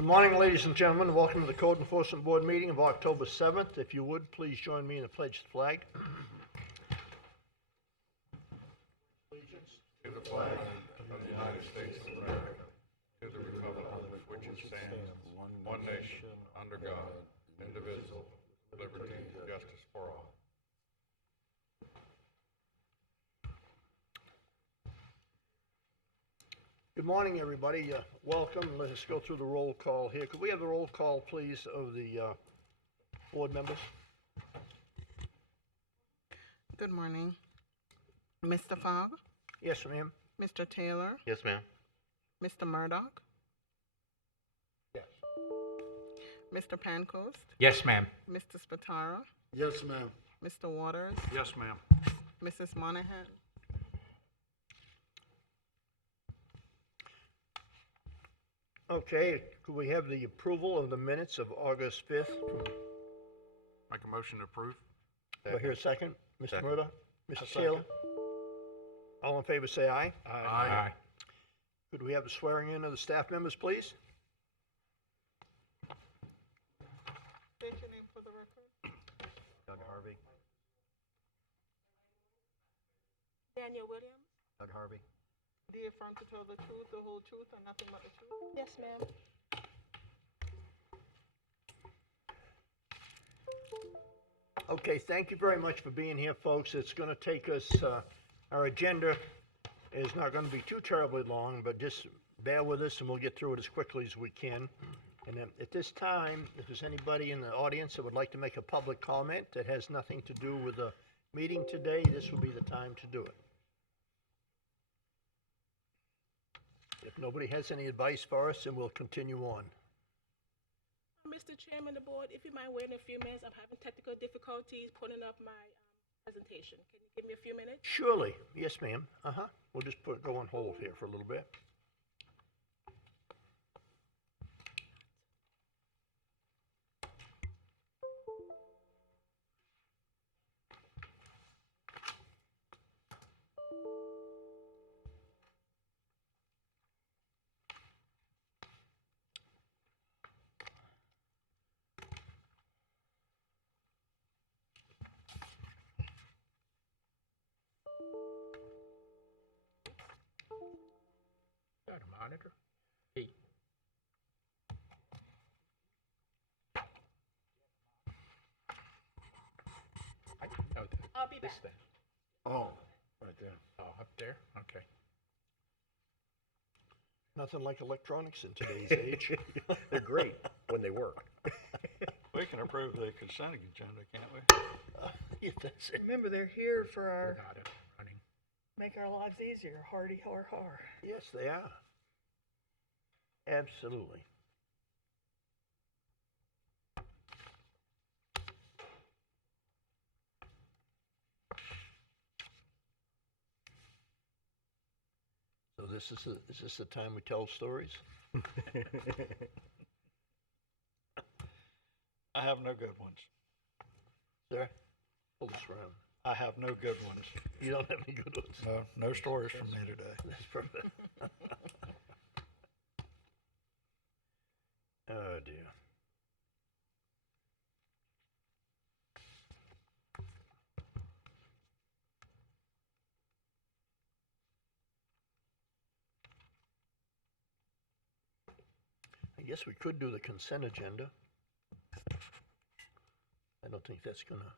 Good morning, ladies and gentlemen. Welcome to the Code Enforcement Board meeting of October 7th. If you would, please join me in the pledge to the flag. To the flag of the United States of America, to the republic for which it stands, one nation, under God, indivisible, with liberty and justice for all. Good morning, everybody. Welcome. Let us go through the roll call here. Could we have the roll call, please, of the board members? Good morning. Mr. Fogg, Yes, ma'am. Mr. Taylor, Yes, ma'am. Mr. Murdoch, Yes. Mr. Pancoast, Yes, ma'am. Mr. Spatara, Yes, ma'am. Mr. Waters, Yes, ma'am. Mrs. Monahan. Okay, could we have the approval of the minutes of August 5th? Make a motion to approve? Do I hear a second? Mr. Second. Murdoch? Mr. Taylor? All in favor, say aye. Aye. Could we have the swearing in of the staff members, please? State your name for the record. Doug Harvey. Daniel Williams. Doug Harvey. Do you affirm to tell the truth, the whole truth, and nothing but the truth? Yes, ma'am. Okay, thank you very much for being here, folks. It's going to take us, our agenda is not going to be too terribly long, but just bear with us and we'll get through it as quickly as we can. And then at this time, if there's anybody in the audience that would like to make a public comment that has nothing to do with the meeting today, this would be the time to do it. If nobody has any advice for us, then we'll continue on. Mr. Chairman of the board, if you mind waiting a few minutes, I'm having technical difficulties putting up my presentation. Can you give me a few minutes? Surely. Yes, ma'am. We'll just go on hold here for a little bit. Got a monitor? Hey. I'll be This back. thing. Oh, right there. Oh, up there? Okay. Nothing like electronics in today's age. They're great when they work. We can approve the consent agenda, can't we? Yeah, that's it. Remember, they're here for We're our, not running. make our lives easier, hardy har har. Yes, they are. Absolutely. So is this the time we tell stories? I have no good ones. Sir, pull this around. I have no good ones. You don't have any good ones. No stories from me today. That's perfect. Oh, dear. I guess we could do the consent agenda. I don't think that's gonna,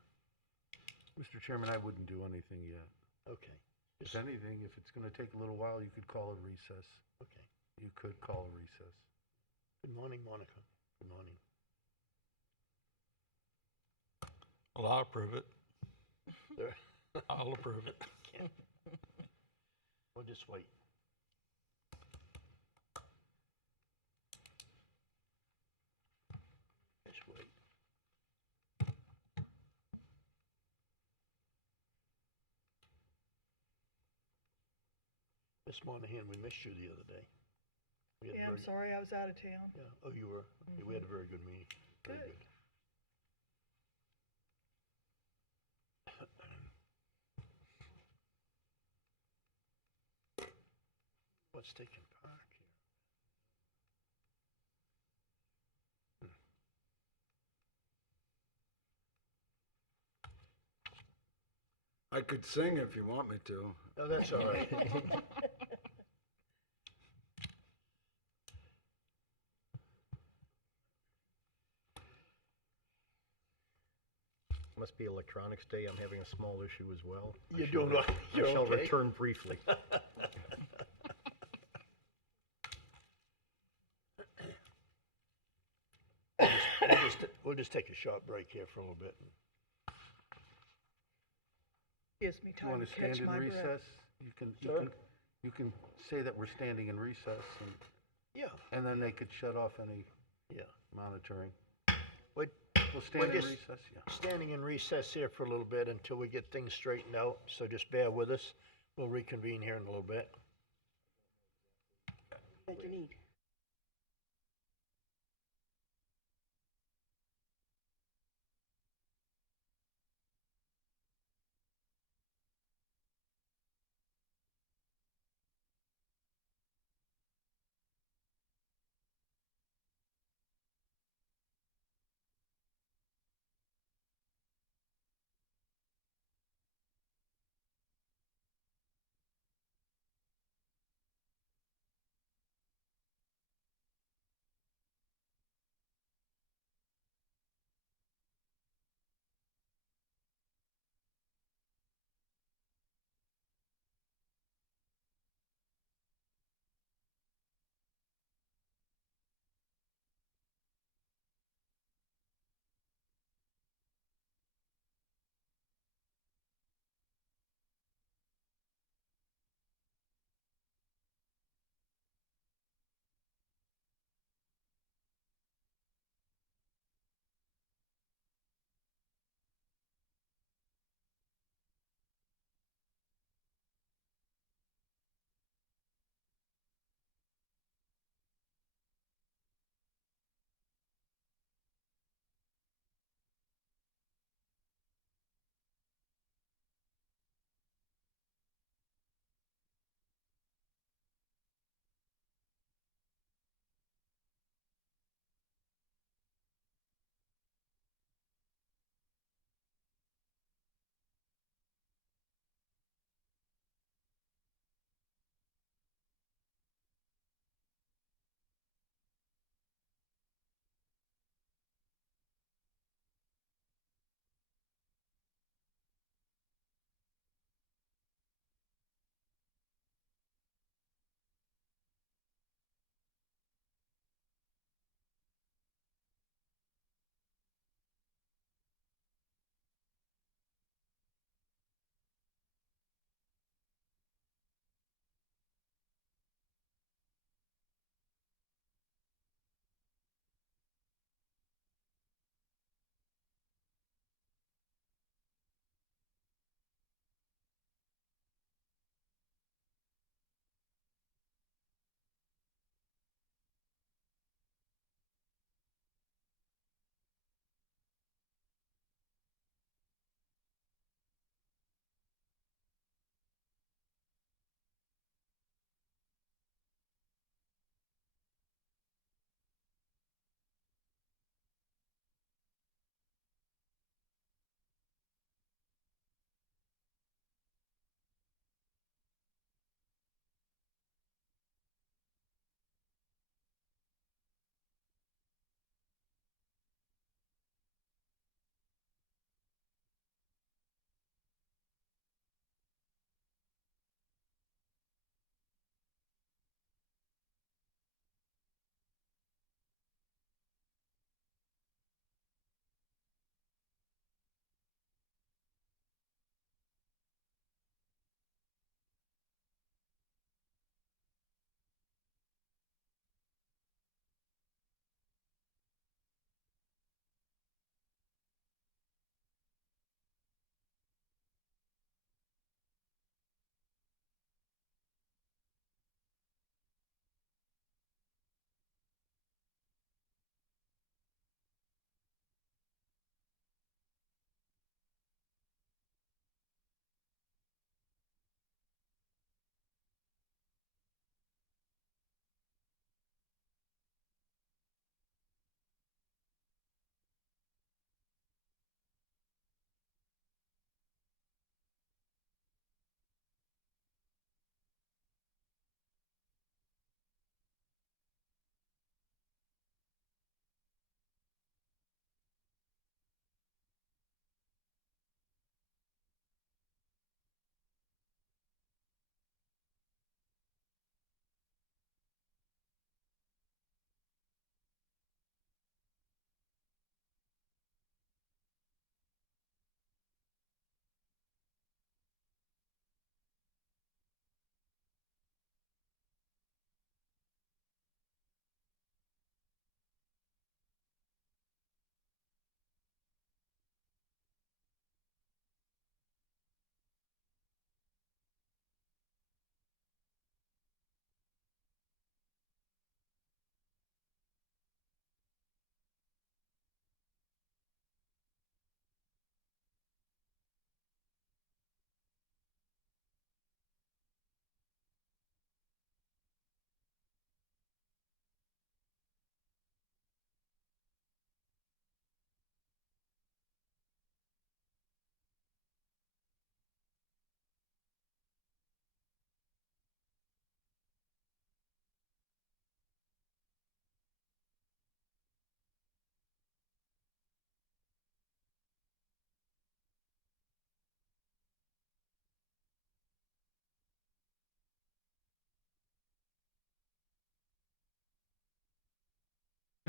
Mr. Chairman, I wouldn't do anything yet. okay, If anything, if it's going to take a little while, you could call a recess. okay. You could call a recess. Good morning, Monica. Good morning. Well, I'll approve it. Sir? I'll approve it. We'll just wait. Just wait. Miss Monahan, we missed you the other day. We had Yeah, I'm very- sorry, I was out of town. Yeah, oh, you were? Okay, we had a very good meeting. Very Good. good. What's taking Park here? I could sing if you want me to. No, that's all right. Must be Electronics Day. I'm having a small issue as well. You're doing well. I You're shall okay. return briefly. We'll just take a short break here for a little bit. Gives me You time wanna to catch stand in my breath. recess? Sir? You can say that we're standing in recess Yeah, and then they could shut off any yeah. monitoring. We're We'll stand in just- recess, yeah. standing in recess here for a little bit until we get things straightened out, so just bear with us. We'll reconvene here in a little bit. That you need.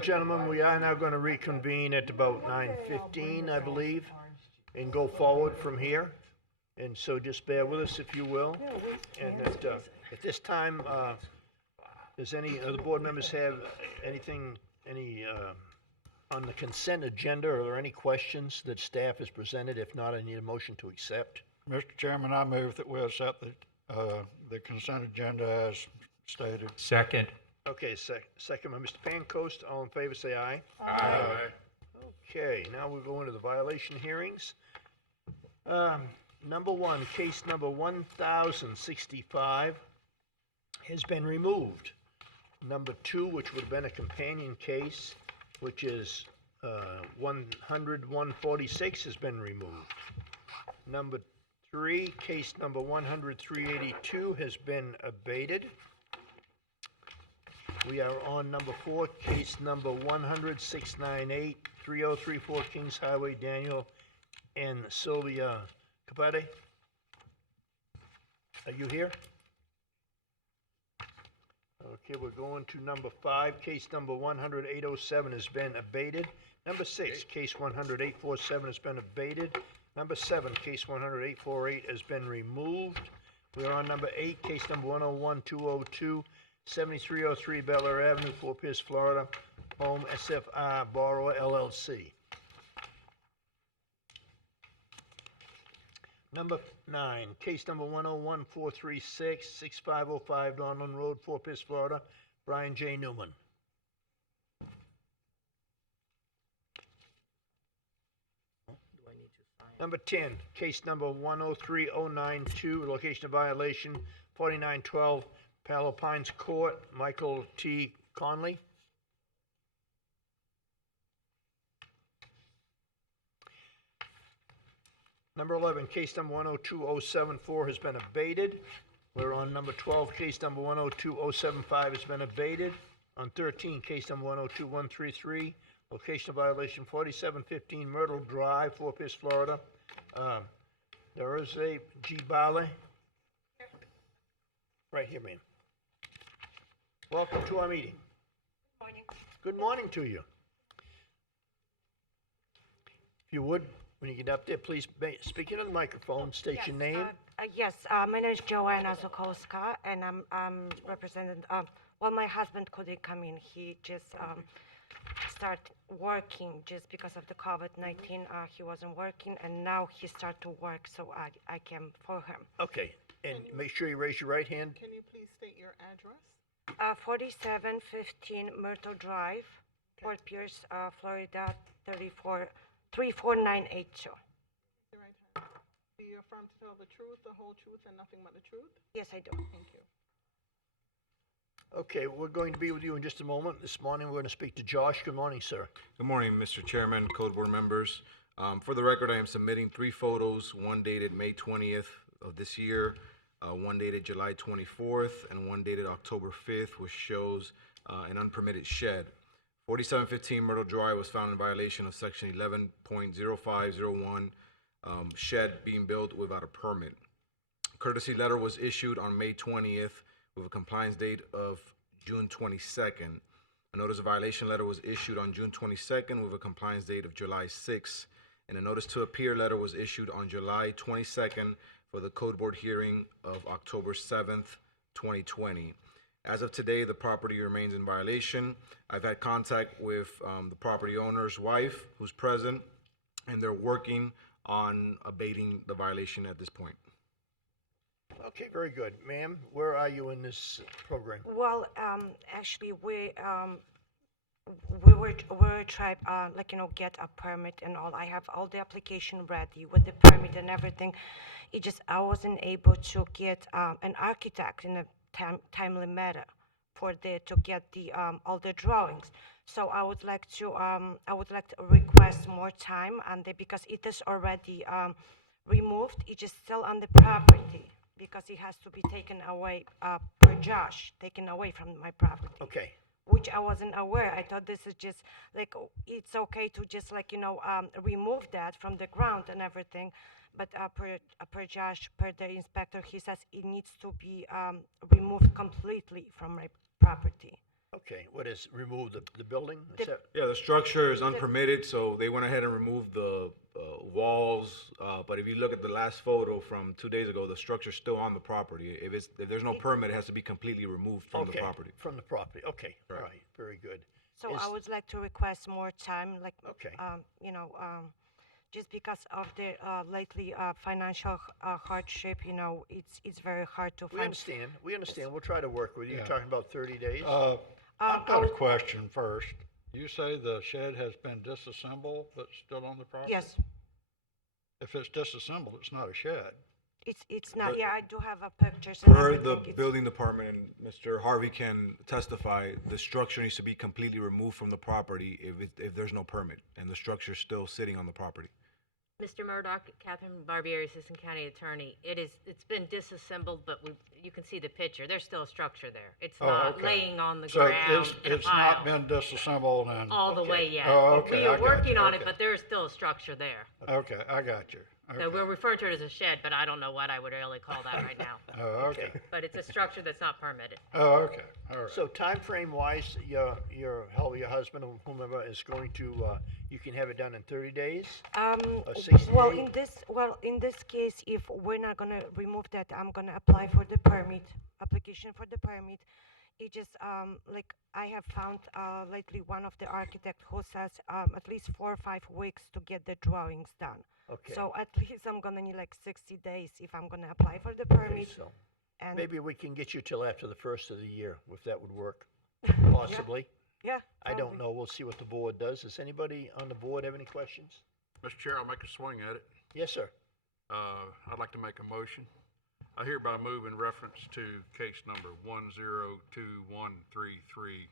gentlemen, we are now gonna reconvene at about 9:15, I believe, and go forward from here. And so just bear with us if you will. And at this time, does any of the board members have anything, on the consent agenda? Are there any questions that staff has presented? If not, I need a motion to accept. Mr. Chairman, I move that we accept the consent agenda as stated. Second. Okay, second by Mr. Pancoast. All in favor, say aye. Aye. Okay, now we'll go into the violation hearings. Number one, case number 1065 has been removed. Number two, which would have been a companion case, which is 146, has been removed. Number three, case number 100-382 has been abated. We are on number four, case number 100-698, 3034 Kings Highway, Daniel and Sylvia Capati. Are you here? Okay, we're going to number five, case number 100-807 has been abated. Number six, case 100-847 has been abated. Number seven, case 100-848 has been removed. We are on number eight, case number 101-202, 7303 Bel Air Avenue, Fort Pierce, Florida, home SFR Borrower LLC. Number nine, case number 101-436, 6505 Donlin Road, Fort Pierce, Florida, Brian J. Newman. Number 10, case number 103092, location of violation, 4912 Palo Pines Court, Michael T. Conley. Number 11, case number 102074 has been abated. We're on number 12, case number 102075 has been abated. On 13, case number 102133, location of violation 4715 Myrtle Drive, Fort Pierce, Florida. There is a G. Barley. Right here, ma'am. Welcome to our meeting. Morning. Good morning to you. If you would, when you get up there, please speak into the microphone, state your name. Yes, my name is Joanna Zukowska, and I'm representing, well, my husband couldn't come in. He just started working just because of the COVID-19. He wasn't working, and now he started to work, so I came for him. Okay, and make sure you raise your right hand. Can you please state your address? 4715 Myrtle Drive, Fort Pierce, Florida, 34982. The right hand. Do you affirm to tell the truth, the whole truth, and nothing but the truth? Yes, I do. Thank you. Okay, we're going to be with you in just a moment. This morning, we're going to speak to Josh. Good morning, sir. Good morning, Mr. Chairman, Code Board members. For the record, I am submitting 3 photos, one dated May 20th of this year, one dated July 24th, and one dated October 5th, which shows an unpermitted shed. 4715 Myrtle Drive was found in violation of section 11.0501, shed being built without a permit. Courtesy letter was issued on May 20th with a compliance date of June 22nd. A notice of violation letter was issued on June 22nd with a compliance date of July 6th, and a notice to appear letter was issued on July 22nd for the Code Board hearing of October 7th, 2020. As of today, the property remains in violation. I've had contact with the property owner's wife, who's present, and they're working on abating the violation at this point. Okay, very good. Ma'am, where are you in this program? Well, actually, we were trying, get a permit and all. I have all the application ready with the permit and everything. I wasn't able to get an architect in a timely manner to get the all the drawings. So I would like to request more time, and because it is already removed, it is still on the property because it has to be taken away taken away from my property. Okay. Which I wasn't aware. I thought this is just it's okay to just remove that from the ground and everything. But per Josh, per the inspector, he says it needs to be removed completely from my property. Okay, what is, remove the building? Is that, Yeah, the structure is unpermitted, so they went ahead and removed the walls. But if you look at the last photo from 2 days ago, the structure's still on the property. If there's no permit, it has to be completely removed from the okay, property. from the property, okay, all Right. right, very good. So I Is- would like to request more time, like, Okay. just because of the lately financial hardship, it's very hard to We find. understand, we'll try to work with you. You're Yeah. talking about 30 days? I've got a question first. You say the shed has been disassembled, but still on the property? Yes, If it's disassembled, it's not a shed. it's not. But- Yeah, I do have a pictures. And Per the everything. It's- building department, and Mr. Harvey can testify, the structure needs to be completely removed from the property if there's no permit, and the structure's still sitting on the property. Mr. Murdoch, Catherine Barbieri, Assistant County Attorney. It's been disassembled, but you can see the picture. There's still a structure there. It's Oh, not okay. laying on the So ground in a it's not pile been disassembled and, all the Okay. way yet. Oh, okay, We I are got working you, on it, okay. but there is still a structure there. okay, I got you. So Okay. we're referring to it as a shed, but I don't know what I would really call that right now. Oh, okay. But it's a structure that's not permitted. Oh, okay, all right. So timeframe wise, your husband or whomever is going to, you can have it done in 30 days? Or 60 well, days? in this case, if we're not gonna remove that, I'm gonna apply for the application for the permit. It just, like, I have found, lately one of the architect who says, at least 4 or 5 weeks to get the drawings done. Okay. So at least I'm gonna need like 60 days if I'm gonna apply for the Okay, permit. so And maybe we can get you till after the first of the year, if that would work, possibly. yeah, I don't probably. know, we'll see what the board does. Does anybody on the board have any questions? Mr. Chair, I'll make a swing at it. Yes, sir. I'd like to make a motion. I hereby move in reference to case number 102133,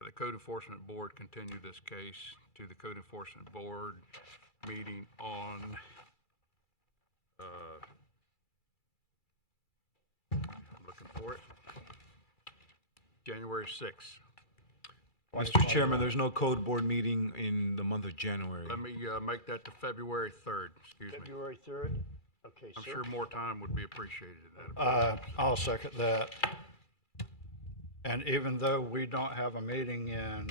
that the Code Enforcement Board continue this case to the Code Enforcement Board meeting on, I'm looking for it, January 6th. Mr. Chairman, there's no code board meeting in the month of January. Let me make that to February 3rd, excuse me. February 3rd? Okay, I'm sir. sure more time would be appreciated. That'd be- I'll second that. And even though we don't have a meeting in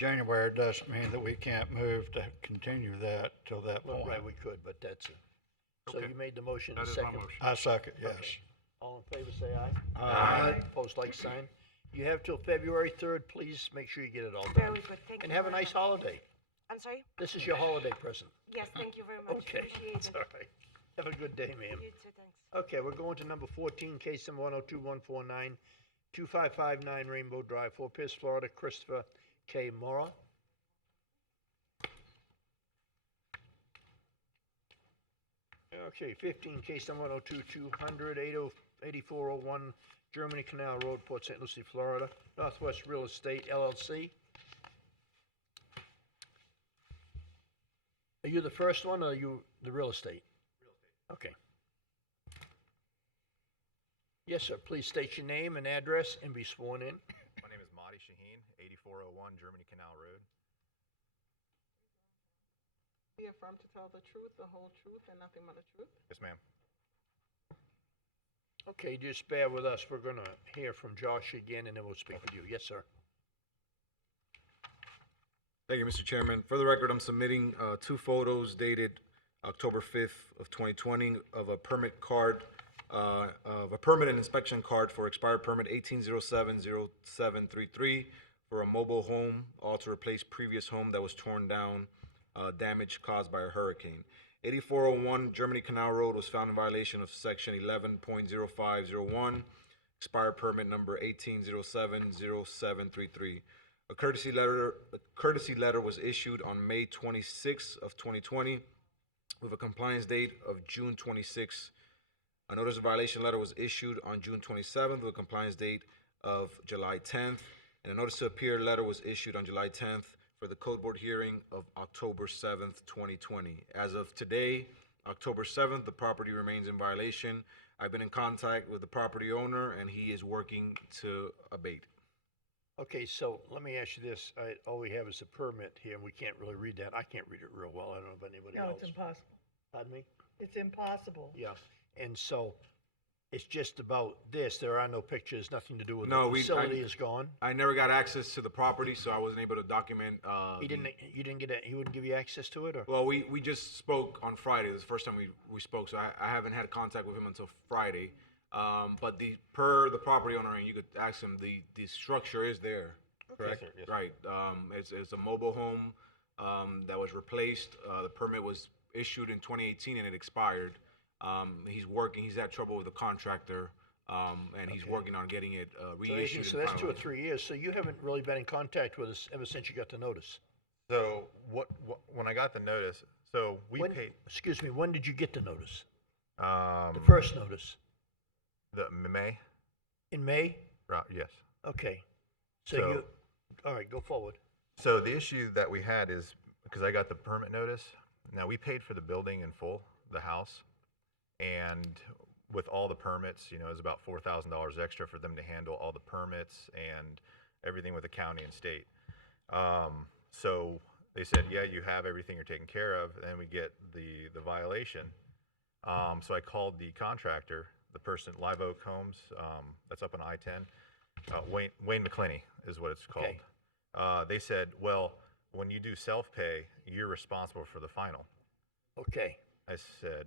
January, it doesn't mean that we can't move to continue that till that Well, point. right, we could, but that's it. So Okay. you made the motion, That the is my second. motion. I second, yes. Okay. All in favor, say aye. Aye. Opposed, like sign. You have till February 3rd, please make sure you get it all done. Very good, thank you. And have a very nice much. holiday. I'm sorry? This is your holiday present. Yes, thank you very much. Okay, Appreciate that's it. all right. Have a good day, ma'am. You too, thanks. Okay, we're going to number 14, case number 102149, 2559 Rainbow Drive, Fort Pierce, Florida, Christopher K. Mora. Okay, 15, case number 102200, 8401 Germany Canal Road, Port St. Lucie, Florida, Northwest Real Estate LLC. Are you the first one, or are you the real estate? Real estate. Okay. Yes, sir. Please state your name and address and be sworn in. My name is Mahdi Shaheen, 8401 Germany Canal Road. We affirm to tell the truth, the whole truth, and nothing but the truth. Yes, ma'am. Okay, just bear with us. We're gonna hear from Josh again, and then we'll speak with you. Yes, sir. Thank you, Mr. Chairman. For the record, I'm submitting 2 photos dated October 5th of 2020 of a permit card, of a permit and inspection card for expired permit 18070733 for a mobile home, all to replace previous home that was torn down, damage caused by a hurricane. 8401 Germany Canal Road was found in violation of section 11.0501, expired permit number 18070733. A courtesy letter was issued on May 26th of 2020 with a compliance date of June 26th. A notice of violation letter was issued on June 27th with a compliance date of July 10th. And a notice to appear letter was issued on July 10th for the code board hearing of October 7th, 2020. As of today, October 7th, the property remains in violation. I've been in contact with the property owner and he is working to abate. Okay, so let me ask you this. All we have is a permit here, and we can't really read that. I can't read it real well. I don't know if anybody No, else. it's impossible. Pardon me? It's impossible. Yeah, and so it's just about this, there are no pictures, nothing to do with No, the we- facility is gone? I never got access to the property, so I wasn't able to document, He didn't get he wouldn't give you access to it, or? well, we just spoke on Friday. This is the first time we spoke, so I haven't had contact with him until Friday. But per the property owner, and you could ask him, the structure is there, correct? Yes, sir. Yes, sir. Right, it's a mobile home, that was replaced. The permit was issued in 2018 and it expired. He's had trouble with the contractor, and he's working on getting it, reissued. So and that's 2 or finalized. 3 years, so you haven't really been in contact with us ever since you got the notice? So when I got the notice, so we When- paid, Excuse me, when did you get the notice? The the first notice? May, In May? right, yes. Okay. So So- you, all right, go forward. So the issue that we had is, because I got the permit notice, now we paid for the building in full, the house, and with all the permits, you know, it's about $4,000 extra for them to handle all the permits and everything with the county and state. So they said, yeah, you have everything you're taken care of, and then we get the violation. So I called the contractor, the person, Live Oak Homes, that's up on I-10, Wayne McClinney is what it's called. Okay. They said, well, when you do self-pay, you're responsible for the final. Okay. I said,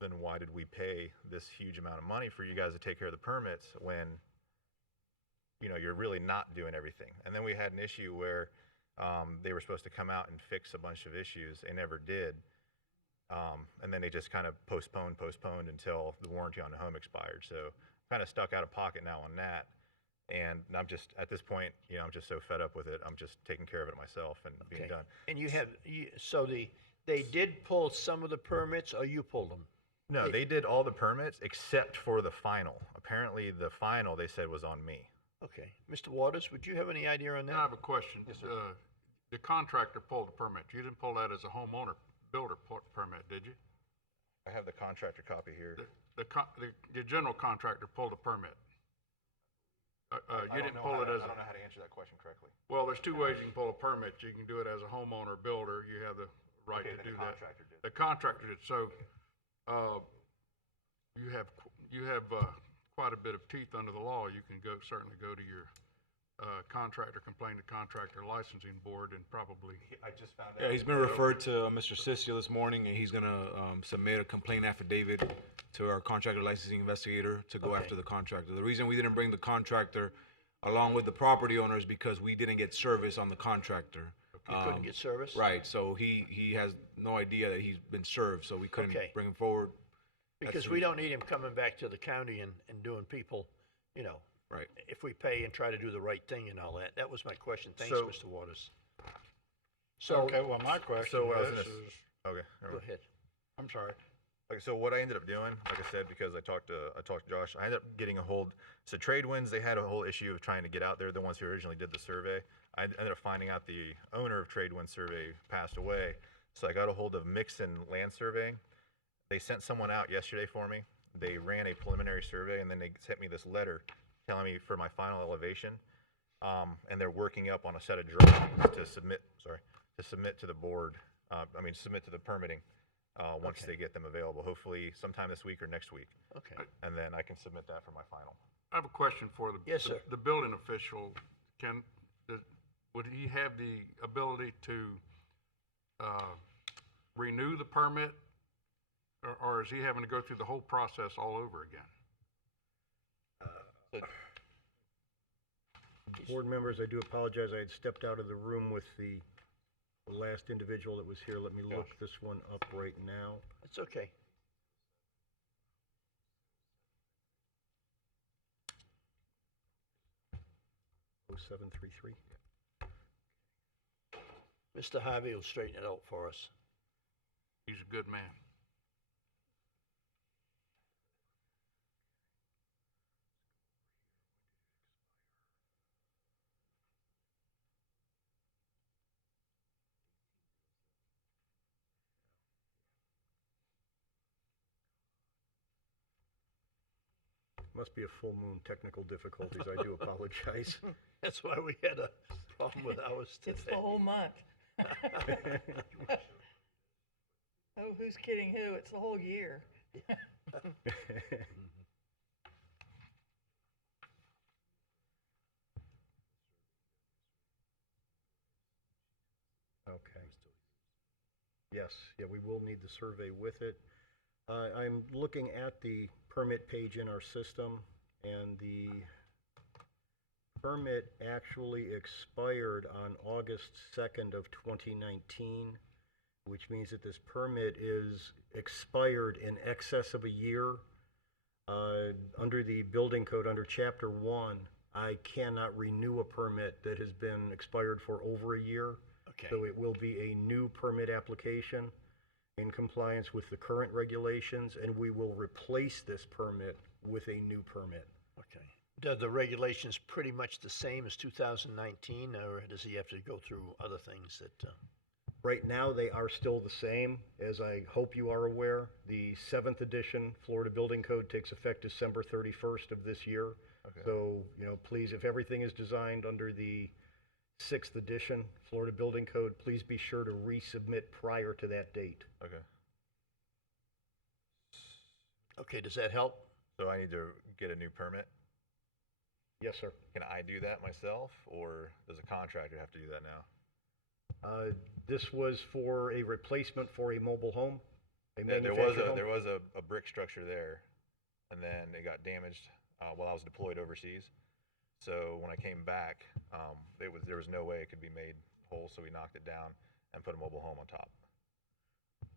then why did we pay this huge amount of money for you guys to take care of the permits when, you know, you're really not doing everything? And then we had an issue where they were supposed to come out and fix a bunch of issues. They never did. And then they just kind of postponed until the warranty on the home expired. So kind of stuck out of pocket now on that. And I'm just, at this point, you know, I'm just so fed up with it. I'm just taking care of it myself and being Okay. done. And so they did pull some of the permits, or you pulled them? No, they did all the permits except for the final. Apparently, the final, they said, was on me. Okay. Mr. Waters, would you have any idea on I that? have a question. The contractor pulled the permit. You didn't pull that as a homeowner builder permit, did you? I have the contractor copy here. The general contractor pulled the permit. You didn't pull it as I don't know how to answer that question correctly. well, there's 2 ways you can pull a permit. You can do it as a homeowner builder. You have the right Okay, to then do the that. contractor did. The contractor did. So, you have quite a bit of teeth under the law. You can certainly go to your contractor, complain to contractor licensing board, and probably. I just found out. Yeah, he's been referred to Mr. Sissia this morning, and he's gonna submit a complaint affidavit to our contractor licensing investigator to go Okay. after the contractor. The reason we didn't bring the contractor along with the property owner is because we didn't get service on the contractor. You couldn't get service? Right, so he has no idea that he's been served, so we couldn't Okay. bring him forward. Because That's we the- don't need him coming back to the county and doing people, you know, Right. if we pay and try to do the right thing and all that. That was my question. Thanks, So- Mr. Waters. So, Okay, well, my question So what I was is, gonna Okay. never go mind. ahead. I'm sorry. Okay, so what I ended up doing, like I said, because I talked to Josh, I ended up getting a hold. So Tradewinds, they had a whole issue of trying to get out there. The ones who originally did the survey, I ended up finding out the owner of Tradewinds Survey passed away. So I got a hold of Mixon Land Surveying. They sent someone out yesterday for me. They ran a preliminary survey, and then they sent me this letter telling me for my final elevation. And they're working up on a set of drawings to submit. To submit to the board. Submit to the permitting. Once Okay. they get them available, hopefully sometime this week or next week. Okay. And then I can submit that for my final. I have a question for the. Yes, sir. The building official. Would he have the ability to renew the permit? Or is he having to go through the whole process all over again? Board members, I do apologize. I had stepped out of the room with the last individual that was here. Let me look this one up right now. It's okay. Oh, 0733. Mr. Harvey will straighten it out for us. He's a good man. Must be a full moon, technical difficulties. I do apologize. That's why we had a problem with ours today. It's the whole month. Oh, who's kidding who? It's the whole year. Yes, yeah, we will need the survey with it. I'm looking at the permit page in our system, and the permit actually expired on August 2nd of 2019, which means that this permit is expired in excess of a year. Under the building code, under chapter 1, I cannot renew a permit that has been expired for over a year. Okay. So it will be a new permit application in compliance with the current regulations, and we will replace this permit with a new permit. Okay. Are the regulations pretty much the same as 2019, or does he have to go through other things that, Right now, they are still the same. As I hope you are aware, the 7th edition Florida Building Code takes effect December 31st of this year. Okay. So, please, if everything is designed under the 6th edition Florida Building Code, please be sure to resubmit prior to that date. Okay. okay, does that help? So I need to get a new permit? Yes, sir. Can I do that myself, or does a contractor have to do that now? This was for a replacement for a mobile home, a There manufactured home. there was a brick structure there, and then it got damaged while I was deployed overseas. So when I came back, there was no way it could be made whole, so we knocked it down and put a mobile home on top.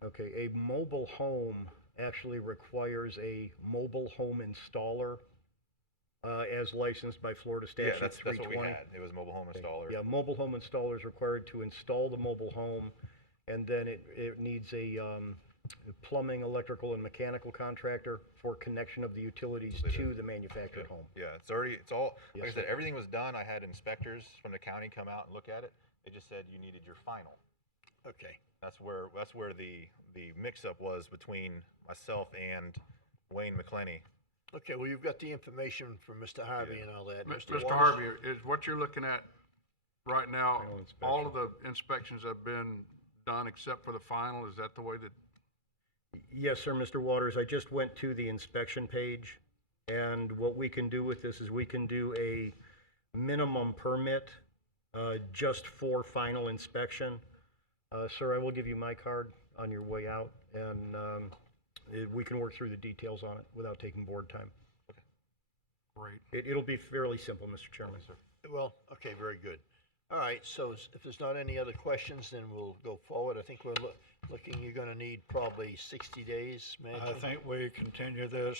Okay, a mobile home actually requires a mobile home installer, as licensed by Florida Yeah, Statute that's 320. what we had. It was a mobile home installer. Yeah, mobile home installer is required to install the mobile home, and then it needs a plumbing, electrical, and mechanical contractor for connection of the utilities to the manufactured home. Yeah, it's all, like I Yes, said, sir. everything was done. I had inspectors from the county come out and look at it. They just said you needed your final. Okay. That's where the mix-up was between myself and Wayne McClenny. Okay, well, you've got the information from Mr. Harvey and all that. Mr. Waters? Harvey, is what you're looking at right now, Final all inspection. of the inspections have been done except for the final? Is that the way that, Yes, sir, Mr. Waters, I just went to the inspection page, and what we can do with this is we can do a minimum permit just for final inspection. Sir, I will give you my card on your way out, and we can work through the details on it without taking board time. great. It'll be fairly simple, Mr. Chairman. Well, okay, very good. All right, so if there's not any other questions, then we'll go forward. I think we're looking, you're gonna need probably 60 days, I imagine? think we continue this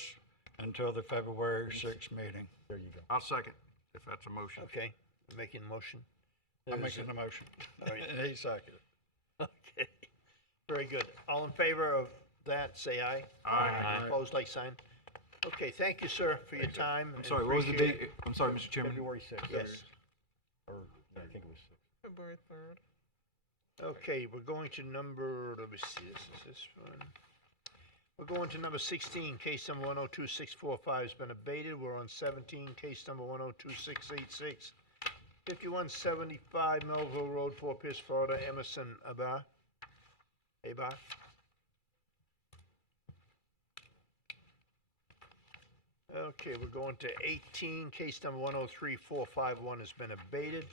until the February 6th meeting. There you go. I'll second, if that's a motion. Okay, making a motion. I'm There's making the motion. All right. And he seconded. Okay, very good. All in favor of that, say aye. Aye. Opposed, like sign. Okay, thank you, sir, for your time. I'm sorry, what was the date? I'm sorry, Mr. Chairman. February 6th. Yes. Or, yeah, I think it was 6th. February 3rd. Okay, we're going to number, let me see, this one. We're going to number 16, case number 102645 has been abated. We're on 17, case number 102686. 5175 Melville Road, Fort Pierce, Florida, Emerson Abar. Okay, we're going to 18, case number 103451 has been abated.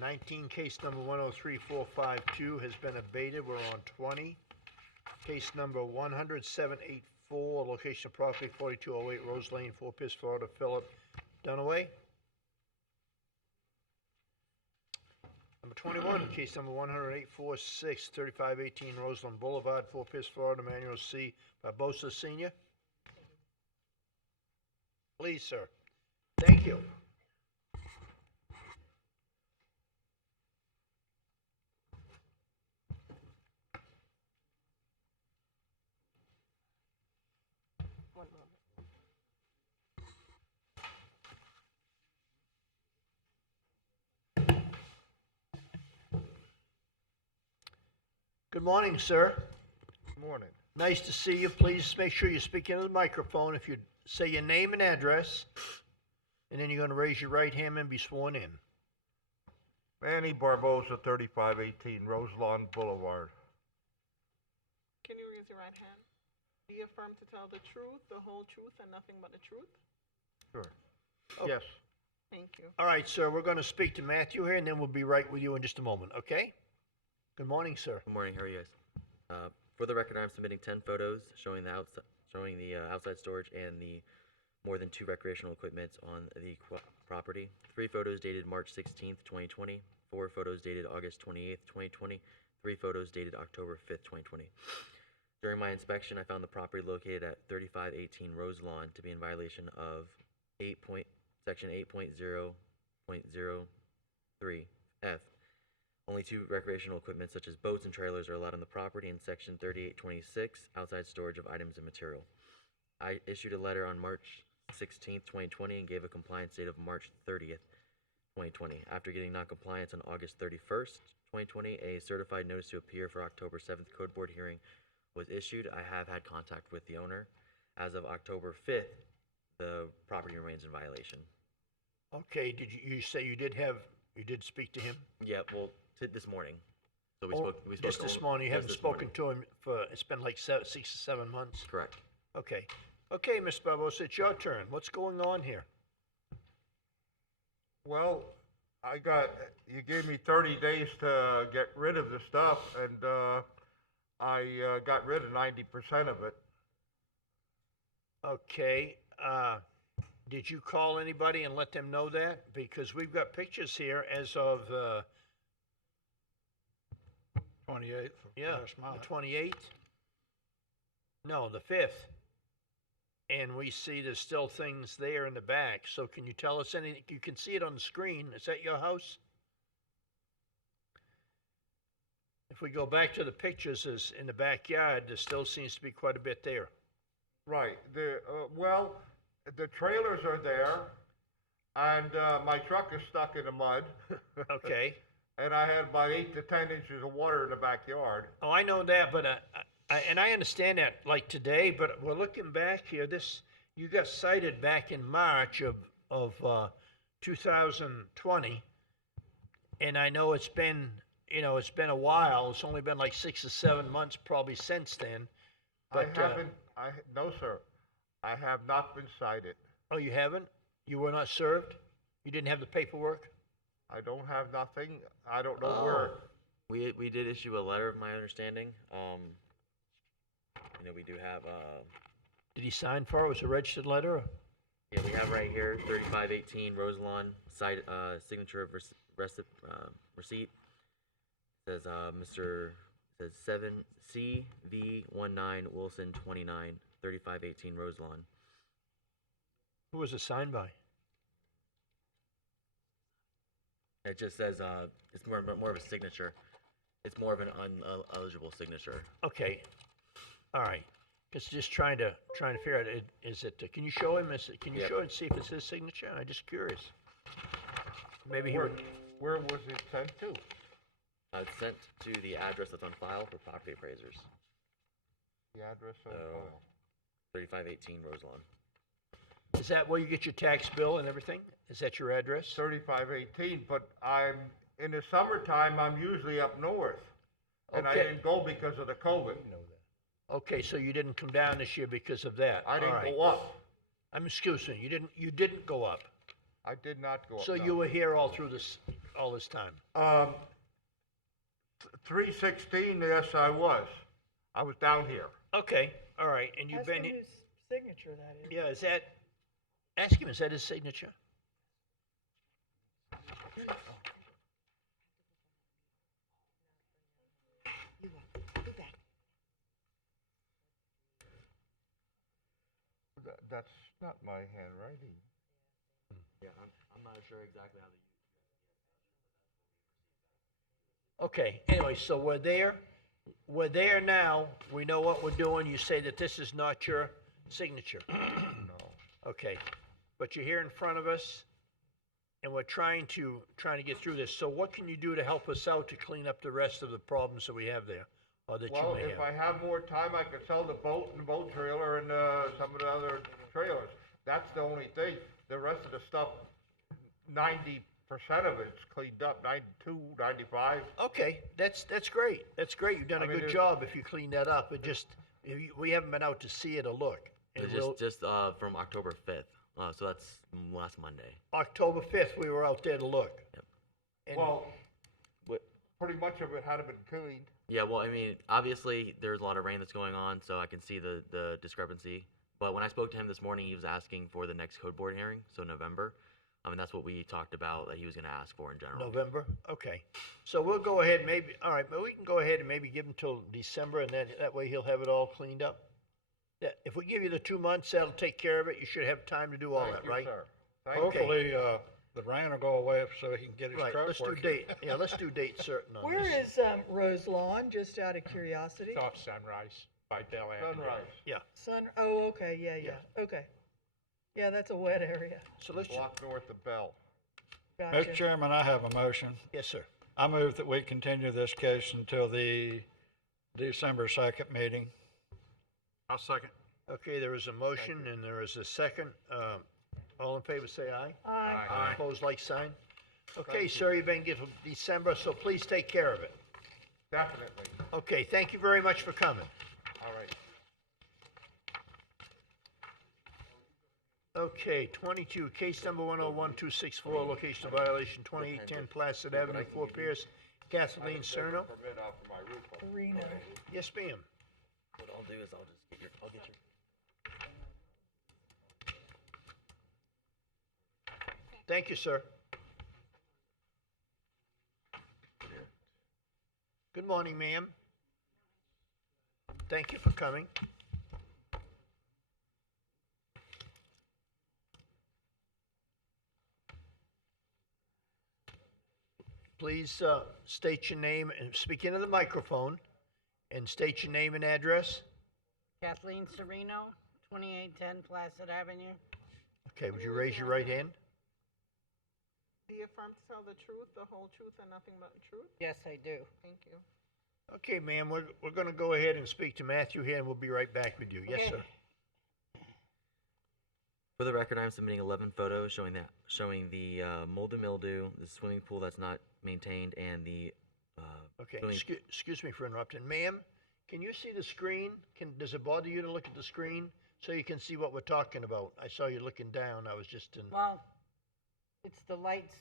19, case number 103452 has been abated. We're on 20. Case number 100784, location of property 4208 Rose Lane, Fort Pierce, Florida, Philip Dunaway. Number 21, case number 10846, 3518 Roseland Boulevard, Fort Pierce, Florida, Manuel C. Barbosa Sr. Please, sir. Thank you. One moment. Good morning, sir. Morning. Nice to see you. Please make sure you speak into the microphone. If you say your name and address, and then you're going to raise your right hand and be sworn in. Manny Barbosa, 3518 Roselawn Boulevard. Can you raise your right hand? Do you affirm to tell the truth, the whole truth, and nothing but the truth? Sure. Oh. Yes. Thank you. All right, sir, we're going to speak to Matthew here, and then we'll be right with you in just a moment, okay? Good morning, sir. Good morning, how are you guys? For the record, I'm submitting 10 photos showing the outside storage and the more than 2 recreational equipments on the property. 3 photos dated March 16th, 2020, 4 photos dated August 28th, 2020, 3 photos dated October 5th, 2020. During my inspection, I found the property located at 3518 Rose Lawn to be in violation of section 8.0.03F. Only 2 recreational equipment such as boats and trailers are allowed on the property in section 3826, outside storage of items and material. I issued a letter on March 16th, 2020 and gave a compliance date of March 30th, 2020. After getting non-compliance on August 31st, 2020, a certified notice to appear for October 7th code board hearing was issued. I have had contact with the owner. As of October 5th, the property remains in violation. Okay, did you say you did speak to him? Yeah, well, this morning. So we Oh, spoke. just this morning, you just haven't this spoken morning. to him for, it's been like 6 or 7 months? Correct. Okay. Okay, Ms. Barbosa, it's your turn. What's going on here? Well, you gave me 30 days to get rid of the stuff, and I got rid of 90% of it. Okay, did you call anybody and let them know that? Because we've got pictures here as of, 28th of yeah, last month. the 28th? No, the 5th. And we see there's still things there in the back. So can you tell us anything? You can see it on the screen. Is that your house? If we go back to the pictures in the backyard, there still seems to be quite a bit there. Right. Well, the trailers are there, and my truck is stuck in the mud. Okay. And I had about 8 to 10 inches of water in the backyard. Oh, I know that, but I understand that, like today, but we're looking back here, you got cited back in March of 2020, and I know it's been a while, it's only been like 6 or 7 months probably since then, but, No, sir. I have not been cited. oh, you haven't? You were not served? You didn't have the paperwork? I don't have nothing. I don't know where. We did issue a letter of my understanding. We do have, Did he sign for it? Was it a registered letter? yeah, we have right here, 3518 Rose Lawn, signature of receipt. Says, says 7CV19 Wilson 29, 3518 Rose Lawn. Who was it signed by? It just says, it's more of a signature. It's more of an uneligible signature. Okay, all right. Just trying to figure out, is it, can you show him, can you Yep. show it and see if it's his signature? I'm just curious. Maybe he would, Where was it sent to? It's sent to the address that's on file for property appraisers. The address on So, file. 3518 Rose Lawn. is that where you get your tax bill and everything? Is that your address? 3518, but in the summertime, I'm usually up north. And I Okay. didn't go because of the COVID. Okay, so you didn't come down this year because of that? I All didn't right. go up. I'm excuse me, you didn't go up? I did not go up. So no. you were here all this time? 316, yes, I was. I was down here. Okay, all right, and you've Ask been, him whose signature that is. yeah, is that, ask him, is that his signature? That's not my handwriting. Yeah, I'm not sure exactly how Okay, anyway, so we're there now, we know what we're doing, you say that this is not your signature? No. Okay, but you're here in front of us, and we're trying to get through this, so what can you do to help us out to clean up the rest of the problems that we have there, or that you Well, may if I have? have more time, I could sell the boat and the boat trailer and some of the other trailers. That's the only thing. The rest of the stuff, 90% of it's cleaned up, 92, 95. Okay, that's great, you've done I a mean, good it- job if you clean that up, we haven't been out to see it or look. And It's we'll, just from October 5th. So that's last Monday. October 5th, we were out there to look. Yep. And- Well, pretty much of it had been cleaned. Yeah, well, I mean, obviously there's a lot of rain that's going on, so I can see the discrepancy. But when I spoke to him this morning, he was asking for the next code board hearing, so November. I mean, that's what we talked about that he was going to ask for in general. November? Okay. So we'll go ahead, maybe, all right, but we can go ahead and maybe give him till December, and then that way he'll have it all cleaned up. Yeah, if we give you the 2 months, that'll take care of it. You should have time to do all that, right? Sir. Thank you. Hopefully, the rain will go away so he can get his Right, truck let's do working. date, yeah, let's do date certain on Where this. is Rose Lawn, just out of curiosity? It's off Sunrise by Bell Avenue. Sunrise. Yeah, Oh, okay, yeah, okay. Yeah, that's a wet area. so let's, Block north of Bell. Mr. Gotcha. Chairman, I have a motion. yes, sir. I move that we continue this case until the December 2nd meeting. I'll second. Okay, there is a motion and there is a second. All in favor, say aye. Aye. Opposed, like sign. Okay, sir, you've been given December, so please take care of it. Definitely. Okay, thank you very much for coming. All right. Okay, 22, case number 101264, location of violation 2810 Placid Avenue, Fort Pierce, Kathleen Cerno. Permit out for my roof. Arena. Yes, ma'am. What I'll do is I'll get your. Thank you, sir. Good morning, ma'am. Thank you for coming. Please state your name and speak into the microphone and state your name and address. Kathleen Sereno, 2810 Placid Avenue. Okay, would you raise your right hand? Do you affirm to tell the truth, the whole truth, and nothing but the truth? Yes, I do. Thank you. Okay, ma'am, we're going to go ahead and speak to Matthew here, and we'll be right back with you. Yes, Okay. sir. For the record, I'm submitting 11 photos showing the mold and mildew, the swimming pool that's not maintained, and the Okay, swimming. excuse me for interrupting. Ma'am, can you see the screen? Does it bother you to look at the screen so you can see what we're talking about? I saw you looking down. I was just in. Well, it's the lights.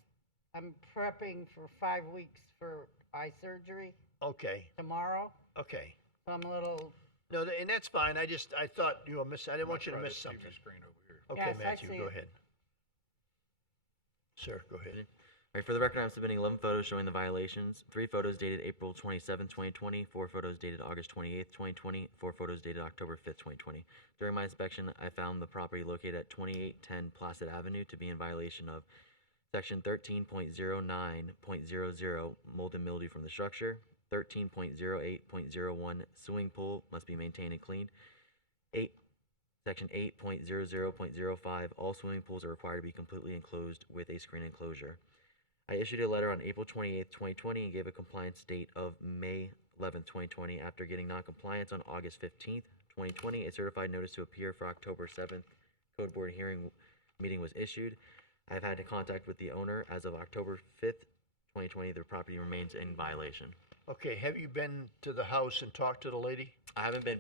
I'm prepping for 5 weeks for eye surgery Okay, tomorrow. okay. So I'm a little. No, and that's fine. I thought you were missing. I didn't want you to Try miss this something. TV screen over here. Okay, Yes, I Matthew, see go it. ahead. Sir, go ahead. All right, for the record, I'm submitting 11 photos showing the violations. 3 photos dated April 27, 2020, 4 photos dated August 28, 2020, 4 photos dated October 5, 2020. During my inspection, I found the property located at 2810 Placid Avenue to be in violation of Section 13.09.00, mold and mildew from the structure, 13.08.01, swimming pool must be maintained and cleaned, Section 8.00.05, all swimming pools are required to be completely enclosed with a screen enclosure. I issued a letter on April 28th, 2020 and gave a compliance date of May 11th, 2020. After getting non-compliance on August 15th, 2020, a certified notice to appear for October 7th code board hearing meeting was issued. I have had contact with the owner. As of October 5th, 2020, the property remains in violation. Okay, have you been to the house and talked to the lady? I haven't been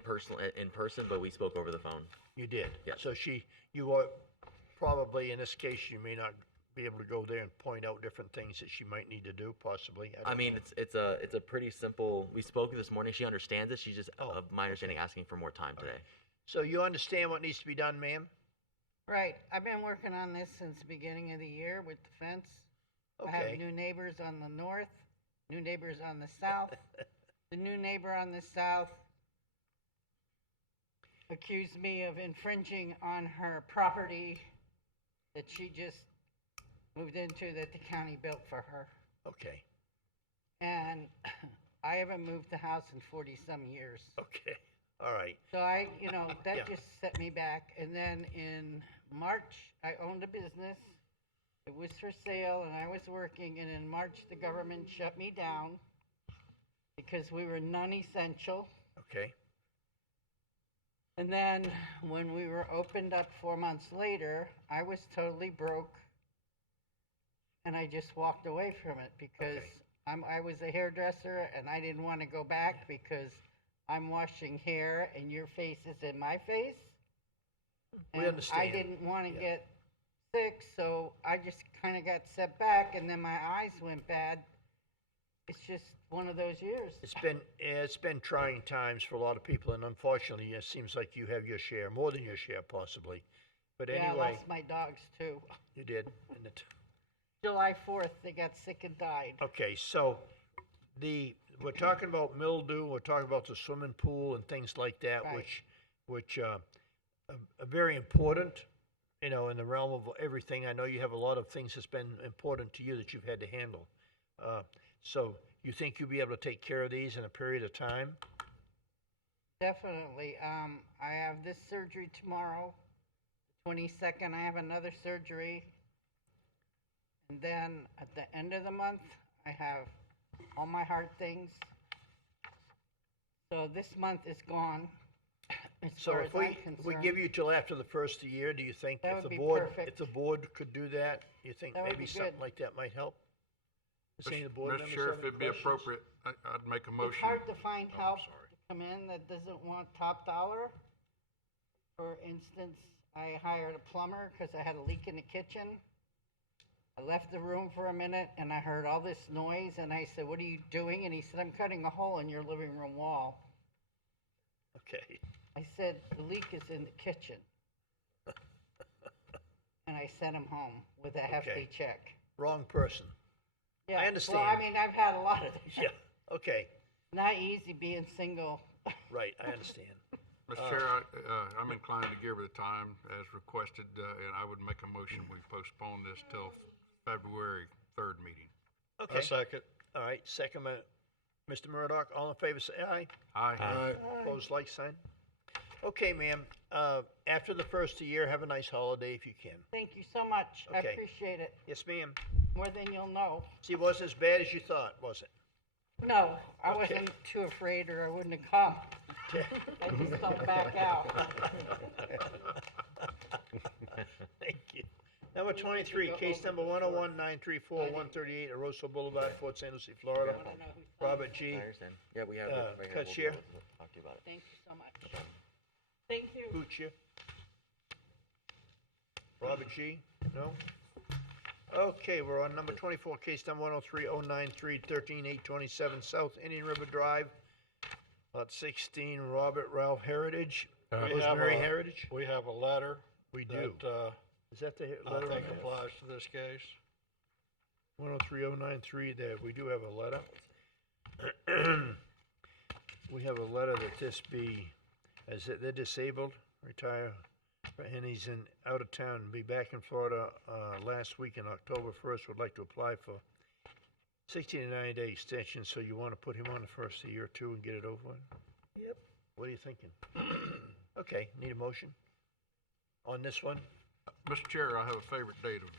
in person, but we spoke over the phone. You did? Yes. So you are probably, in this case, you may not be able to go there and point out different things that she might need to do, possibly. I mean, it's a pretty simple. We spoke this morning. She understands it. She's just, of my understanding, asking for more time today. So you understand what needs to be done, ma'am? Right. I've been working on this since the beginning of the year with the fence. I have Okay. new neighbors on the north, new neighbors on the south. The new neighbor on the south accused me of infringing on her property that she just moved into that the county built for her. Okay, And I haven't moved the house in 40-some years. okay, all right. So that Yeah. just set me back. And then in March, I owned a business. It was for sale and I was working. And in March, the government shut me down because we were non-essential. Okay, And then when we were opened up 4 months later, I was totally broke. And I just walked away from it because Okay. I was a hairdresser and I didn't want to go back because I'm washing hair and your face is in my face. We And understand. I didn't want to Yeah. get sick, so I just kind of got set back and then my eyes went bad. it's just one of those years. It's been trying times for a lot of people, and unfortunately, it seems like you have your share, more than your share possibly. But Yeah, I anyway, lost my dogs too. you did. And July 4th, they got sick and died. okay, so we're talking about mildew, we're talking about the swimming pool and things like that, Right. which are very important, in the realm of everything. I know you have a lot of things that's been important to you that you've had to handle. So you think you'll be able to take care of these in a period of time? Definitely. I have this surgery tomorrow. 22nd, I have another surgery. And then at the end of the month, I have all my heart things. So this month is gone. As So far if as I'm we concerned. give you till after the first of the year, do you think That if would the be board, perfect. if the board could do that, you think That would maybe be something good. like that might help? Does any of the board Mr. members Sheriff, have any it'd be questions? appropriate, I'd make a motion. It's hard to find Oh, I'm help sorry. to come in that doesn't want top dollar. For instance, I hired a plumber because I had a leak in the kitchen. I left the room for a minute and I heard all this noise and I said, "What are you doing?" And he said, "I'm cutting a hole in your living room wall." Okay. I said, "The leak is in the kitchen." And I sent him home with a hefty Okay. check. Wrong person. Yeah. I Well, understand. I mean, I've had a lot of these. Yeah, okay, Not easy being single. right, I understand. Mr. Chair, I'm inclined to give her the time as requested, and I would make a motion, we postpone this till February 3rd meeting. Okay, second. all right, second, Mr. Murdock, all in favor, say aye. Aye. Opposed, like sign. Okay, ma'am, after the first of the year, have a nice holiday if you can. Thank you so much. I Okay. appreciate it Yes, ma'am. more than you'll know. See, it wasn't as bad as you thought, was it? No, I Okay. wasn't too afraid or I wouldn't have come. I just don't back out. Thank you. Number 23, case number 101-934-138, Aroso Boulevard, Fort St. Lucie, Florida. Robert G. I understand. Yeah, we have it right here. cut We'll be share. able to talk to you about it. Thank you so much. Thank you. Gucci. Robert G. No? Okay, we're on number 24, case number 103-093-13827 South Indian River Drive, lot 16, Robert Ralph Heritage, Rosemary Heritage. We have a letter. We do. That, Is that the I letter? think applies to this case. 103-093 there, we do have a letter. We have a letter that this be, as they're disabled, retire, and he's out of town, be back in Florida, last week in October 1st, would like to apply for 60 to 90-day extension, so you want to put him on the first of the year too and get it over with? Yep. What are you thinking? Okay, need a motion on this one? Mr. Chair, I have a favorite date of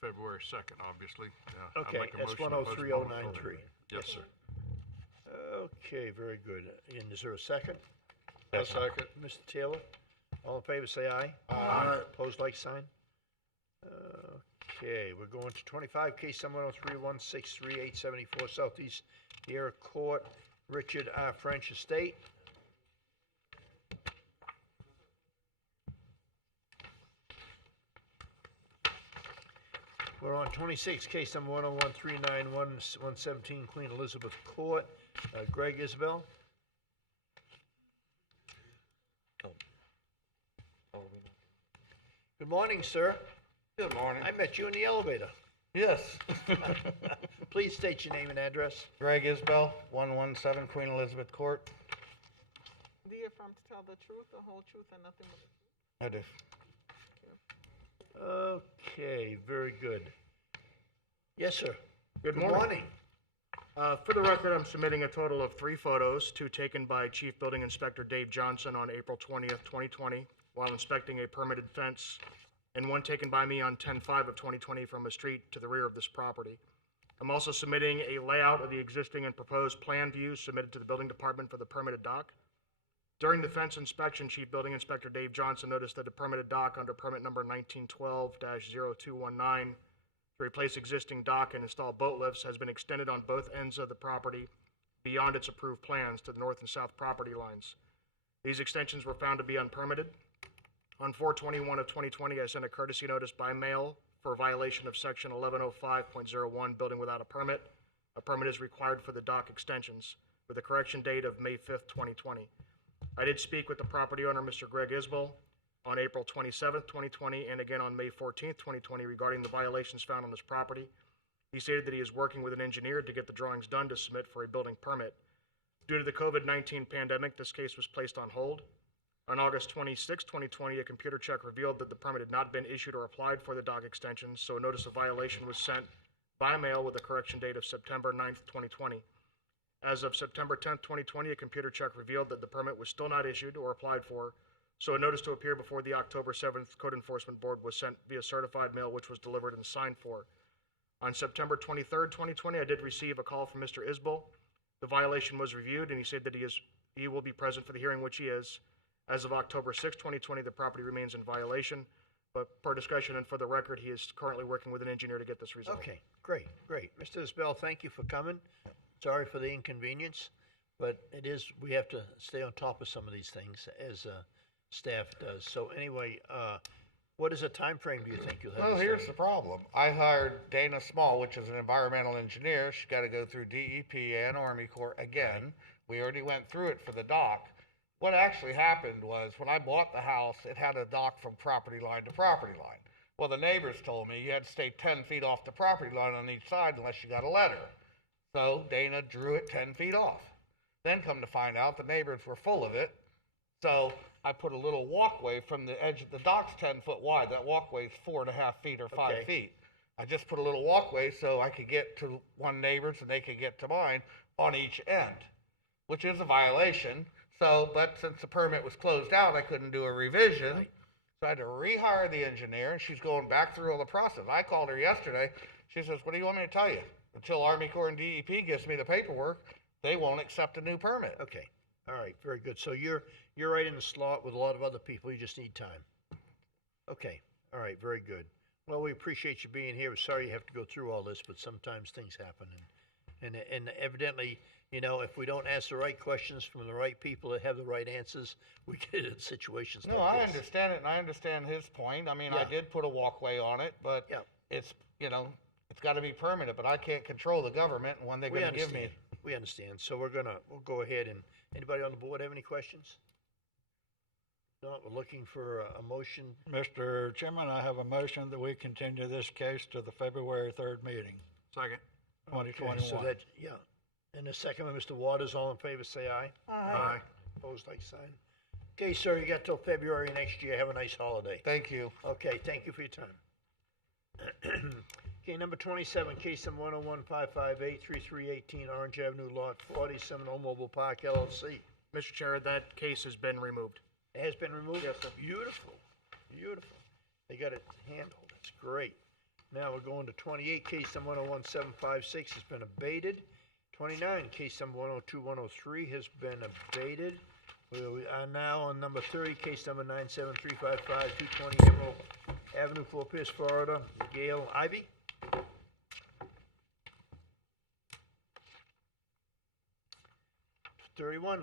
February 2nd, obviously. I Okay, make a that's motion to postpone it till 103-093. then. Yes, sir. Okay, very good. And is there a second? A second. Mr. Taylor, all in favor, say aye. Aye. Opposed, like sign. Okay, we're going to 25, case number 103-163-874 Southeast Sierra Court, Richard R. French Estate. We're on 26, case number 101-391-117 Queen Elizabeth Court, Greg Isabel. Oh, are we not? Good morning, sir. Good morning. I met you in the elevator. Yes. Please state your name and address. Greg Isbell, 117 Queen Elizabeth Court. Do you affirm to tell the truth, the whole truth, and nothing but the truth? I do. Okay, very good. Yes, sir. Good morning. For the record, I'm submitting a total of 3 photos, 2 taken by Chief Building Inspector Dave Johnson on April 20th, 2020, while inspecting a permitted fence, and 1 taken by me on 10/5 of 2020 from a street to the rear of this property. I'm also submitting a layout of the existing and proposed plan views submitted to the Building Department for the permitted dock. During the fence inspection, Chief Building Inspector Dave Johnson noticed that the permitted dock under permit number 1912-0219 to replace existing dock and install boat lifts has been extended on both ends of the property beyond its approved plans to the north and south property lines. These extensions were found to be unpermitted. On 4/21 of 2020, I sent a courtesy notice by mail for violation of section 1105.01, building without a permit, A permit is required for the dock extensions with a correction date of May 5th, 2020. I did speak with the property owner, Mr. Greg Isbell, on April 27th, 2020, and again on May 14th, 2020, regarding the violations found on this property. He stated that he is working with an engineer to get the drawings done to submit for a building permit. Due to the COVID-19 pandemic, this case was placed on hold. On August 26, 2020, a computer check revealed that the permit had not been issued or applied for the dock extensions, so a notice of violation was sent by mail with a correction date of September 9th, 2020. As of September 10th, 2020, a computer check revealed that the permit was still not issued or applied for, so a notice to appear before the October 7th Code Enforcement Board was sent via certified mail, which was delivered and signed for. On September 23rd, 2020, I did receive a call from Mr. Isbell. The violation was reviewed, and he said that he will be present for the hearing, which he is. As of October 6, 2020, the property remains in violation, but per discussion and for the record, he is currently working with an engineer to get this resolved. Okay, great, great. Mr. Isbell, thank you for coming. Sorry for the inconvenience, but we have to stay on top of some of these things as staff does. So anyway, what is the time frame do you think you'll have? Well, this here's done? the problem. I hired Dana Small, which is an environmental engineer. She's got to go through DEP and Army Corps again. We already went through it for the dock. What actually happened was when I bought the house, it had a dock from property line to property line. Well, the neighbors told me you had to stay 10 feet off the property line on each side unless you got a letter. So Dana drew it 10 feet off. Then come to find out the neighbors were full of it. So I put a little walkway from the edge of the dock's 10 foot wide. That walkway is 4.5 feet or 5 feet. I just put a little walkway so I could get to one neighbor's and they could get to mine on each end, which is a violation. So, but since the permit was closed out, I couldn't do a revision. So I had to rehire the engineer, and she's going back through all the process. I called her yesterday. She says, "What do you want me to tell you? Until Army Corps and DEP gives me the paperwork, they won't accept a new permit." Okay, all right, very good. So you're right in the slot with a lot of other people. You just need time. Okay, all right, very good. Well, we appreciate you being here. We're sorry you have to go through all this, but sometimes things happen, and evidently, you know, if we don't ask the right questions from the right people that have the right answers, we get in situations No, like I this. understand it, and I understand his point. I mean, I Yeah. did put a walkway on it, but it's, you know, it's got to be permanent, but I can't control the government and when they're We going to give me. understand. We understand. So we'll go ahead and, anybody on the board have any questions? No, we're looking for a motion. Mr. Chairman, I have a motion that we continue this case to the February 3rd meeting. Second. 2021. Okay, so that, yeah. And the second one, Mr. Waters, all in favor, say aye. Aye. Opposed, like sign. Okay, sir, you got till February next year. Have a nice holiday. Thank you. Okay, thank you for your time. Okay, number 27, case number 101-558-3318, Orange Avenue, Lot 40, Seminole Mobile Park LLC. Mr. Chair, that case has been removed. It has been removed? Yes, sir. Beautiful, beautiful. They got it handled. That's great. Now we're going to 28, case number 101-756 has been abated. 29, case number 102-103 has been abated. We are now on number 30, case number 97355, 220 Emerald Avenue, Fort Pierce, Florida. Gail Ivy.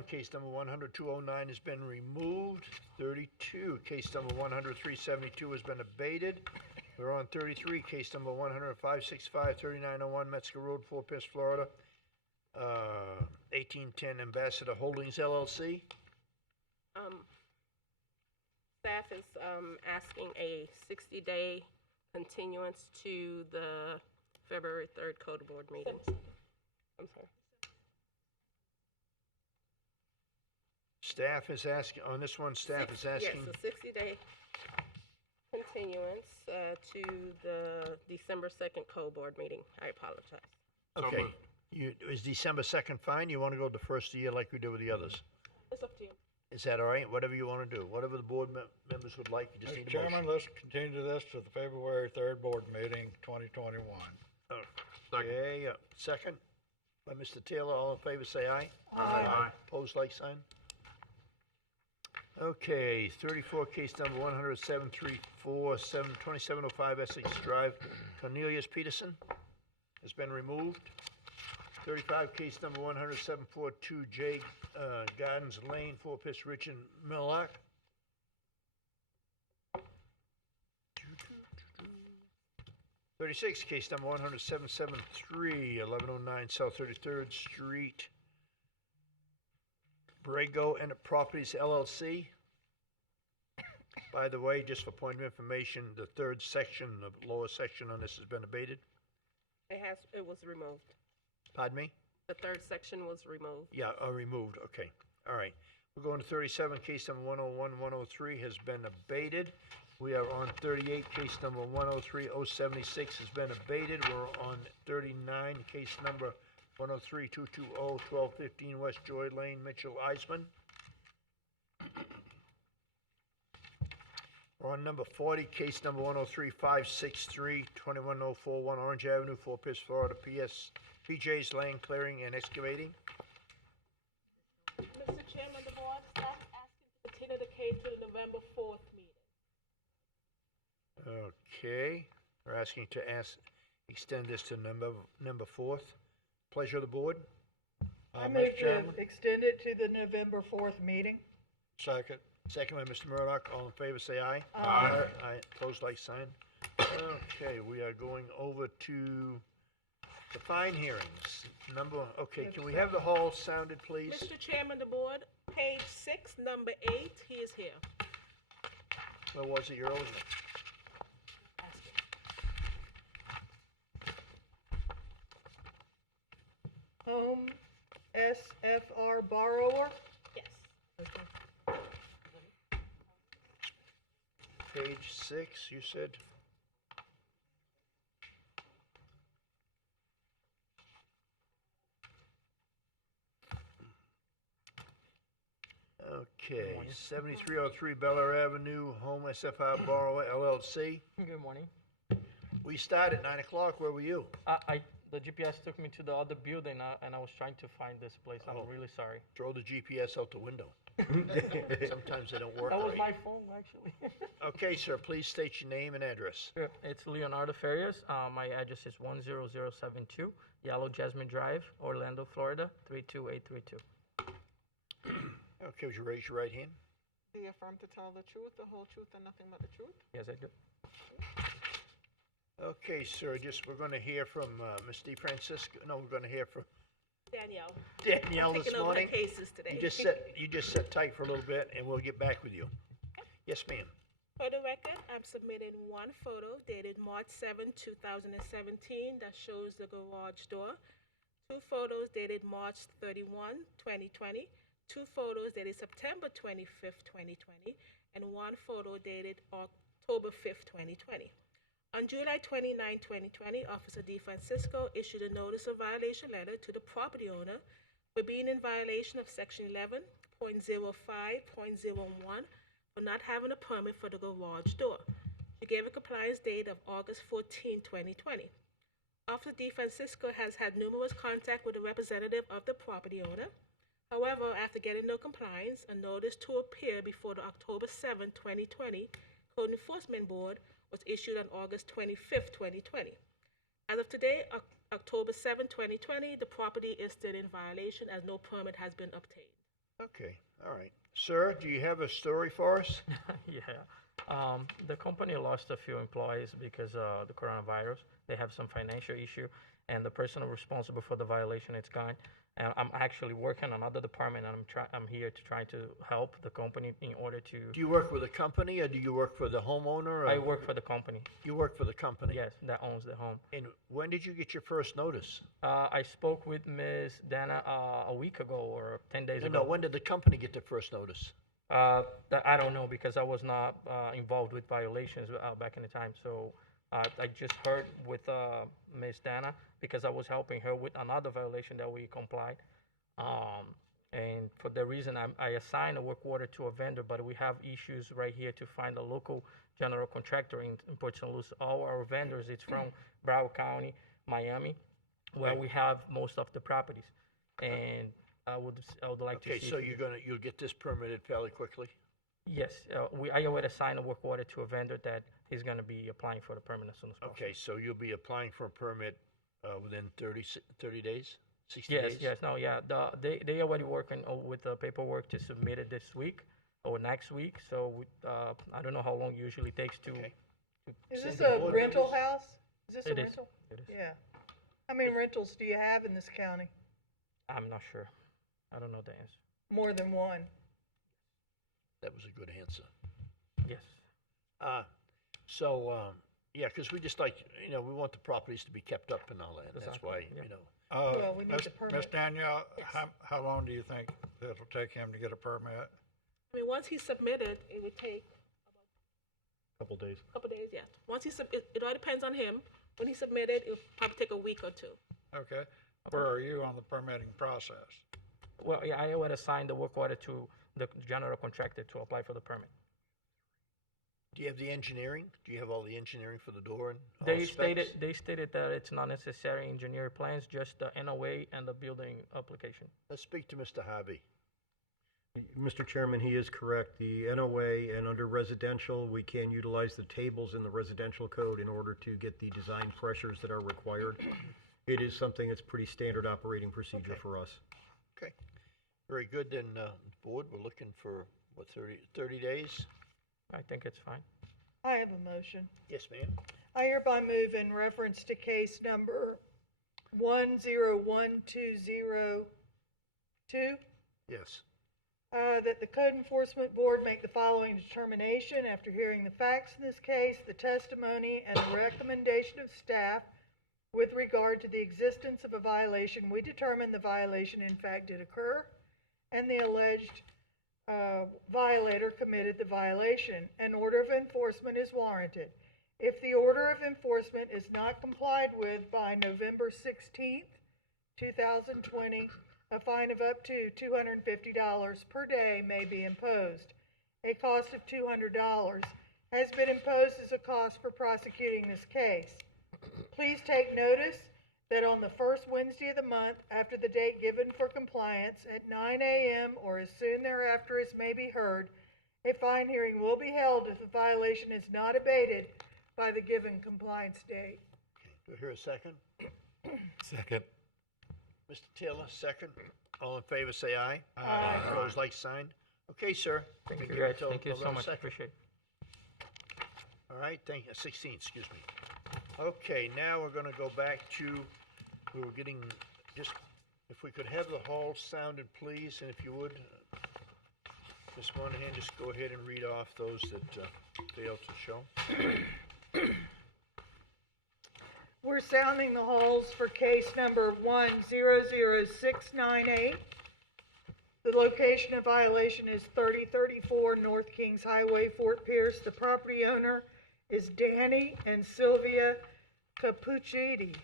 Case number 100-209 has been removed. 32, case number 100-372 has been abated. We're on 33, case number 100-565, 3901 Metzger Road, Fort Pierce, Florida. 1810 Ambassador Holdings LLC. Staff is asking a 60-day continuance to the February 3rd Code Board meeting. I'm sorry. Staff is asking, on this one, staff is asking. Yes, a 60-day continuance to the December 2nd Code Board meeting. I apologize. Okay, is December 2nd fine? You want to go the first of the year like we did with the others? It's up to you. Is that all right? Whatever you want to do, whatever the board members would like, you just need Mr. a motion. Chairman, let's continue this to the February 3rd board meeting, 2021. Okay, second by Mr. Taylor. All in favor, say aye. Aye. Opposed, like sign. Okay, 34, case number 100-734, 2705 Essex Drive, Cornelius Peterson has been removed. 35, case number 100-742, J. Gardens Lane, Fort Pierce, Richard Millock. 36, case number 10773, 1109 South 33rd Street, Brago and Properties LLC. By the way, just for point of information, the third section, the lower section on this has been abated. It was removed. Pardon me? The third section was removed. Yeah, removed, okay. All right. We're going to 37, case number 101-103 has been abated. We are on 38, case number 103-076 has been abated. We're on 39, case number 103-220-1215 West Joy Lane, Mitchell Eisman. We're on number 40, case number 103-563, 21041 Orange Avenue, Fort Pierce, Florida, PJ's Land Clearing and Excavating. Mr. Chairman, the board staff asking to continue the case to the November 4th meeting. Okay, we're asking to extend this to number 4th. Pleasure of the board. I Mr. move Chairman. to extend it to the November 4th meeting. Second. Second by Mr. Murdock. All in favor, say aye. Aye. Aye. Close like sign. Okay, we are going over to the fine hearings. Okay, can we have the hall sounded, please? Mr. Chairman, the board, page 6, number 8, he is here. Where was it earlier? Home SFR borrower. Yes. Page 6, you said? Okay, 7303 Bel Air Avenue, Home SFR Borrower LLC. Good morning. We started at 9 o'clock. Where were you? The GPS took me to the other building, and I was trying to find this place. I'm really sorry. Throw the GPS out the window. Sometimes they don't work That was right. my phone, actually. Okay, sir, please state your name and address. Sure. It's Leonardo Farias. My address is 10072 Yellow Jasmine Drive, Orlando, Florida, 32832. Okay, would you raise your right hand? Do you affirm to tell the truth, the whole truth, and nothing but the truth? Yes, I do. Okay, sir, we're going to hear from Ms. DeFrancisco. No, we're going to hear from Danielle. Danielle this Taking over morning. the cases today. You just sit tight for a little bit, and we'll get back with you. Yes, ma'am. For the record, I'm submitting one photo dated March 7, 2017 that shows the garage door, 2 photos dated March 31, 2020, 2 photos dated September 25th, 2020, and 1 photo dated October 5th, 2020. On July 29, 2020, Officer DeFrancisco issued a notice of violation letter to the property owner for being in violation of Section 11.05.01 for not having a permit for the garage door. She gave a compliance date of August 14, 2020. Officer DeFrancisco has had numerous contact with a representative of the property owner. However, after getting no compliance, a notice to appear before the October 7, 2020 Code Enforcement Board was issued on August 25, 2020. As of today, October 7, 2020, the property is still in violation as no permit has been obtained. Okay, all right. Sir, do you have a story for us? Yeah. The company lost a few employees because of the coronavirus. They have some financial issue, and the person responsible for the violation is gone. And I'm actually working on another department, and I'm here to try to help the company in order to. Do you work with a company, or do you work for the homeowner? I work for the company. You work for the company? Yes, that owns the home. And when did you get your first notice? I spoke with Ms. Dana a week ago or 10 days ago. No, when did the company get their first notice? I don't know because I was not involved with violations back in the time. So I just heard with Ms. Dana because I was helping her with another violation that we complied. And for the reason I assigned a work order to a vendor, but we have issues right here to find a local general contractor in Port St. Lucie. All our vendors, it's from Broward County, Miami, where we have most of the properties. And I would like to see. Okay, so you'll get this permitted fairly quickly? Yes, I already assigned a work order to a vendor that he's going to be applying for the permit as soon as possible. Okay, so you'll be applying for a permit within 30 days? 60 yes, days? Yes, no, yeah. They already working with the paperwork to submit it this week or next week. So I don't know how long it usually takes to. Is this a rental house? Is this It a is. rental? It is. Yeah. How many rentals do you have in this county? I'm not sure. I don't know the answer. More than one? That was a good answer. Yes. Yeah, because we just like, we want the properties to be kept up and all that. That's Exactly, why, yeah. Well, we need Miss the permit. Miss Danielle, how long do you think it'll take him to get a permit? I mean, once he's submitted, it would take Couple days. a couple days, yeah. Once it all depends on him. When he submitted, it'll probably take a week or two. Okay. Where are you on the permitting process? Well, yeah, I would assign the work order to the general contractor to apply for the permit. do you have the engineering? Do you have all the engineering for the door and all They specs? stated that it's not necessary engineer plans, just the NOA and the building application. Let's speak to Mr. Harvey. Mr. Chairman, he is correct. The NOA and under residential, we can utilize the tables in the residential code in order to get the design pressures that are required. It is something that's pretty standard operating procedure Okay. for us. Okay, very good. Then, board, we're looking for, 30 days? I think it's fine. I have a motion. Yes, ma'am. I hereby move in reference to case number 101202, Yes. that the Code Enforcement Board make the following determination after hearing the facts in this case, the testimony, and the recommendation of staff with regard to the existence of a violation. We determine the violation in fact did occur, and the alleged violator committed the violation. An order of enforcement is warranted. If the order of enforcement is not complied with by November 16th, 2020, a fine of up to $250 per day may be imposed. A cost of $200 has been imposed as a cost for prosecuting this case. Please take notice that on the first Wednesday of the month after the date given for compliance at 9 a.m. or as soon thereafter as may be heard, a fine hearing will be held if the violation is not abated by the given compliance date. Do I hear a second? Second. Mr. Taylor, second. All in favor, say aye. Aye. Opposed, like sign. Okay, sir. Thank Can you, give it guys. till Thank you so November much. 2nd. Appreciate it. All right, 16, excuse me. Okay, now we're gonna go back to, we were getting, if we could have the hall sounded, please, and if you would, Ms. Monahan, just go ahead and read off those that failed to show. We're sounding the halls for case number 100698. The location of violation is 3034 North Kings Highway, Fort Pierce. The property owner is Danny and Sylvia Capuchiti.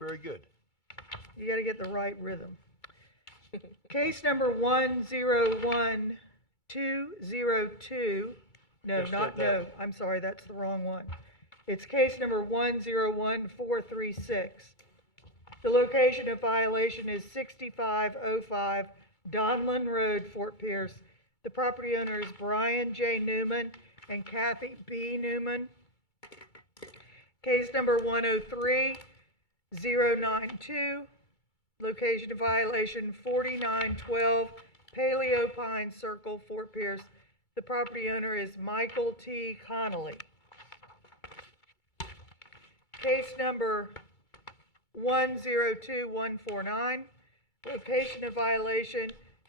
Very good. You gotta get the right rhythm. Case number 101202. No, Just not, did that. no, I'm sorry, that's the wrong one. It's case number 101436. The location of violation is 6505 Donlin Road, Fort Pierce. The property owner is Brian J. Newman and Kathy B. Newman. Case number 103092. Location of violation 4912 Paleo Pine Circle, Fort Pierce. The property owner is Michael T. Connolly. Case number 102149. Location of violation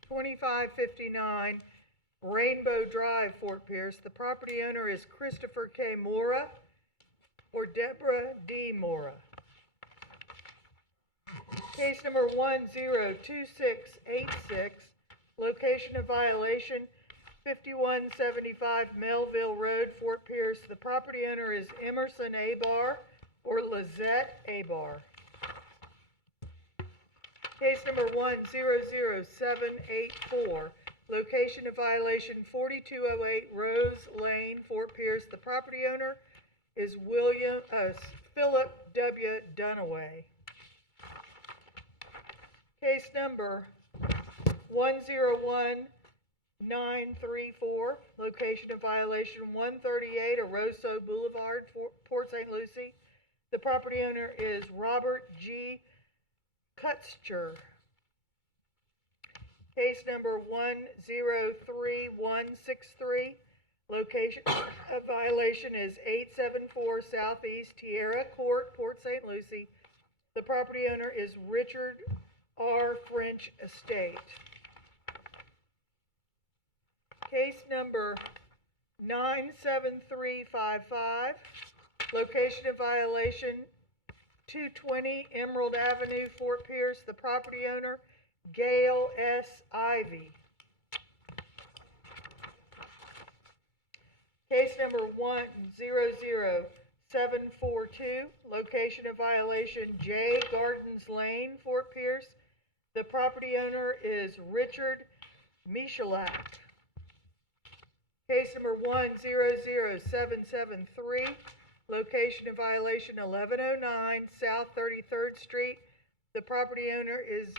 2559 Rainbow Drive, Fort Pierce. The property owner is Christopher K. Mora or Deborah D. Mora. Case number 102686. Location of violation 5175 Melville Road, Fort Pierce. The property owner is Emerson Abar or Lizette Abar. Case number 100784. Location of violation 4208 Rose Lane, Fort Pierce. The property owner is Philip W. Dunaway. Case number 101934. Location of violation 138 Aroso Boulevard, Port St. Lucie. The property owner is Robert G. Kutscher. Case number 103163. Location of violation is 874 Southeast Tierra Court, Port St. Lucie. The property owner is Richard R. French Estate. Case number 97355, location of violation 220 Emerald Avenue, Fort Pierce. The property owner, Gail S. Ivy. Case number 100742, location of violation J. Gardens Lane, Fort Pierce. The property owner is Richard Michalak. Case number 100773, location of violation 1109 South 33rd Street. The property owner is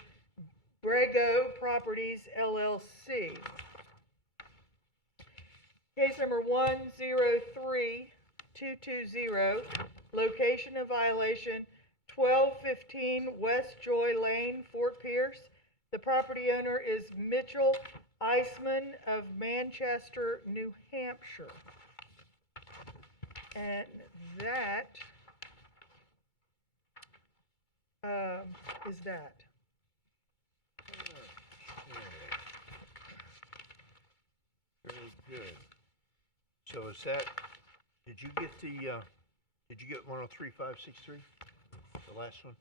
Brego Properties LLC. Case number 103220, location of violation 1215 West Joy Lane, Fort Pierce. The property owner is Mitchell Eisman of Manchester, New Hampshire. And that is that. Very good. So is that, did you get 103563? The last one?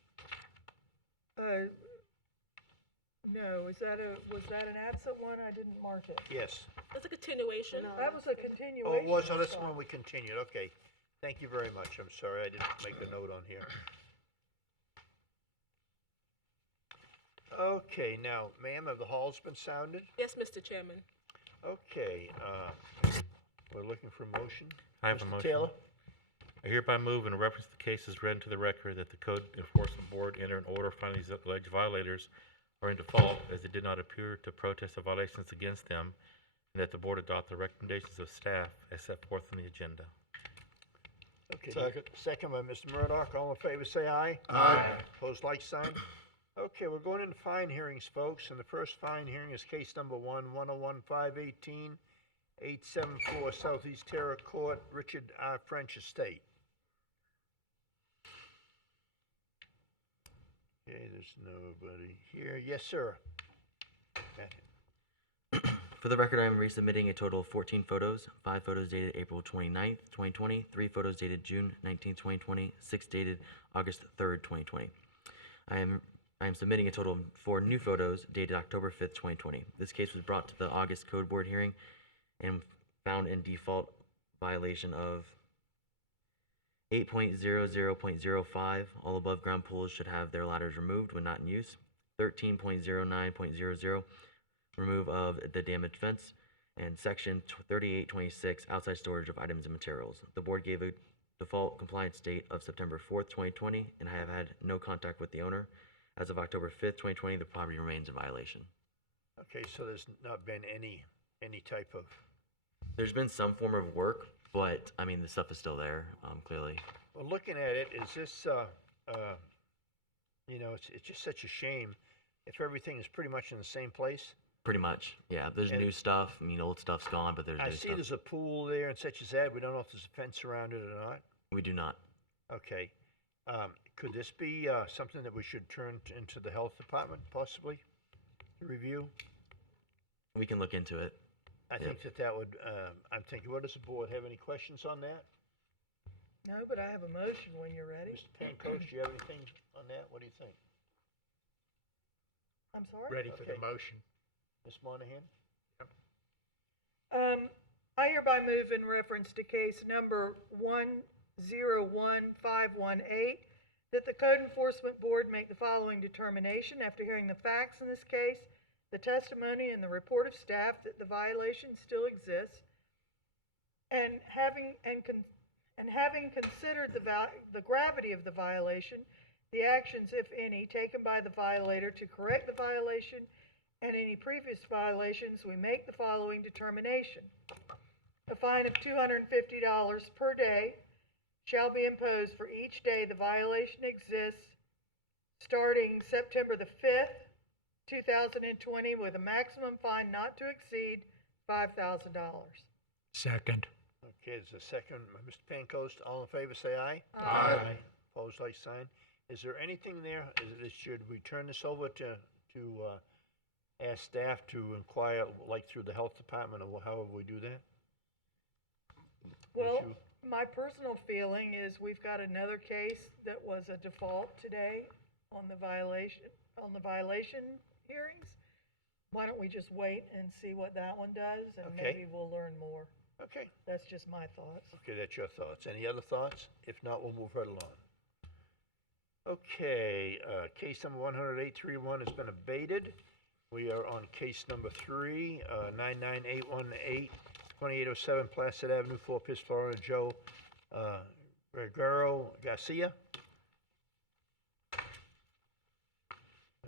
No, was that an absent one? I didn't mark it. Yes. That's a continuation. That was a continuation. Oh, it was, oh, that's the one we continued, okay. Thank you very much, I'm sorry, I didn't make a note on here. Okay, now, ma'am, have the halls been sounded? Yes, Mr. Chairman. Okay, we're looking for a motion. I have a Mr. motion. Taylor? I hereby move in reference to the cases read into the record that the Code Enforcement Board enter an order finding these alleged violators are in default as they did not appear to protest the violations against them, and that the board adopt the recommendations of staff as set forth in the agenda. Okay. Second. Second by Mr. Murdock. All in favor, say aye. Aye. Opposed, like sign. Okay, we're going into fine hearings, folks, and the first fine hearing is case number 101518, 874 Southeast Terra Court, Richard R. French Estate. Okay, there's nobody here. Yes, sir. For the record, I am resubmitting a total of 14 photos, 5 photos dated April 29th, 2020, 3 photos dated June 19th, 2020, 6 dated August 3rd, 2020. I am submitting a total of 4 new photos dated October 5th, 2020. This case was brought to the August Code Board hearing and found in default violation of 8.00.05. All above ground pools should have their ladders removed when not in use. 13.09.00. Remove of the damaged fence, and section 3826, outside storage of items and materials. The board gave a default compliance date of September 4th, 2020, and I have had no contact with the owner. As of October 5th, 2020, the property remains in violation. Okay, so there's not been any type of... There's been some form of work, but, I mean, the stuff is still there, clearly. Well, looking at it, is this, you know, it's just such a shame if everything is pretty much in the same place. Pretty much, yeah. There's And- new stuff. I mean, old stuff's gone, but there's I new see stuff. there's a pool there and such as that. We don't know if there's a fence around it or not. We do not. Okay. Could this be something that we should turn into the health department possibly to review? We can look into it. I think that would, I'm thinking, what does the board have any questions on that? No, but I have a motion when you're ready. Mr. Pankos, do you have anything on that? What do you think? I'm sorry? Ready for the Okay. motion. Ms. Monahan? I hereby move in reference to case number 101518, that the Code Enforcement Board make the following determination after hearing the facts in this case, the testimony and the report of staff that the violation still exists, and having considered the gravity of the violation, the actions, if any, taken by the violator to correct the violation, and any previous violations, we make the following determination. A fine of $250 per day shall be imposed for each day the violation exists, starting September the 5th, 2020, with a maximum fine not to exceed $5,000. Second. Okay, there's a second, by Mr. Pancoast. All in favor, say aye. Aye. Opposed, like sign. Is there anything there, should we turn this over to ask staff to inquire, like through the health department, or however we do that? Well, my personal feeling is we've got another case that was a default today on the violation hearings. Why don't we just wait and see what that one does, and Okay. maybe we'll learn more. Okay. That's just my thoughts. Okay, that's your thoughts. Any other thoughts? If not, we'll move right along. Okay, case number 10831 has been abated. We are on case number 3, 99818, 2807 Placid Avenue, Fort Pierce, Florida. Joe Gregorio Garcia.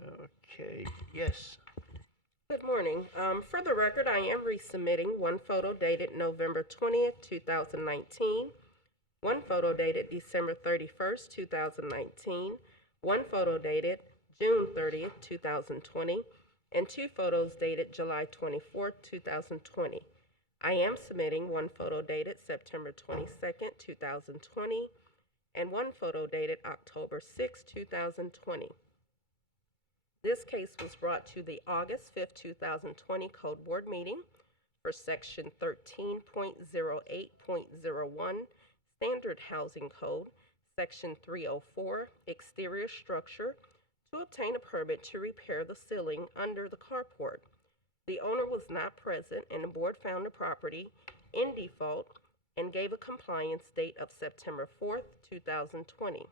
Okay, yes. Good morning. For the record, I am resubmitting one photo dated November 20th, 2019, one photo dated December 31st, 2019, one photo dated June 30th, 2020, and two photos dated July 24th, 2020. I am submitting one photo dated September 22nd, 2020, and one photo dated October 6th, 2020. This case was brought to the August 5th, 2020 Code Board meeting for Section 13.08.01 Standard Housing Code, Section 304 Exterior Structure, to obtain a permit to repair the ceiling under the carport. The owner was not present, and the board found the property in default and gave a compliance date of September 4th, 2020.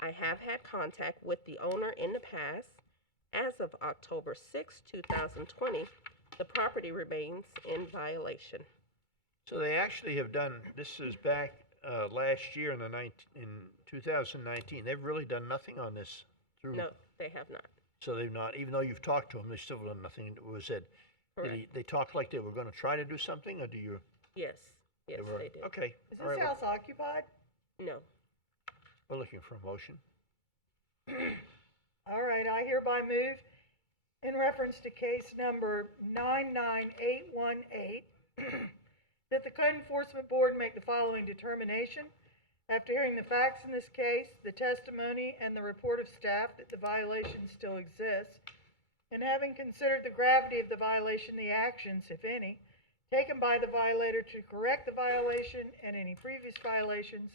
I have had contact with the owner in the past. As of October 6, 2020, the property remains in violation. So they actually have done, this is back last year in 2019. They've really done nothing on this through. No, they have not. So they've not, even though you've talked to them, they still done nothing. Was it? Correct. They talked like they were going to try to do something, or do you? Yes, yes, were- they did. Okay. Is all right, this house occupied? No. We're looking for a motion. All right, I hereby move in reference to case number 99818 that the Code Enforcement Board make the following determination. After hearing the facts in this case, the testimony, and the report of staff that the violation still exists, and having considered the gravity of the violation, the actions, if any, taken by the violator to correct the violation and any previous violations,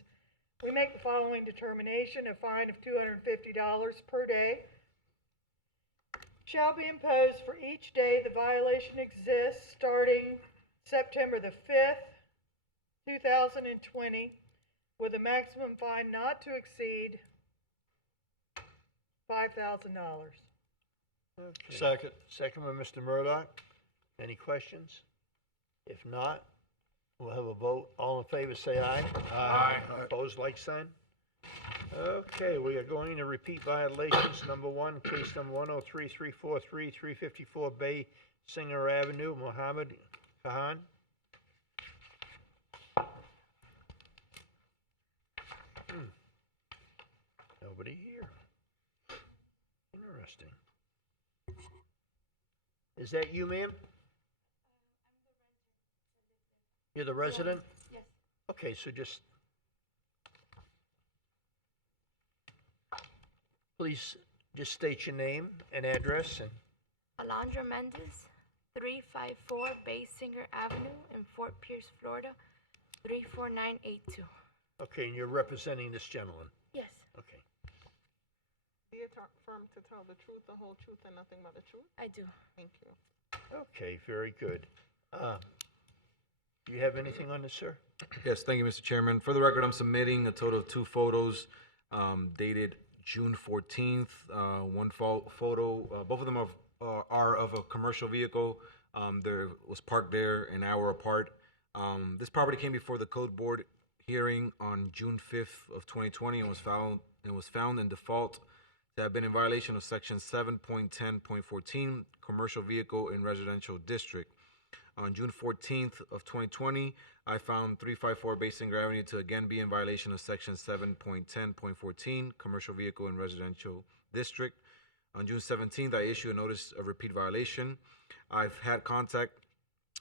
we make the following determination: a fine of $250 per day shall be imposed for each day the violation exists, starting September the 5th, 2020, with a maximum fine not to exceed $5,000. Okay. Second. Second by Mr. Murdock. Any questions? If not, we'll have a vote. All in favor, say aye. Aye. Opposed, like sign. Okay, we are going to repeat violations. Number 1, case number 103343, 354 Bay Singer Avenue, Mohammed Khan. Nobody here. Interesting. Is that you, ma'am? You're the resident? Yes. Okay, so just, please just state your name and address and, Alondra Mendez, 354 Bay Singer Avenue in Fort Pierce, Florida, 34982. okay, and you're representing this gentleman? Yes. Okay. Do you affirm to tell the truth, the whole truth, and nothing but the truth? I do. Thank you. Okay, very good. Do you have anything on this, sir? Yes, thank you, Mr. Chairman. For the record, I'm submitting a total of 2 photos dated June 14th. One photo, both of them are of a commercial vehicle. There was parked there an hour apart. This property came before the Code Board hearing on June 5th of 2020 and was found in default to have been in violation of Section 7.10.14, Commercial Vehicle in Residential District. On June 14th of 2020, I found 354 Bay Singer Avenue to again be in violation of Section 7.10.14, Commercial Vehicle in Residential District. On June 17th, I issued a notice of repeat violation. I've had contact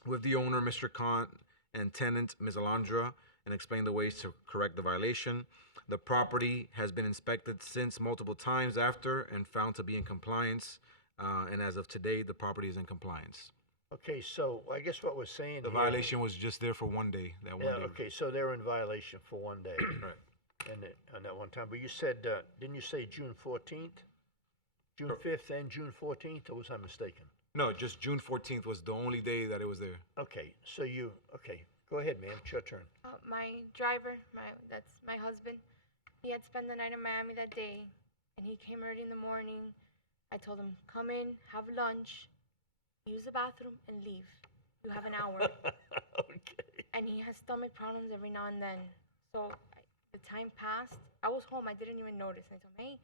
with the owner, Mr. Khan, and tenant, Ms. Alondra, and explained the ways to correct the violation. The property has been inspected since multiple times after and found to be in compliance. And as of today, the property is in compliance. Okay, so I guess what we're saying The here- violation was just there for one day, that one Yeah, day. okay, so they're in violation for one day. Right. And on that one time, but you said, didn't you say June 14th? June 5th and June 14th, or was I mistaken? No, just June 14th was the only day that it was there. Okay, so okay, go ahead, ma'am, it's your turn. My driver, that's my husband, he had spent the night in Miami that day, and he came early in the morning. I told him, come in, have lunch, use the bathroom, and leave. You have an hour. Okay. And he has stomach problems every now and then. So the time passed. I was home. I didn't even notice. I told him, hey,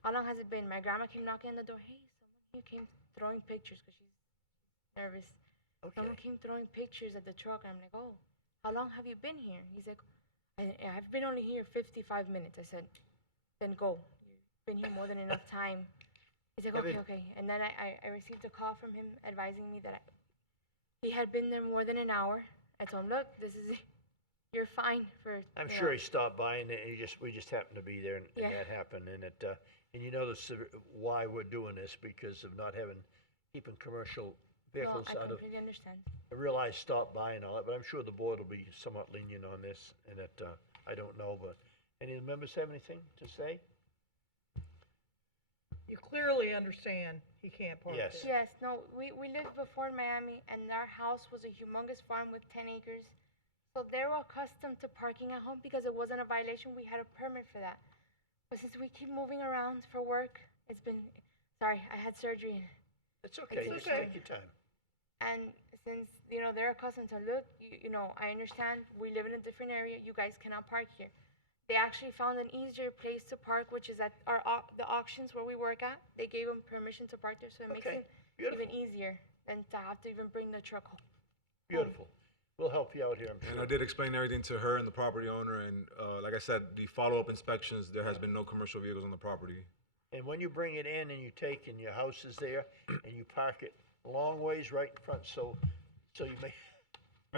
how long has it been? My grandma came knocking on the door. Hey, someone here came throwing pictures because she's nervous. Someone came throwing pictures at the truck. And I'm like, oh, how long have you been here? He's like, I've been only here 55 minutes. I said, then go. You've been here more than enough time. He's like, okay. And then I received a call from him advising me that he had been there more than an hour. I told him, look, you're fine for. I'm sure he stopped by and we just happened to be there and Yeah. that happened. And and you know why we're doing this, because of not keeping commercial vehicles I out of. completely understand. I realize stop by and all that, but I'm sure the board will be somewhat lenient on this, and that, I don't know, but any of the members have anything to say? You clearly understand he can't park there. Yes, no, we lived before in Miami, and our house was a humongous farm with 10 acres. So they were accustomed to parking at home because it wasn't a violation. We had a permit for that. But since we keep moving around for work, sorry, I had surgery. It's okay, just take your time. And since, they're accustomed to, look, I understand we live in a different area. You guys cannot park here. They actually found an easier place to park, which is at the auctions where we work at. They gave them permission to park there, so it makes it even easier than to have to even bring the truck home. Beautiful. We'll help you out here, I'm And sure. I did explain everything to her and the property owner, and like I said, the follow-up inspections, there has been no commercial vehicles on the property. And when you bring it in and you take, and your house is there, and you park it a long ways right in front, so you may. Mr.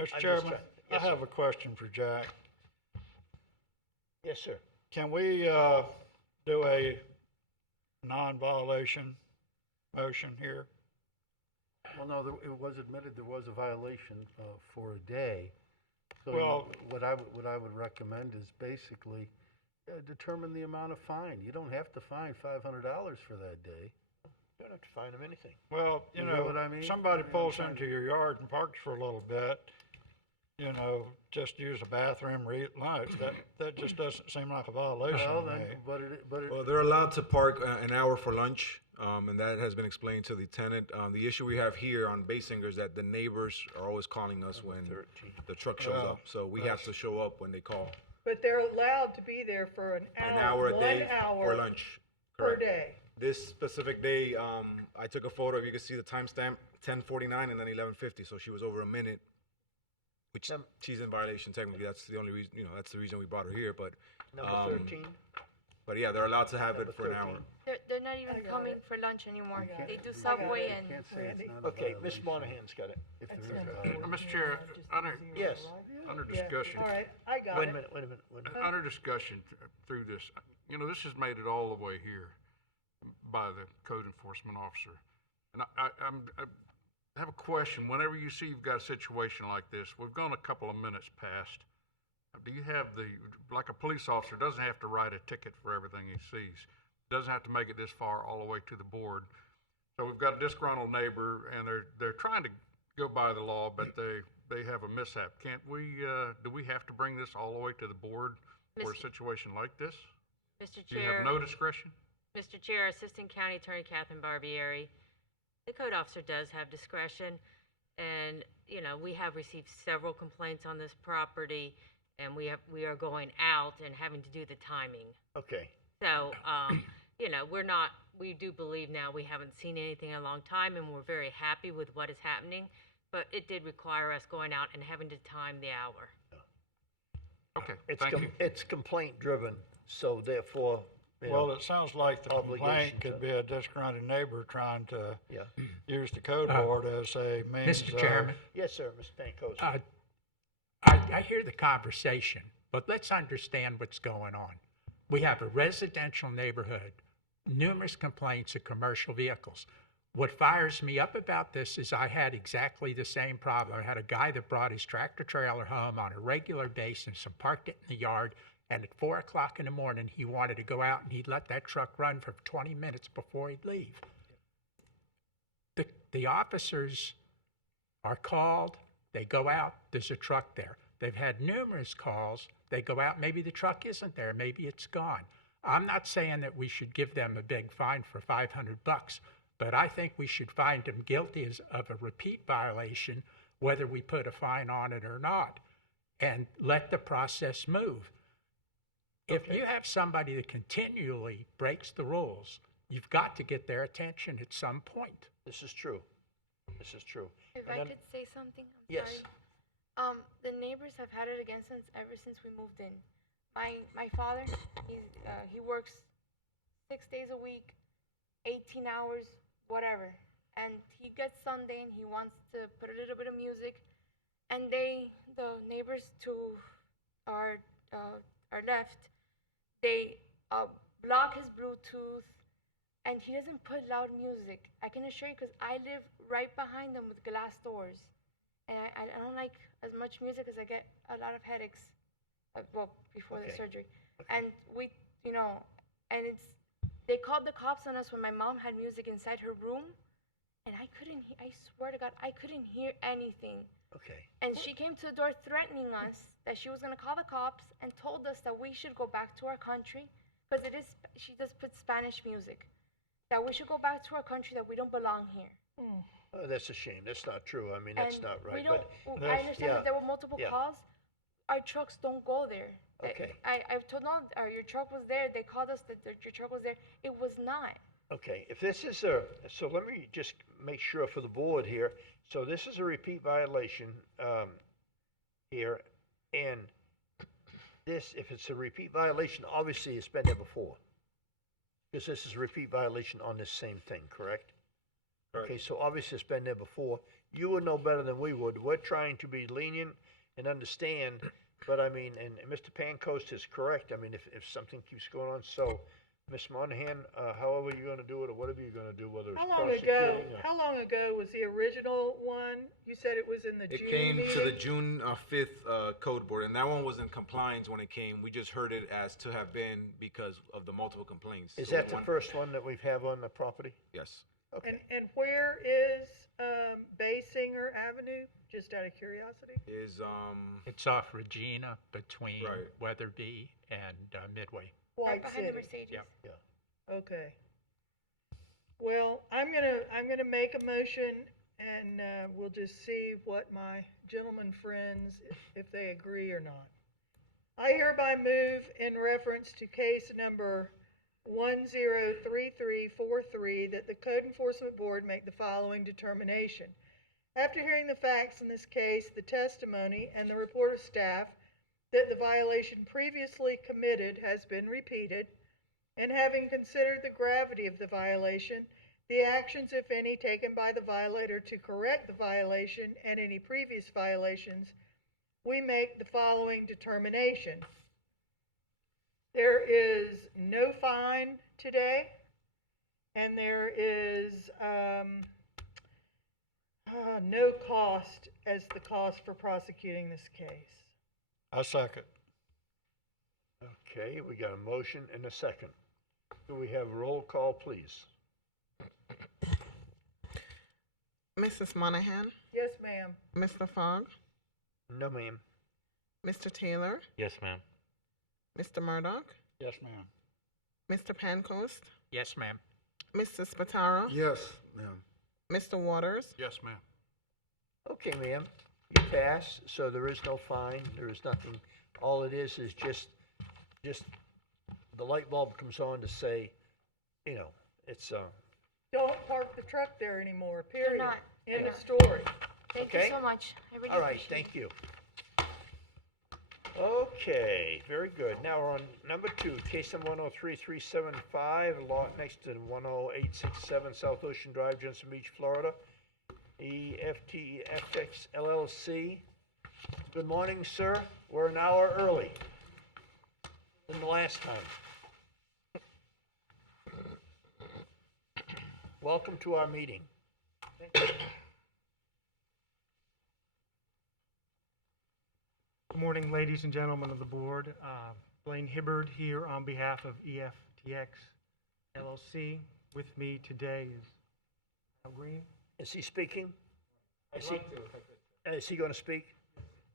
I'm just Chairman, trying- I Yes, sir. have a question for Jack. Yes, sir. Can we do a non-violation motion here? Well, no, it was admitted there was a violation for a day. So Well- what I would recommend is basically determine the amount of fine. You don't have to fine $500 for that day. You don't have to fine them anything. Well, You know what I mean? somebody I'm pulls trying into your yard and parks for a little bit, just use a bathroom or eat lunch, that just doesn't seem like a violation Well, to then, me. but Well, they're allowed to park an hour for lunch, and that has been explained to the tenant. The issue we have here on Basinger is that the neighbors are always calling us when the truck shows Well, up, so we have to show up when they call. But they're allowed to be there for an An hour a day 1 hour or lunch. per Correct. day. This specific day, I took a photo. You can see the timestamp, 10:49 and then 11:50. So she was over a minute, which she's in violation technically. That's the only reason, that's the reason we brought her here. But Number 13? But yeah, they're allowed to have it for an hour. They're not even coming for lunch anymore. They do Subway and. Okay, Ms. Monahan's got it. Mr. Chair, Yes. under discussion. All right, I got Wait a it. minute, wait a minute. Under discussion through this, this has made it all the way here by the code enforcement officer. And I have a question. Whenever you see you've got a situation like this, we've gone a couple of minutes past. Do you have like a police officer doesn't have to write a ticket for everything he sees, doesn't have to make it this far all the way to the board. So we've got a disgruntled neighbor, and they're trying to go by the law, but they have a mishap. Can't we? Do we have to bring this all the way to the board for a situation like this? Mr. Do you have Chair. no discretion? Mr. Chair, Assistant County Attorney Catherine Barbieri. The code officer does have discretion, and, we have received several complaints on this property, and we are going out and having to do the timing. Okay. So, we do believe now we haven't seen anything in a long time, and we're very happy with what is happening, but it did require us going out and having to time the hour. Okay, It's complaint driven, so therefore. Well, it sounds like the complaint obligation could be a disgruntled neighbor trying to Yeah. use the code board as a means Mr. Chairman. Yes, sir, Mr. Pancoast. I hear the conversation, but let's understand what's going on. We have a residential neighborhood, numerous complaints of commercial vehicles. What fires me up about this is I had exactly the same problem. I had a guy that brought his tractor trailer home on a regular basis and parked it in the yard, and at 4 o'clock in the morning, he wanted to go out and he'd let that truck run for 20 minutes before he'd leave. The officers are called, they go out, there's a truck there. They've had numerous calls, they go out, maybe the truck isn't there, maybe it's gone. I'm not saying that we should give them a big fine for $500, but I think we should find them guilty of a repeat violation, whether we put a fine on it or not, and let the process move. If you have somebody that continually breaks the rules, you've got to get their attention at some point. This is true. This is true. If And I then- could say something, I'm Yes. sorry. The neighbors have had it against us ever since we moved in. My father, he works 6 days a week, 18 hours, whatever, and he gets Sunday and he wants to put a little bit of music, and the neighbors to our left, they block his Bluetooth, and he doesn't put loud music. I can assure you, because I live right behind them with glass doors, and I don't like as much music as I get a lot of headaches, before the Okay. surgery. And they called the cops on us when my mom had music inside her room, and I swear to God, I couldn't hear anything. Okay. And she came to the door threatening us that she was going to call the cops, and told us that we should go back to our country, because she does put Spanish music, that we should go back to our country, that we don't belong here. Oh, that's a shame. That's not true. I mean, that's And not right. We don't, But I understand that there were multiple yeah. calls. Our trucks don't go there. Okay. I've told them, your truck was there. They called us that your truck was there. It was not. Okay, if this is so let me just make sure for the board here. So this is a repeat violation here, and if it's a repeat violation, obviously it's been there before. Because this is a repeat violation on this same thing, correct? Okay, so obviously it's been there before. You would know better than we would. We're trying to be lenient and understand, but I mean, and Mr. Pancoast is correct. I mean, if something keeps going on, so Ms. Monahan, however you're gonna do it, or whatever you're gonna do, whether it's How long ago? prosecuting or. How long ago was the original one? You said it was in the It June came meeting? to the June 5th code board, and that one was in compliance when it came. We just heard it as to have been because of the multiple complaints. Is So that the one- first one that we've have on the property? Yes. Okay. And where is Baysinger Avenue? Just out of curiosity. It's off Regina between Right. Weatherby and Midway. White behind the City. Mercedes. Yep. Yeah. Okay. Well, I'm gonna make a motion, and we'll just see what my gentleman friends, if they agree or not. I hereby move in reference to case number 103343 that the Code Enforcement Board make the following determination. After hearing the facts in this case, the testimony, and the report of staff, that the violation previously committed has been repeated, and having considered the gravity of the violation, the actions, if any, taken by the violator to correct the violation and any previous violations, we make the following determination. There is no fine today, and there is no cost as the cost for prosecuting this case. I second. Okay, we got a motion and a second. Do we have roll call, please? Mrs. Monahan? Yes, ma'am. Mr. Fogg? No, ma'am. Mr. Taylor? Yes, ma'am. Mr. Murdoch? Yes, ma'am. Mr. Pancoast? Yes, ma'am. Mr. Spataro? Yes, ma'am. Mr. Waters? Yes, ma'am. Okay, ma'am, you pass, so there is no fine, there is nothing. All it is just the light bulb comes on to say, it's, Don't park the truck there anymore, period. not. End They're of not. story. Thank Okay. you so much. I really all right, appreciate it. thank you. Okay, very good. Now we're on number 2, case number 103375, lot next to 10867 South Ocean Drive, Jensen Beach, Florida. EFTFX LLC Good morning, sir. We're an hour early than the last time. Welcome to our meeting. Good morning, ladies and gentlemen of the board. Blaine Hibbard here on behalf of EFTX LLC. With me today is Al Green. Is he speaking? I'd Is he, like to, if I could. is he going to speak?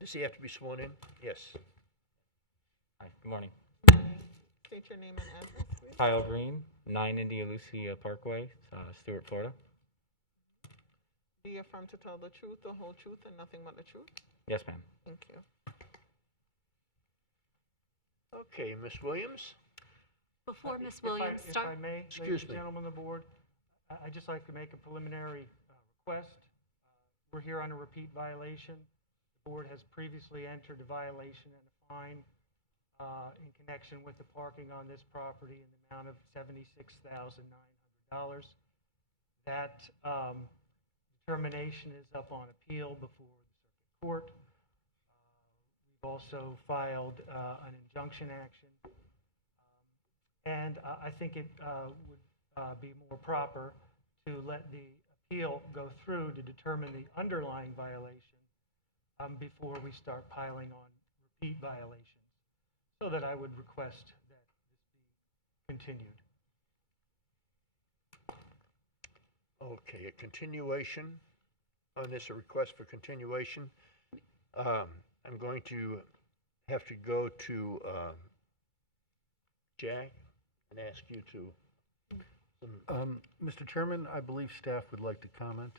Does he have to be sworn in? Yes. Hi, good morning. State your name and address, please. Kyle Green, 9 India Lucia Parkway, Stuart, Florida. Do you affirm to tell the truth, the whole truth, and nothing but the truth? Yes, ma'am. Thank you. Okay, Ms. Williams? Before Ms. If I- Williams If start, I may, Excuse ladies and me. gentlemen of the board, I'd just like to make a preliminary request. We're here on a repeat violation. The board has previously entered a violation and a fine in connection with the parking on this property in the amount of $76,900. That determination is up on appeal before the circuit court. We've also filed an injunction action. And I think it would be more proper to let the appeal go through to determine the underlying violation before we start piling on repeat violations. So that I would request that this be continued. Okay, a continuation on this, a request for continuation. I'm going to have to go to Jack and ask you to. Mr. Chairman, I believe staff would like to comment.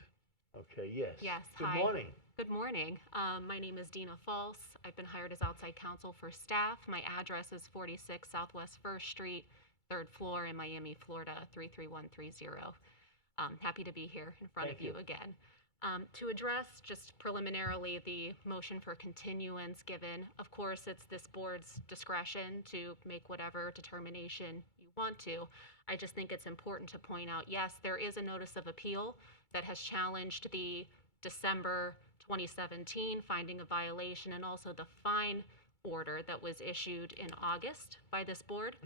Okay, yes. yes, Good hi. morning. Good morning. My name is Dina False. I've been hired as outside counsel for staff. My address is 46 Southwest 1st Street, 3rd floor in Miami, Florida, 33130. Happy to be here in front of you again. To address just preliminarily the motion for continuance given, of course, it's this board's discretion to make whatever determination you want to. I just think it's important to point out, yes, there is a notice of appeal that has challenged the December 2017 finding of violation and also the fine order that was issued in August by this board.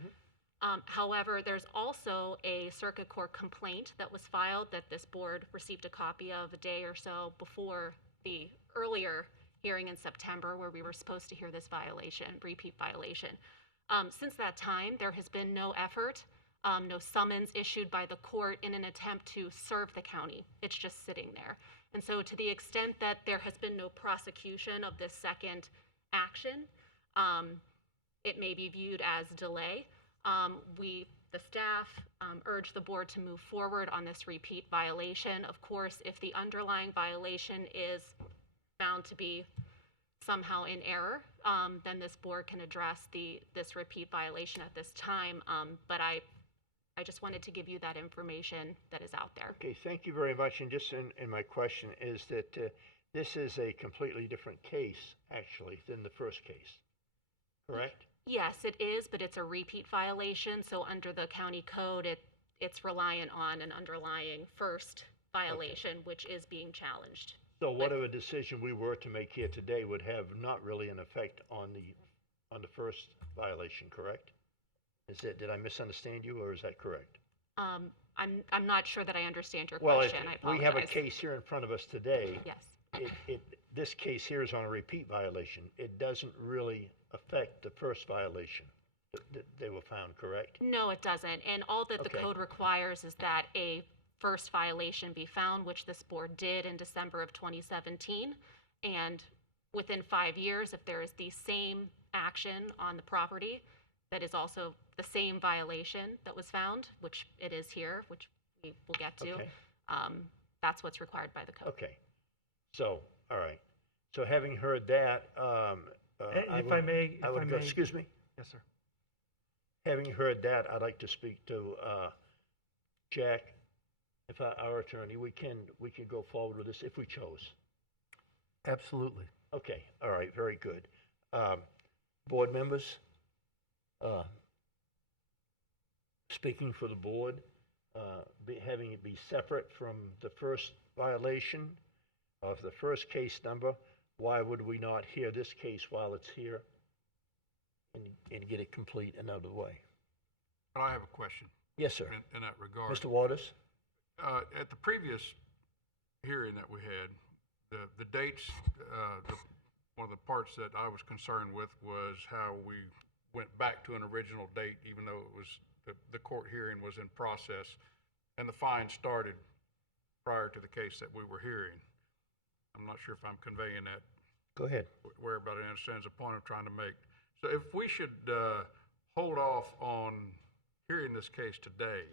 However, there's also a circuit court complaint that was filed that this board received a copy of a day or so before the earlier hearing in September where we were supposed to hear this violation, repeat violation. Since that time, there has been no effort, no summons issued by the court in an attempt to serve the county. It's just sitting there. And so to the extent that there has been no prosecution of this second action, it may be viewed as delay. The staff, urge the board to move forward on this repeat violation. Of course, if the underlying violation is found to be somehow in error, then this board can address this repeat violation at this time. But I just wanted to give you that information that is out there. Okay, thank you very much. And just in my question is that this is a completely different case, actually, than the first case, correct? Yes, it is, but it's a repeat violation. So under the county code, it's reliant on an underlying first violation, which is being challenged. So whatever decision we were to make here today would have not really an effect on the first violation, correct? Did I misunderstand you, or is that correct? I'm not sure that I understand your Well, question. I apologize. we have a case here in front of us today. Yes. This case here is on a repeat violation. It doesn't really affect the first violation that they were found, correct? No, it doesn't. And all that the Okay. code requires is that a first violation be found, which this board did in December of 2017. And within 5 years, if there is the same action on the property that is also the same violation that was found, which it is here, which we will get to, Okay. that's what's required by the code. Okay. So, all right. So having heard that, If I may, excuse me? Yes, sir. Having heard that, I'd like to speak to Jack. If our attorney, we can go forward with this if we chose. Absolutely. Okay, all right, very good. Board members, speaking for the board, having it be separate from the first violation of the first case number, why would we not hear this case while it's here and get it complete another way? But I have a question Yes, sir. in that regard. Mr. Waters? At the previous hearing that we had, the dates, one of the parts that I was concerned with was how we went back to an original date, even though it was, the court hearing was in process, and the fine started prior to the case that we were hearing. I'm not sure if I'm conveying that Go ahead. where everybody understands the point I'm trying to make. So if we should hold off on hearing this case today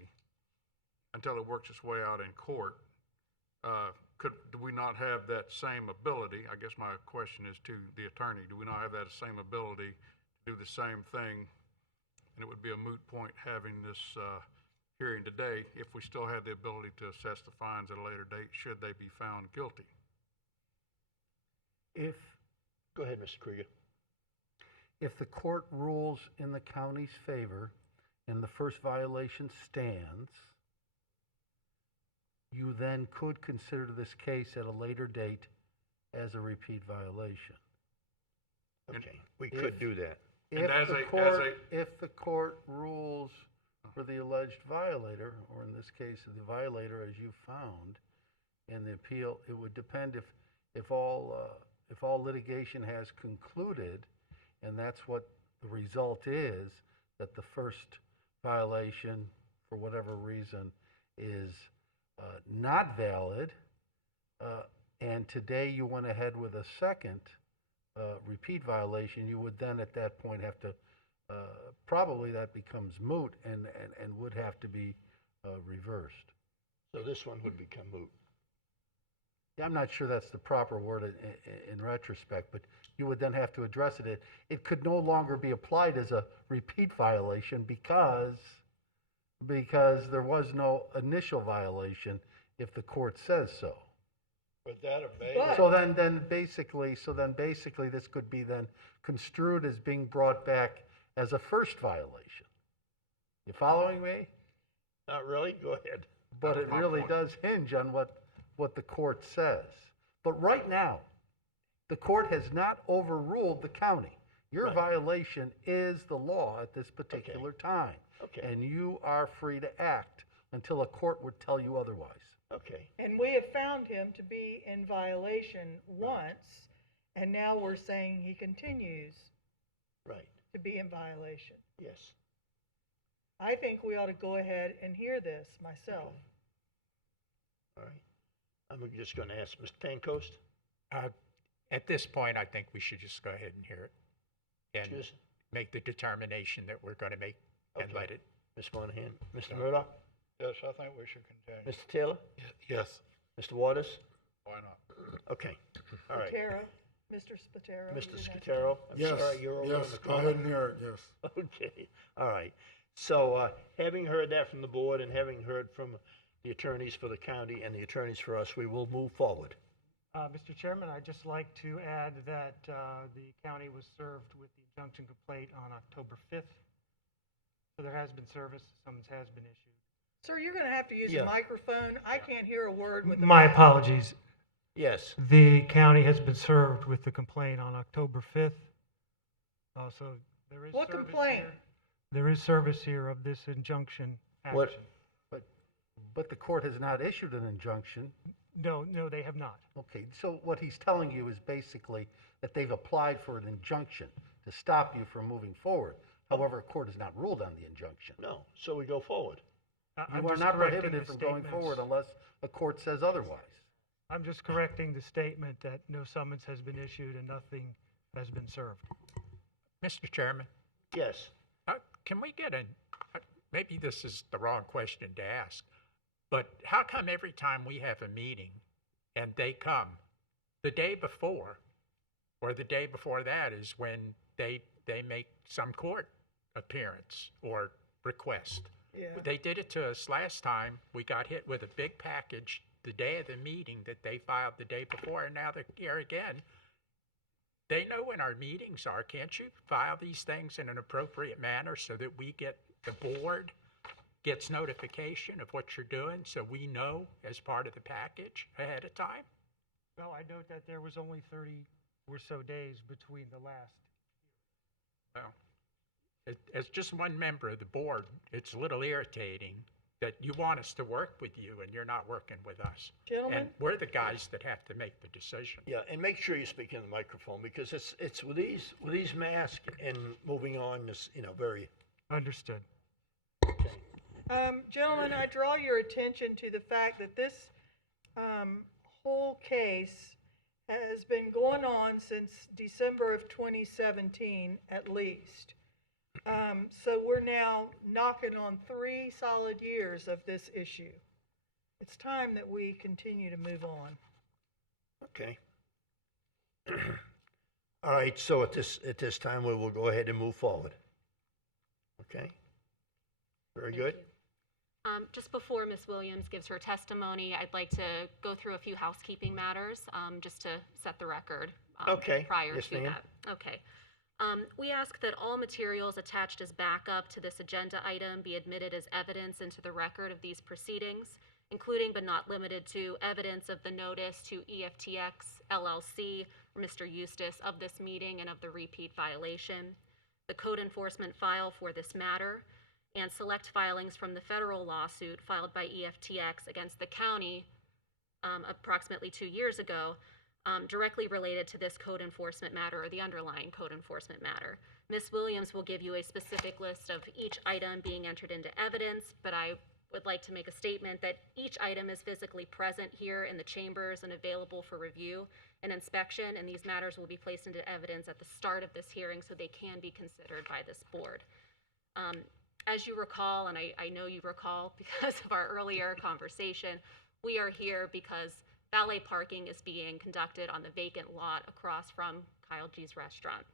until it works its way out in court, do we not have that same ability? I guess my question is to the attorney. Do we not have that same ability to do the same thing? And it would be a moot point having this hearing today if we still had the ability to assess the fines at a later date should they be found guilty. Go ahead, Mr. Krieger. If the court rules in the county's favor and the first violation stands, you then could consider this case at a later date as a repeat violation. Okay, we could do that. If the court rules for the alleged violator, or in this case, the violator as you found in the appeal, it would depend if all litigation has concluded, and that's what the result is, that the first violation, for whatever reason, is not valid, and today you went ahead with a second repeat violation, you would then at that point have to, probably that becomes moot and would have to be reversed. So this one would become moot. Yeah, I'm not sure that's the proper word in retrospect, but you would then have to address it. It could no longer be applied as a repeat violation because there was no initial violation if the court says so. But that abated. So then basically this could be then construed as being brought back as a first violation. You following me? Not really? Go ahead. But it really does hinge on what the court says. But right now, the court has not overruled the county. Your violation is the law at this particular time. Okay. And you are free to act until a court would tell you otherwise. Okay. And we have found him to be in violation once, and now we're saying he continues Right. to be in violation. Yes. I think we ought to go ahead and hear this myself. All right. I'm just going to ask Mr. Pancoast. At this point, I think we should just go ahead and hear it and Just- make the determination that we're going to make and Okay. let it. Ms. Monahan. Mr. Murdoch. Yes, I think we should continue. Mr. Taylor. Yes. Mr. Waters. Why not? Okay. All right. Spataro, Mr. Spataro. Mr. you're next. Scataro. I'm Yes, sorry, you're over in yes, the go corner. ahead and hear it, yes. Okay, all right. So, having heard that from the board and having heard from the attorneys for the county and the attorneys for us, we will move forward. Mr. Chairman, I'd just like to add that the county was served with the injunction complaint on October 5th. So there has been service, summons has been issued. Sir, you're going to have to use Yeah. a microphone. I can't hear a word with the My mouth. apologies. Yes. The county has been served with the complaint on October 5th. So there is What service complaint? here. There is service here of this injunction What- action. But the court has not issued an injunction. No, they have not. Okay, so what he's telling you is basically that they've applied for an injunction to stop you from moving forward. However, a court has not ruled on the injunction. No, so we go forward. I'm You are just not correcting prohibited the from going statements. forward unless a court says otherwise. I'm just correcting the statement that no summons has been issued and nothing has been served. Mr. Chairman, Yes. can we get maybe this is the wrong question to ask, but how come every time we have a meeting and they come, the day before or the day before that is when they make some court appearance or request? Yeah. They did it to us last time. We got hit with a big package the day of the meeting that they filed the day before, and now they're here again. They know when our meetings are. Can't you file these things in an appropriate manner so that we get, the board gets notification of what you're doing so we know as part of the package ahead of time? Well, I note that there was only 30 or so days between the last. Well, as just one member of the board, it's a little irritating that you want us to work with you and you're not working with us. Gentlemen? And we're the guys that have to make the decision. Yeah, and make sure you speak in the microphone, because it's with these masks and moving on, this, very. Understood. Gentlemen, I draw your attention to the fact that this whole case has been going on since December of 2017 at least. So we're now knocking on 3 solid years of this issue. It's time that we continue to move on. Okay. All right, so at this time, we will go ahead and move forward. Okay? Very good. Just before Ms. Williams gives her testimony, I'd like to go through a few housekeeping matters, just to set the record Okay. prior Yes, to ma'am. that. Okay. We ask that all materials attached as backup to this agenda item be admitted as evidence into the record of these proceedings, including but not limited to evidence of the notice to EFTX LLC or Mr. Eustace of this meeting and of the repeat violation, the code enforcement file for this matter, and select filings from the federal lawsuit filed by EFTX against the county approximately 2 years ago, directly related to this code enforcement matter or the underlying code enforcement matter. Ms. Williams will give you a specific list of each item being entered into evidence, but I would like to make a statement that each item is physically present here in the chambers and available for review and inspection, and these matters will be placed into evidence at the start of this hearing so they can be considered by this board. As you recall, and I know you recall because of our earlier conversation, we are here because valet parking is being conducted on the vacant lot across from Kyle G's restaurant.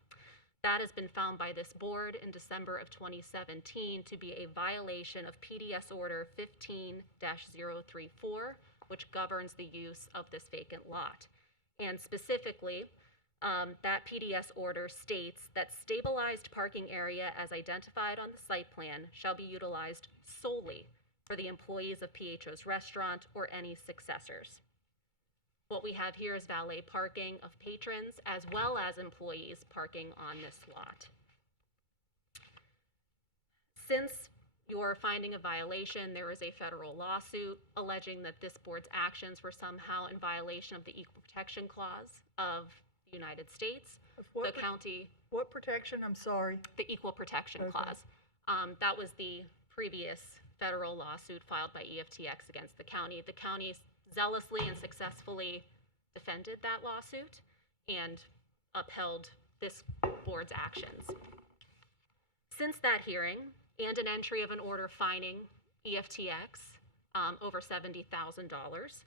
That has been found by this board in December of 2017 to be a violation of PDS Order 15-034, which governs the use of this vacant lot. And specifically, that PDS order states that stabilized parking area as identified on the site plan shall be utilized solely for the employees of PHO's restaurant or any successors. What we have here is valet parking of patrons as well as employees parking on this lot. Since your finding of violation, there is a federal lawsuit alleging that this board's actions were somehow in violation of the Equal Protection Clause of the United States. What The county, What protection? I'm sorry. the Equal Protection Clause. That was the previous federal lawsuit filed by EFTX against the county. The county zealously and successfully defended that lawsuit and upheld this board's actions. Since that hearing and an entry of an order fining EFTX over $70,000,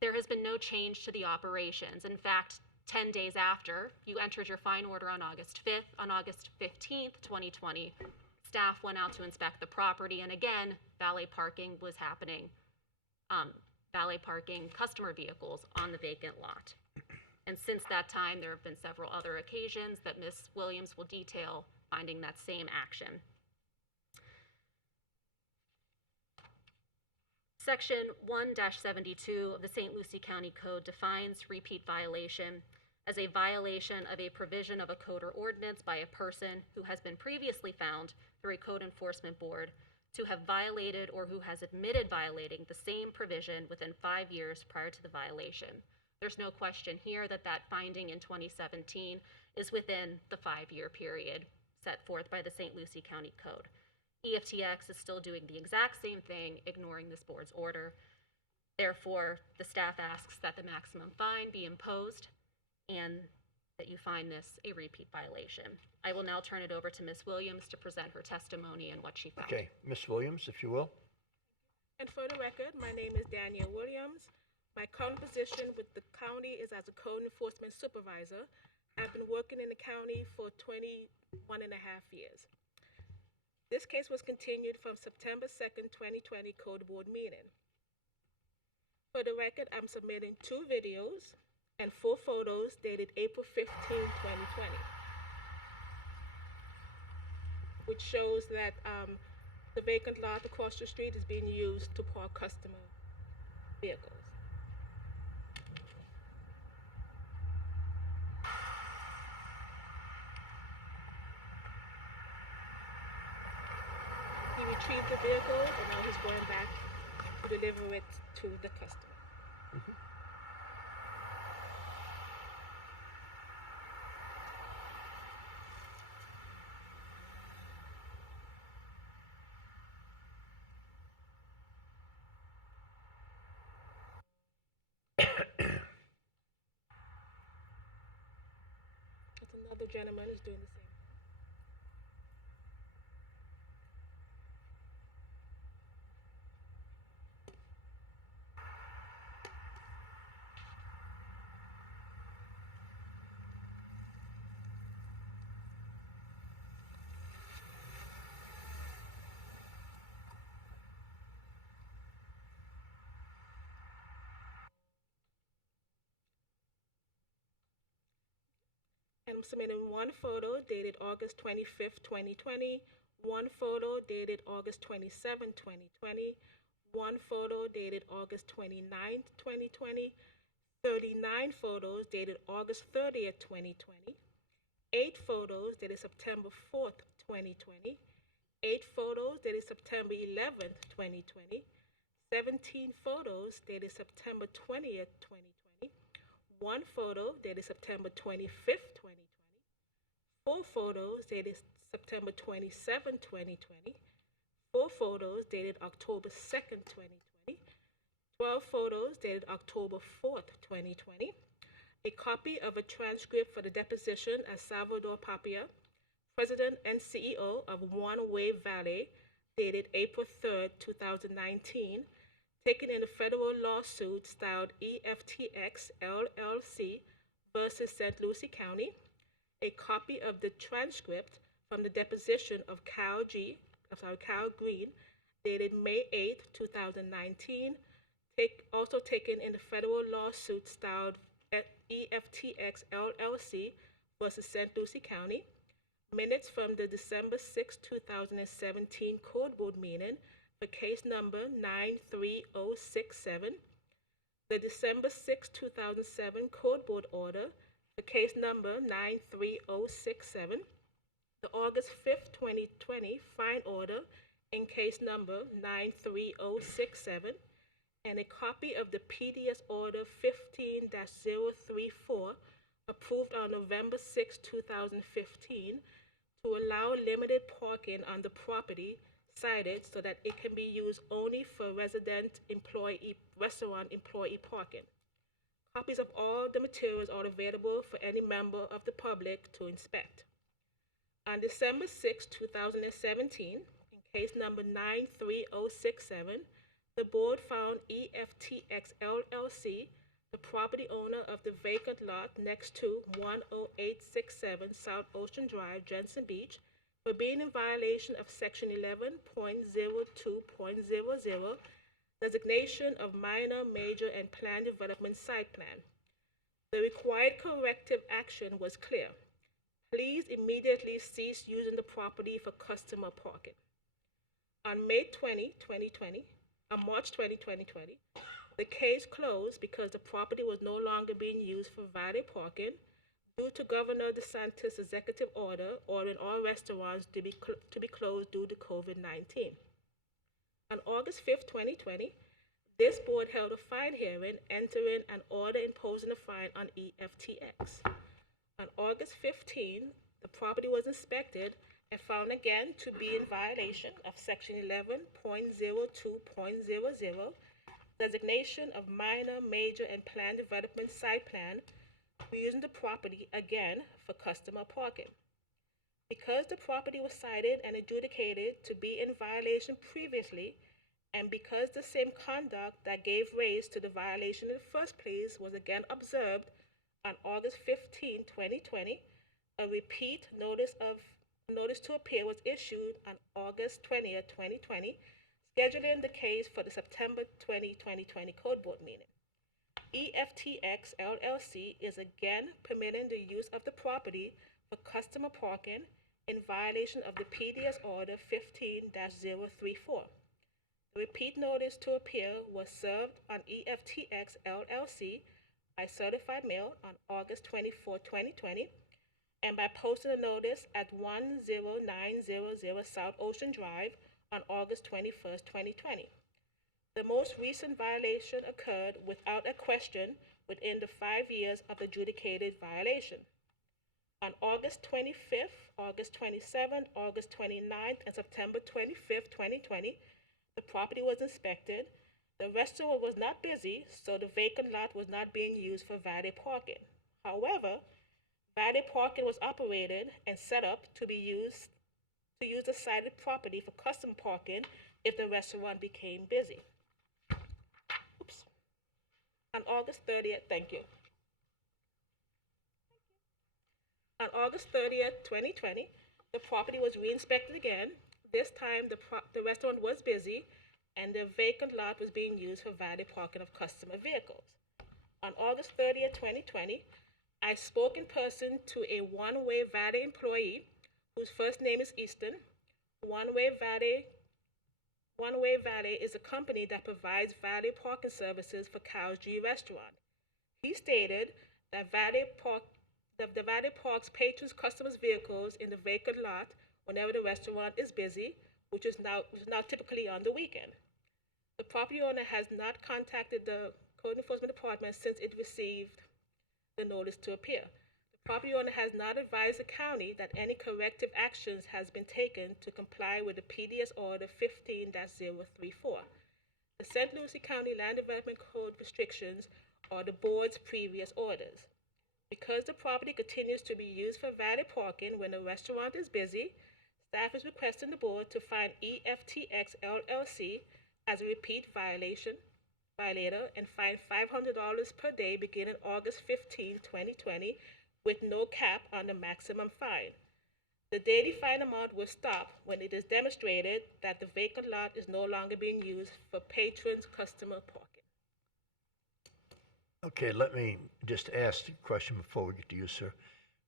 there has been no change to the operations. In fact, 10 days after you entered your fine order on August 5th, on August 15th, 2020, staff went out to inspect the property, and again, valet parking was happening. Valet parking customer vehicles on the vacant lot. And since that time, there have been several other occasions that Ms. Williams will detail finding that same action. Section 1-72 of the St. Lucie County Code defines repeat violation as a violation of a provision of a code or ordinance by a person who has been previously found through a code enforcement board to have violated or who has admitted violating the same provision within 5 years prior to the violation. There's no question here that that finding in 2017 is within the 5-year period set forth by the St. Lucie County Code. EFTX is still doing the exact same thing, ignoring this board's order. Therefore, the staff asks that the maximum fine be imposed and that you find this a repeat violation. I will now turn it over to Ms. Williams to present her testimony and what she found. Okay, Ms. Williams, if you will. And for the record, my name is Danielle Williams. My current position with the county is as a code enforcement supervisor. I've been working in the county for 21 and a half years. This case was continued from September 2nd, 2020 Code Board meeting. For the record, I'm submitting 2 videos and 4 photos dated April 15, 2020, which shows that the vacant lot across the street is being used to park customer vehicles. retrieved the vehicle, and now he's going back to deliver it to the customer. That's another gentleman who's doing the same. And I'm submitting one photo dated August 25th, 2020, one photo dated August 27th, 2020, one photo dated August 29th, 2020, 39 photos dated August 30th, 2020, 8 photos dated September 4th, 2020, 8 photos dated September 11th, 2020, 17 photos dated September 20th, 2020, 1 photo dated September 25th, 2020, 4 photos dated September 27th, 2020, 4 photos dated October 2nd, 2020, 12 photos dated October 4th, 2020, a copy of a transcript for the deposition as Salvador Papia, President and CEO of One Wave Valley, dated April 3rd, 2019, taken in a federal lawsuit styled EFTX LLC versus St. Lucie County, a copy of the transcript from the deposition of Cal Green, dated May 8th, 2019, also taken in the federal lawsuit styled EFTX LLC versus St. Lucie County, minutes from the December 6, 2017 Code Board meeting for case number 93067, the December 6, 2007 Code Board order for case number 93067, the August 5th, 2020 fine order in case number 93067, and a copy of the PDS order 15-034 approved on November 6, 2015 to allow limited parking on the property cited so that it can be used only for restaurant employee parking. Copies of all the materials are available for any member of the public to inspect. On December 6, 2017, in case number 93067, the board found EFTX LLC, the property owner of the vacant lot next to 10867 South Ocean Drive, Jensen Beach, for being in violation of Section 11.02.00, designation of minor, major, and planned development site plan. The required corrective action was clear. Please immediately cease using the property for customer parking. On March 20, 2020, the case closed because the property was no longer being used for valet parking due to Governor DeSantis' executive order ordering all restaurants to be closed due to COVID-19. On August 5th, 2020, this board held a fine hearing, entering an order imposing a fine on EFTX. On August 15, the property was inspected and found again to be in violation of Section 11.02.00, designation of minor, major, and planned development site plan, for using the property again for customer parking. Because the property was cited and adjudicated to be in violation previously, and because the same conduct that gave rise to the violation in the first place was again observed on August 15, 2020, a repeat notice to appear was issued on August 20th, 2020, scheduling the case for the September 20, 2020 Code Board meeting. EFTX LLC is again permitting the use of the property for customer parking in violation of the PDS order 15-034. The repeat notice to appear was served on EFTX LLC by certified mail on August 24, 2020, and by posting a notice at 10900 South Ocean Drive on August 21st, 2020. The most recent violation occurred without a question within the 5 years of adjudicated violation. On August 25th, August 27th, August 29th, and September 25th, 2020, the property was inspected. The restaurant was not busy, so the vacant lot was not being used for valet parking. However, valet parking was operated and set up to use the cited property for custom parking if the restaurant became busy. Oops. On August 30th, thank you. On August 30th, 2020, the property was re-inspected again. This time, the restaurant was busy, and the vacant lot was being used for valet parking of customer vehicles. On August 30th, 2020, I spoke in person to a one-way valet employee whose first name is Easton. One-way valet is a company that provides valet parking services for Cow's G Restaurant. He stated that the valet parks patrons' customers' vehicles in the vacant lot whenever the restaurant is busy, which is now typically on the weekend. The property owner has not contacted the Code Enforcement Department since it received the notice to appear. The property owner has not advised the county that any corrective actions has been taken to comply with the PDS Order 15-034. The St. Lucie County Land Development Code restrictions are the board's previous orders. Because the property continues to be used for valet parking when the restaurant is busy, staff is requesting the board to find EFTX LLC as a repeat violator and fine $500 per day beginning August 15, 2020, with no cap on the maximum fine. The daily fine amount will stop when it is demonstrated that the vacant lot is no longer being used for patrons' customer parking. Okay, let me just ask a question before we get to you, sir.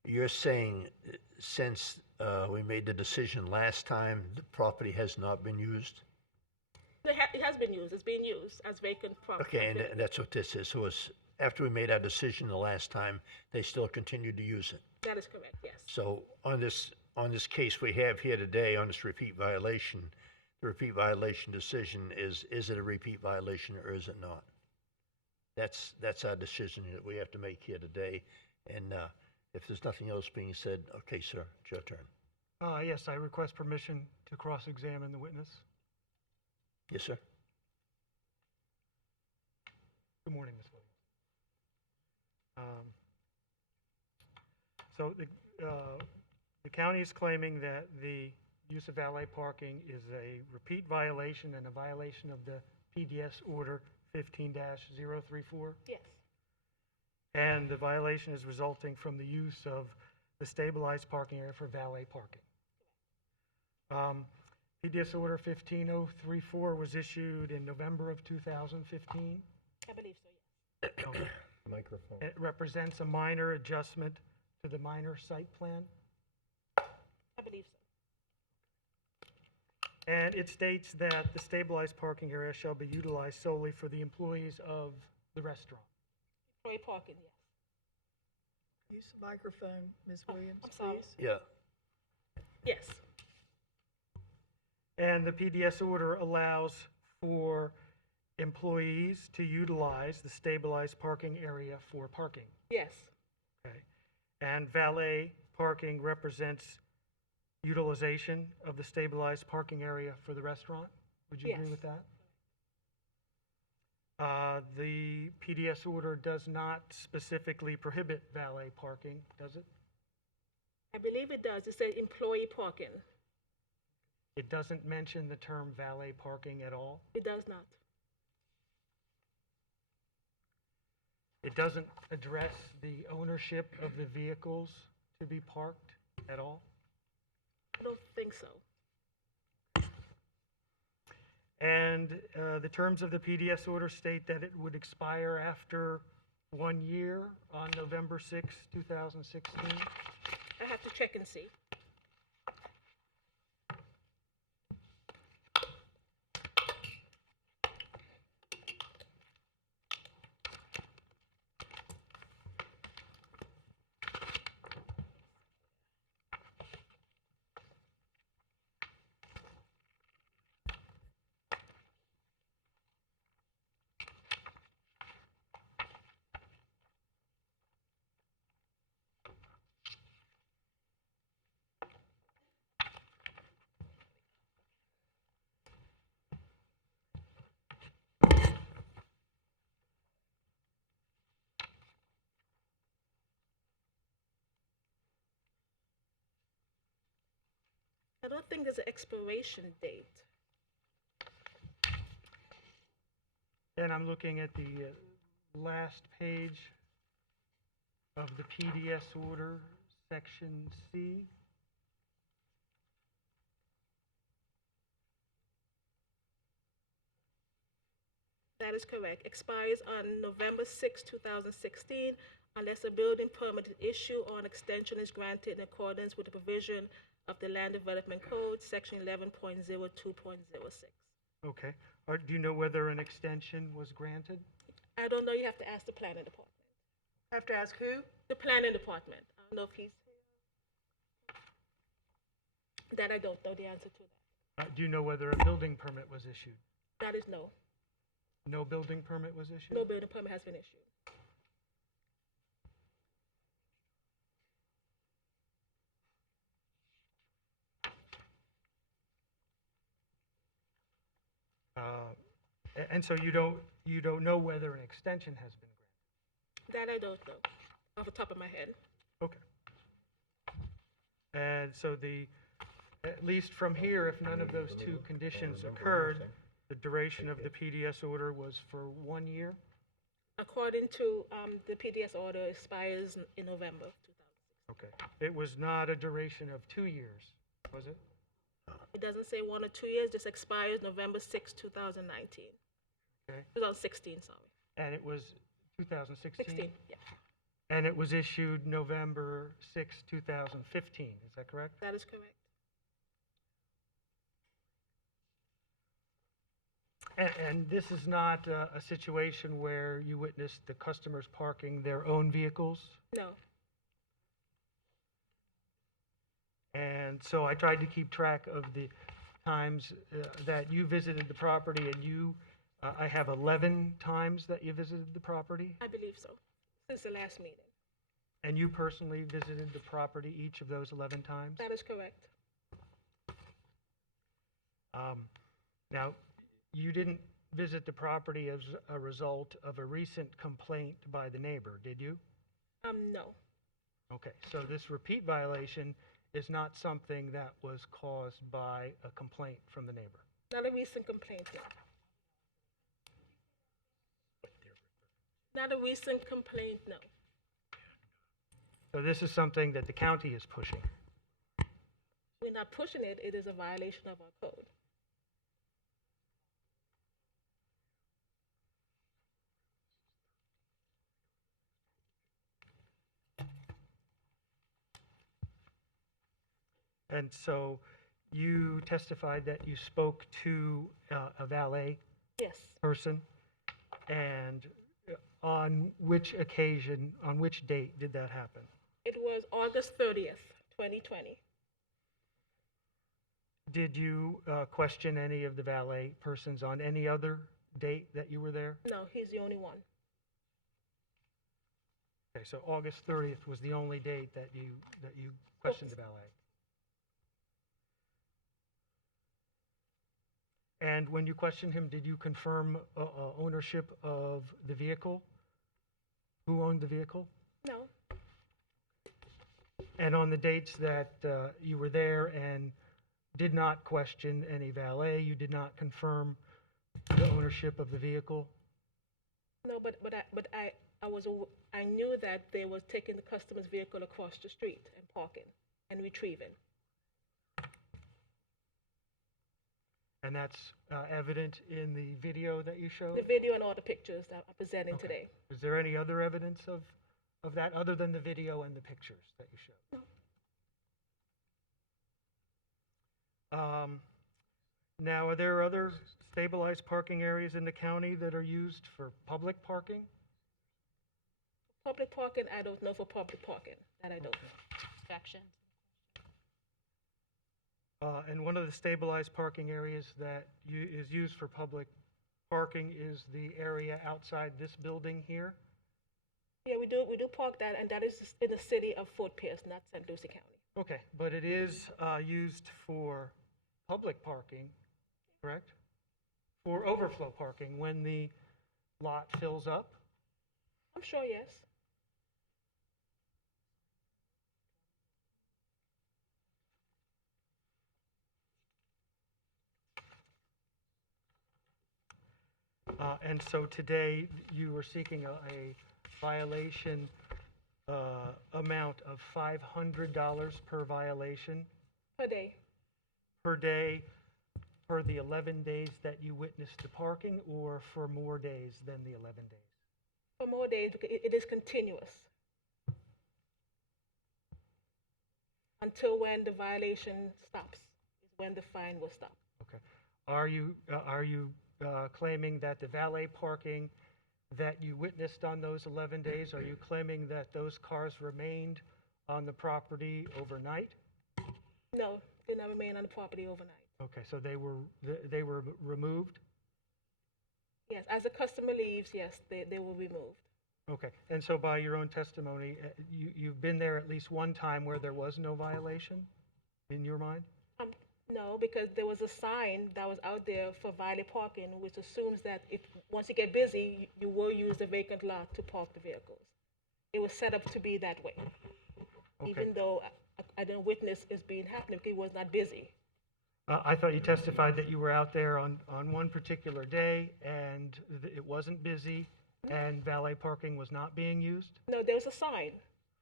You're saying since we made the decision last time, the property has not been used? It has been used. It's being used as vacant property. Okay, and that's what this is. So it's, after we made our decision the last time, they still continued to use it. That is correct, yes. So on this case we have here today, on this repeat violation, the repeat violation decision is it a repeat violation or is it not? That's our decision that we have to make here today. And if there's nothing else being said, okay, sir, it's your turn. Yes, I request permission to cross-examine the witness. Yes, sir. Good morning, Ms. Williams. So the county is claiming that the use of valet parking is a repeat violation and a violation of the PDS Order 15-034? Yes. And the violation is resulting from the use of the stabilized parking area for valet parking. PDS Order 15034 was issued in November of 2015. I believe so, yes. Microphone. It represents a minor adjustment to the minor site plan. I believe so. And it states that the stabilized parking area shall be utilized solely for the employees of the restaurant. Employee parking, yes. Use the microphone, Ms. Williams, I'm sorry. please. Yeah. Yes. And the PDS order allows for employees to utilize the stabilized parking area for parking. Yes. Okay. And valet parking represents utilization of the stabilized parking area for the restaurant? Would you agree with that? The PDS order does not specifically prohibit valet parking, does it? I believe it does. It says employee parking. It doesn't mention the term valet parking at all? It does not. It doesn't address the ownership of the vehicles to be parked at all? I don't think so. And the terms of the PDS order state that it would expire after 1 year on November 6, 2016? I have to check and see. I don't think there's an expiration date. And I'm looking at the last page of the PDS order, section C. That is correct. Expires on November 6, 2016, unless a building permit is issued or an extension is granted in accordance with the provision of the Land Development Code, section 11.02.06. Okay. Do you know whether an extension was granted? I don't know, you have to ask the planning department. Have to ask who? The planning department. I don't know if he's here. That I don't know the answer to that. Do you know whether a building permit was issued? That is no. No building permit was issued? No building permit has been issued. And so you don't know whether an extension has been That I don't know, off the top of my head. granted? Okay. And so at least from here, if none of those two conditions occurred, the duration of the PDS order was for 1 year? According to the PDS order, expires in November 2016. Okay. It was not a duration of 2 years, was it? It doesn't say 1 or 2 years, just expires November 6, 2019. Okay. 2016, sorry. And it was 2016? 16, yeah. And it was issued November 6, 2015, is that correct? That is correct. And this is not a situation where you witnessed the customers parking their own vehicles? No. And so I tried to keep track of the times that you visited the property, and I have 11 times that you visited the property? I believe so, since the last meeting. And you personally visited the property each of those 11 times? That is correct. Now, you didn't visit the property as a result of a recent complaint by the neighbor, did you? No. Okay, so this repeat violation is not something that was caused by a complaint from the neighbor? Not a recent complaint, no. Not a recent complaint, no. So this is something that the county is pushing? We're not pushing it, it is a violation of our code. And so you testified that you spoke to a valet Yes. person? And on which occasion, on which date did that happen? It was August 30th, 2020. Did you question any of the valet persons on any other date that you were there? No, he's the only one. Okay, so August 30th was the only date that you questioned the valet. And when you questioned him, did you confirm ownership of the vehicle? Who owned the vehicle? No. And on the dates that you were there and did not question any valet, you did not confirm the ownership of the vehicle? No, but I knew that they was taking the customer's vehicle across the street and parking and retrieving. And that's evident in the video that you showed? The video and all the pictures that I'm presenting today. Is there any other evidence of that other than the video and the pictures that you showed? No. Now, are there other stabilized parking areas in the county that are used for public parking? Public parking, I don't know for public parking. That I don't know. Objection. And one of the stabilized parking areas that is used for public parking is the area outside this building here? Yeah, we do park that, and that is in the city of Fort Pierce, not St. Lucie County. Okay, but it is used for public parking, correct? For overflow parking when the lot fills up? I'm sure, yes. And so today, you were seeking a violation amount of $500 per violation Per day. per day for the 11 days that you witnessed the parking, or for more days than the 11 days? For more days, because it is continuous. Until when the violation stops, is when the fine will stop. Okay. Are you claiming that the valet parking that you witnessed on those 11 days, are you claiming that those cars remained on the property overnight? No, did not remain on the property overnight. Okay, so they were removed? Yes, as the customer leaves, yes, they will be moved. Okay, and so by your own testimony, you've been there at least one time where there was no violation in your mind? No, because there was a sign that was out there for valet parking, which assumes that if once you get busy, you will use the vacant lot to park the vehicles. It was set up to be that way, even though I didn't witness it being happening because it was not busy. I thought you testified that you were out there on one particular day and it wasn't busy and valet parking was not being used? No, there was a sign.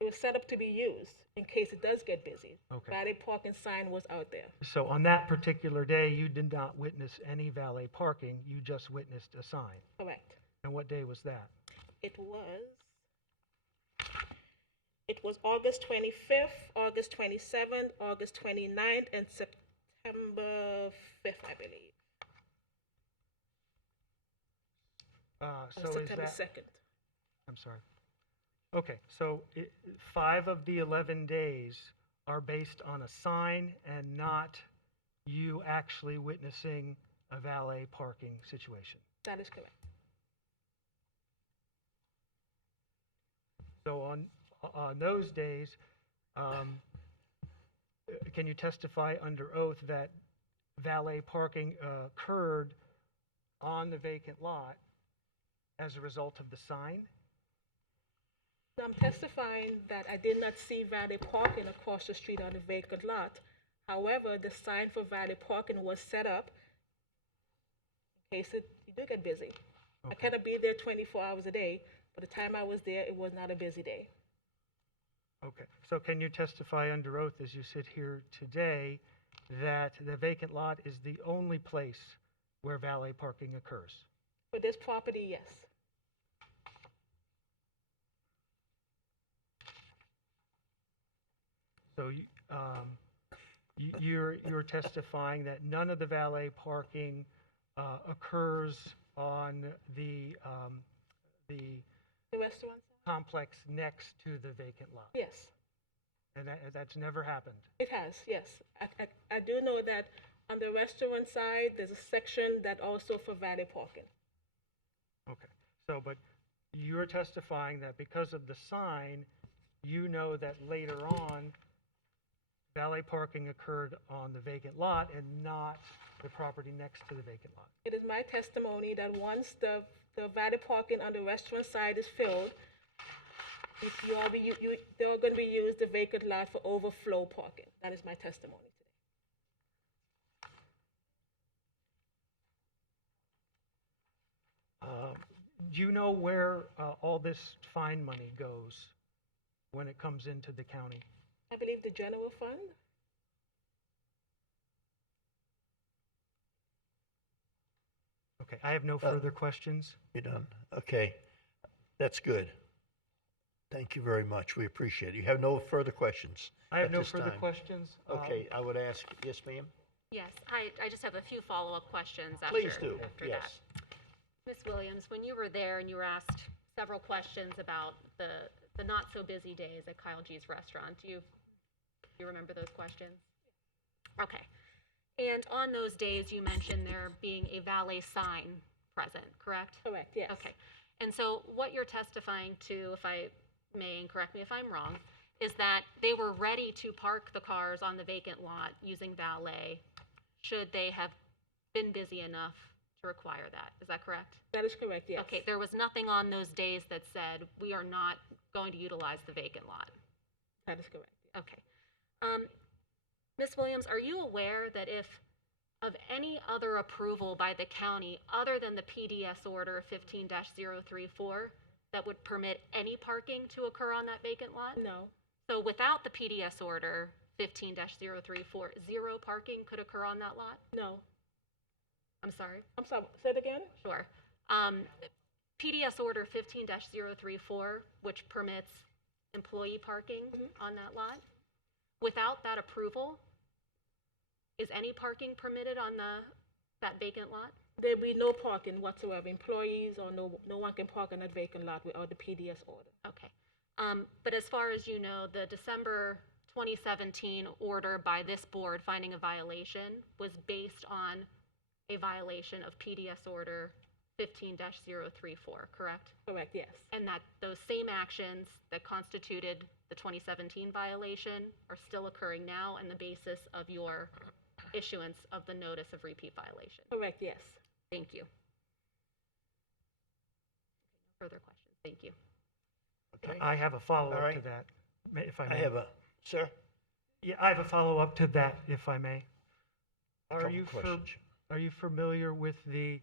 It was set up to be used in case it does get busy. Okay. Valet parking sign was out there. So on that particular day, you did not witness any valet parking, you just witnessed a sign? Correct. And what day was that? It was August 25th, August 27th, August 29th, and September 5th, I believe. So September is that, 2nd. I'm sorry. Okay, so 5 of the 11 days are based on a sign and not you actually witnessing a valet parking situation. That is correct. So on those days, can you testify under oath that valet parking occurred on the vacant lot as a result of the sign? I'm testifying that I did not see valet parking across the street on the vacant lot. However, the sign for valet parking was set up in case you do get busy. I cannot be there 24 hours a day, but the time I was there, it was not a busy day. Okay, so can you testify under oath as you sit here today that the vacant lot is the only place where valet parking occurs? For this property, yes. So you're testifying that none of the valet parking occurs on the restaurant complex next to the vacant lot? Yes. And that's never happened? It has, yes. I do know that on the restaurant side, there's a section that also for valet parking. Okay, so but you're testifying that because of the sign, you know that later on, valet parking occurred on the vacant lot and not the property next to the vacant lot. It is my testimony that once the valet parking on the restaurant side is filled, they're going to be used the vacant lot for overflow parking. That is my testimony today. Do you know where all this fine money goes when it comes into the county? I believe the general fund. Okay, I have no further questions. You're done? Okay, that's good. Thank you very much. We appreciate it. You have no further questions? I have at no this further time? questions. Okay, I would ask, yes, ma'am? Yes, I just have a few follow-up questions after, Please do, after yes. that. Ms. Williams, when you were there and you were asked several questions about the not-so-busy days at Kyle G's restaurant, do you remember those questions? Okay. And on those days, you mentioned there being a valet sign present, correct? Correct, yes. Okay. And so what you're testifying to, if I may, and correct me if I'm wrong, is that they were ready to park the cars on the vacant lot using valet should they have been busy enough to require that. Is that correct? That is correct, yes. Okay, there was nothing on those days that said we are not going to utilize the vacant lot. That is correct. Okay. Ms. Williams, are you aware that if of any other approval by the county other than the PDS order 15-034 that would permit any parking to occur on that vacant lot? No. So without the PDS order 15-034, zero parking could occur on that lot? No. I'm sorry? I'm sorry, say it again? Sure. PDS order 15-034, which permits employee parking on that lot. Without that approval, is any parking permitted on that vacant lot? There'll be no parking whatsoever. Employees or no one can park on that vacant lot without the PDS order. Okay. But as far as you know, the December 2017 order by this board finding a violation was based on a violation of PDS order 15-034, correct? Correct, yes. And that those same actions that constituted the 2017 violation are still occurring now and the basis of your issuance of the notice of repeat violation? Correct, yes. Thank you. No further questions. Thank you. Okay. I have a follow-up All right. to that, if I I may. have a, sir? Yeah, I have a follow-up to that, if I may. Are Couple you questions. are you familiar with the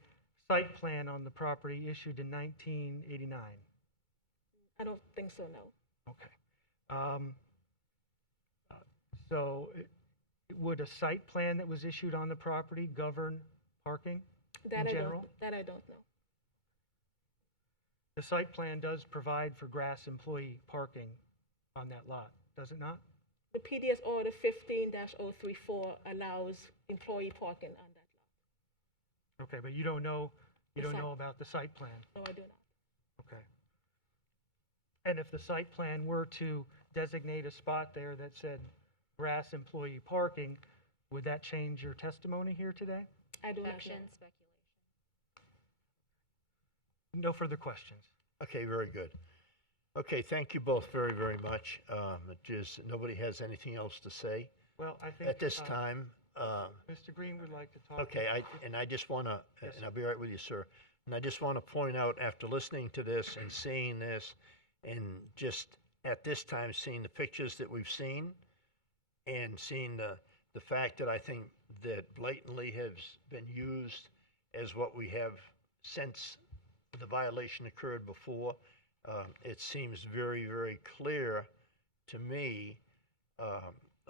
site plan on the property issued in 1989? I don't think so, no. Okay. So would a site plan that was issued on the property govern parking in general? That I don't know. The site plan does provide for grass employee parking on that lot, does it not? The PDS order 15-034 allows employee parking on that lot. Okay, but you don't know The site- about the site plan. No, I do not. Okay. And if the site plan were to designate a spot there that said grass employee parking, would that change your testimony here today? I do not know. Speculation. No further questions. Okay, very good. Okay, thank you both very, very much. Nobody has anything else to say Well, I think. at this time. Mr. Green would like to talk. Okay, I just want to, Yes, and I'll be right with you, sir. And I just want to point out, after listening to this and seeing this, and just at this time seeing the pictures that we've seen, and seeing the fact that I think that blatantly has been used as what we have since the violation occurred before, it seems very, very clear to me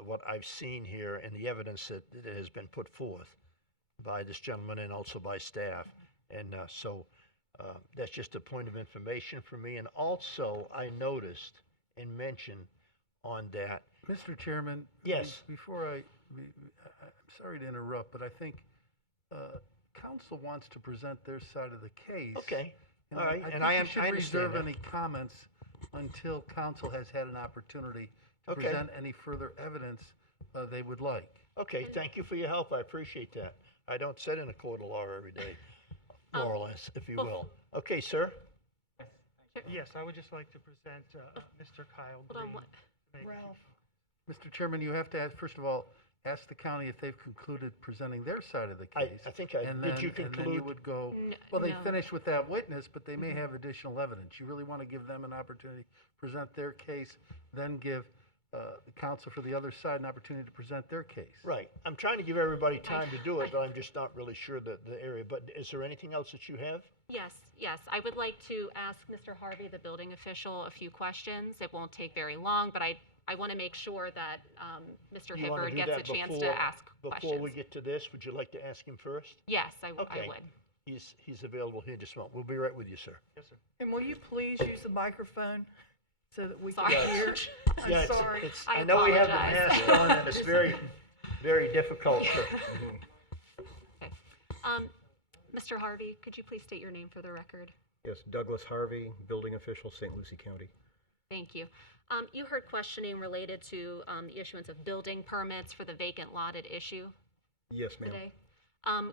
what I've seen here and the evidence that has been put forth by this gentleman and also by staff. And so that's just a point of information for me. And also, I noticed and mentioned on that. Mr. Chairman? Yes. Before I'm sorry to interrupt, but I think council wants to present their side of the case. Okay. And All right. I And think I we should understand reserve that. any comments until council has had an opportunity to Okay. present any further evidence they would like. Okay, thank you for your help. I appreciate that. I don't sit in a court of law every day, more or less, if you will. Okay, sir? Yes, I would just like to present Mr. Kyle Green. Hold on, to make a few Ralph. Mr. Chairman, you have to ask, first of all, ask the county if they've concluded presenting their side of the I case. think I, And did then, you and then you conclude? would go, N- well, they no. finished with that witness, but they may have additional evidence. You really want to give them an opportunity to present their case, then give the counsel for the other side an opportunity to present their case. Right. I'm trying to give everybody time to do it, but I'm just not really sure the area. But is there anything else that you have? Yes. I would like to ask Mr. Harvey, the building official, a few questions. It won't take very long, but I want to make sure that Mr. You wanna Hibbard do gets a that chance before- to ask questions. Before we get to this, would you like to ask him first? Yes, I Okay. would. He's available here in just a moment. We'll be right with you, sir. Yes, sir. And will you please use the microphone so that we can Sorry. hear? Yeah, I'm sorry. I know we have the apologize. mask on, and it's very, very difficult to. Mr. Harvey, could you please state your name for the record? Yes, Douglas Harvey, building official, St. Lucie County. Thank you. You heard questioning related to the issuance of building permits for the vacant lot at issue Yes, ma'am. today.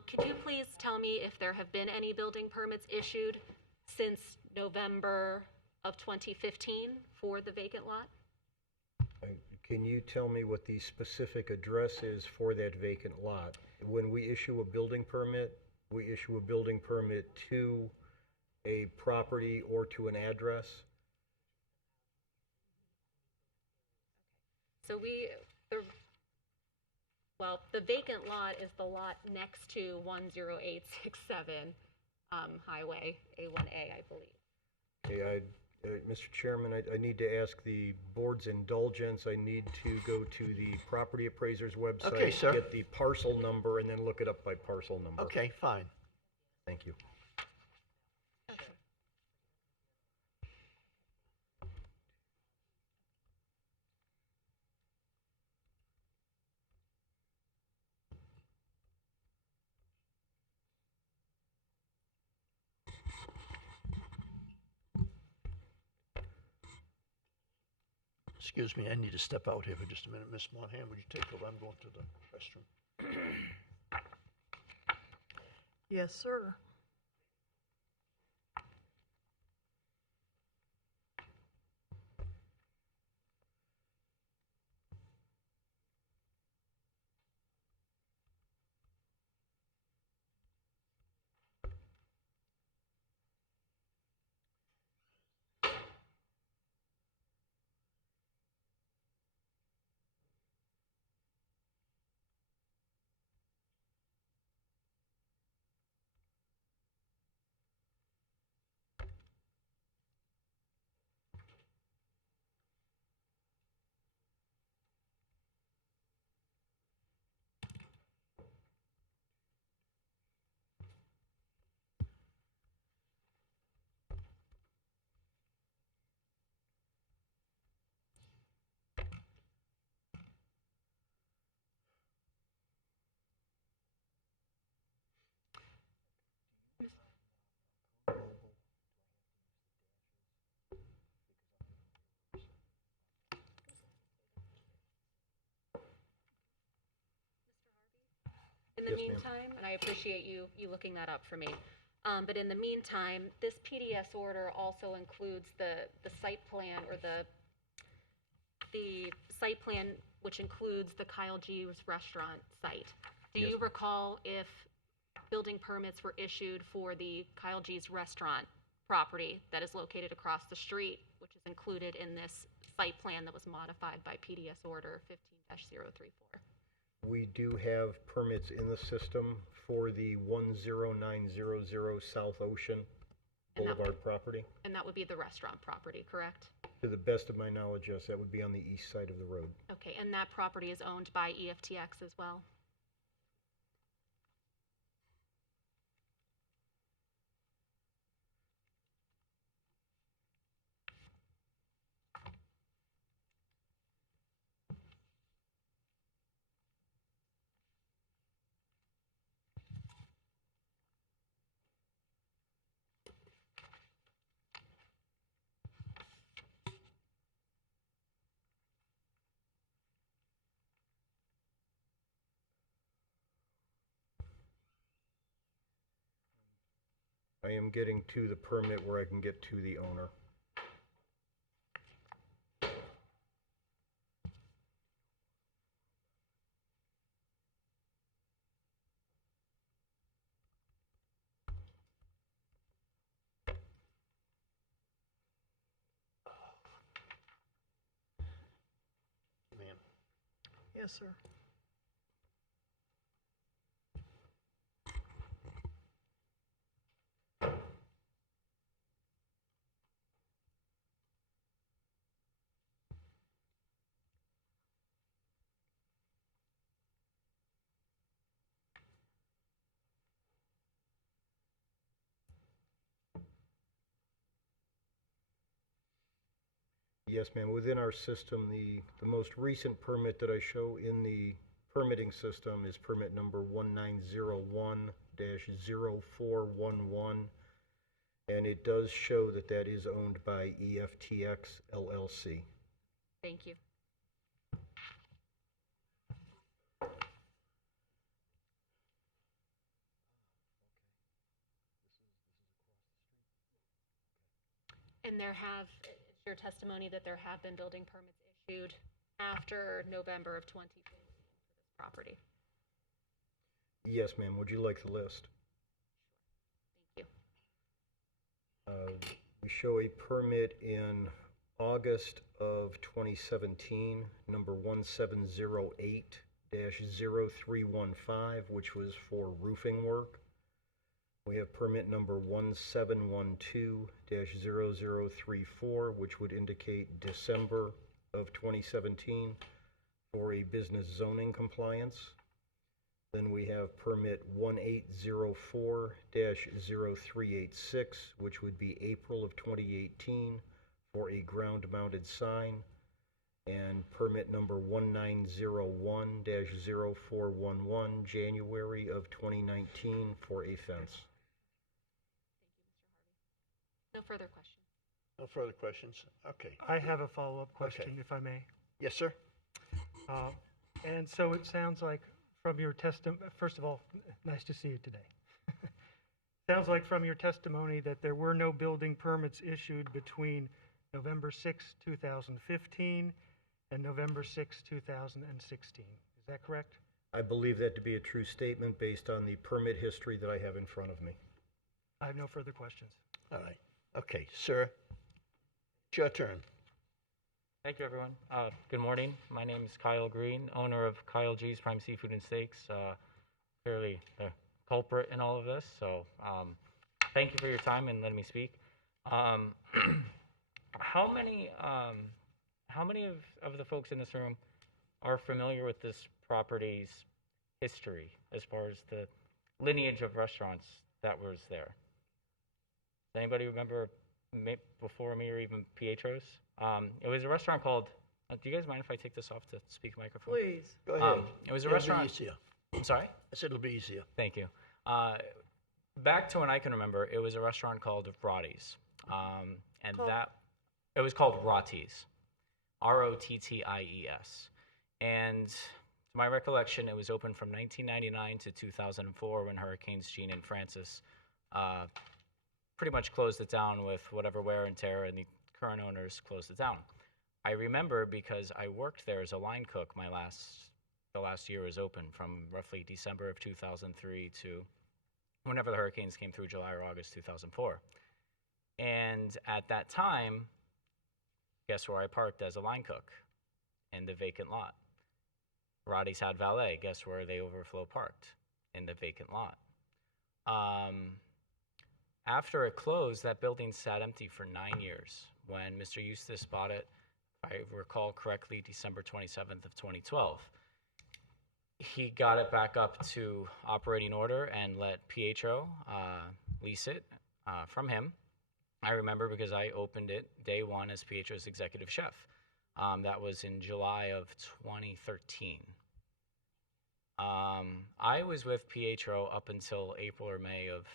Could you please tell me if there have been any building permits issued since November of 2015 for the vacant lot? Can you tell me what the specific address is for that vacant lot? When we issue a building permit, we issue a building permit to a property or to an address? So Well, the vacant lot is the lot next to 10867 Highway A1A, I believe. Okay, Mr. Chairman, I need to ask the board's indulgence. I need to go to the property appraiser's website. Okay, sir. Get the parcel number and then look it up by parcel number. Okay, fine. Thank you. Excuse me, I need to step out here for just a minute. Miss Monahan, would you take over? I'm going to the restroom. Yes, sir. In the Yes, ma'am. meantime, and I appreciate you looking that up for me, but in the meantime, this PDS order also includes the site plan or the site plan which includes the Kyle G's restaurant site. Do Yes, you ma'am. recall if building permits were issued for the Kyle G's restaurant property that is located across the street, which is included in this site plan that was modified by PDS order 15-034? We do have permits in the system for the 10900 South Ocean And that- Boulevard property. And that would be the restaurant property, correct? To the best of my knowledge, yes, that would be on the east side of the road. Okay, and that property is owned by EFTX as well? I am getting to the permit where I can get to the owner. Ma'am. Yes, sir. Yes, ma'am. Within our system, the most recent permit that I show in the permitting system is permit number 1901-0411. And it does show that that is owned by EFTX LLC. Thank you. And it's your testimony that there have been building permits issued after November of 2015 for this property? Yes, ma'am. Would you like the list? Thank you. We show a permit in August of 2017, number 1708-05, 0315, which was for roofing work. We have permit number 1712-0034, which would indicate December of 2017 for a business zoning compliance. Then we have permit 1804-0386, which would be April of 2018 for a ground-mounted sign. And permit number 1901-0411, January of 2019 for a fence. No further questions. No further questions? Okay. I have a follow-up question, if I may. Yes, sir? And so it sounds like from your first of all, nice to see you today. Sounds like from your testimony that there were no building permits issued between November 6, 2015 and November 6, 2016. Is that correct? I believe that to be a true statement based on the permit history that I have in front of me. I have no further questions. All right. Okay, sir. It's your turn. Thank you, everyone. Good morning. My name is Kyle Green, owner of Kyle G's Prime Seafood and Steaks. Clearly the culprit in all of this. So thank you for your time and letting me speak. How many of the folks in this room are familiar with this property's history as far as the lineage of restaurants that was there? Does anybody remember before me or even Pietro's? It was a restaurant called, do you guys mind if I take this off to speak microphone? Please. Go ahead. It was a It'll restaurant. Be easier. I'm sorry? I said it'll be easier. Thank you. Back to when I can remember, it was a restaurant called Rotties. It was called Rotties. Rotties. And to my recollection, it was open from 1999 to 2004 when Hurricanes Jean and Francis pretty much closed it down with whatever wear and tear, and the current owners closed it down. I remember because I worked there as a line cook the last year was open, from roughly December of 2003 to whenever the hurricanes came through, July or August 2004. And at that time, guess where I parked as a line cook? In the vacant lot. Rotties had valet. Guess where they overflow parked? In the vacant lot. After it closed, that building sat empty for 9 years. When Mr. Eustace bought it, if I recall correctly, December 27th of 2012. He got it back up to operating order and let Pietro lease it from him. I remember because I opened it day one as Pietro's executive chef. That was in July of 2013. I was with Pietro up until April or May of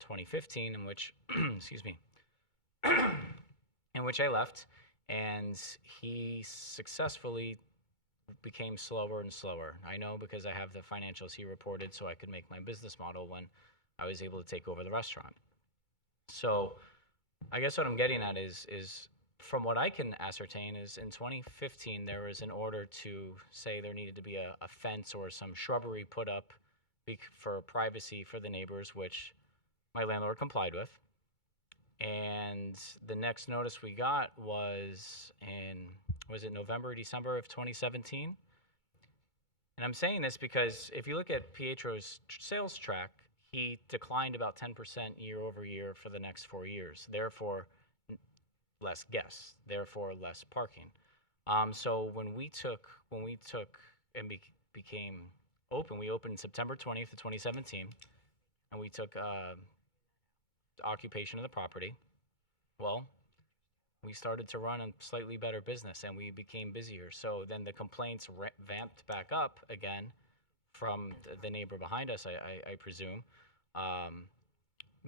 2015, in which, excuse me, in which I left, and he successfully became slower and slower. I know because I have the financials he reported, so I could make my business model when I was able to take over the restaurant. So I guess what I'm getting at is from what I can ascertain is in 2015 there was an order to say there needed to be a fence or some shrubbery put up for privacy for the neighbors, which my landlord complied with. And the next notice we got was it November or December of 2017? And I'm saying this because if you look at Pietro's sales track, he declined about 10% year over year for the next 4 years. Therefore, less guests, therefore less parking. So when we took and became open, we opened September 20th of 2017, and we took occupation of the property. Well, we started to run a slightly better business, and we became busier. So then the complaints vamped back up again from the neighbor behind us, I presume,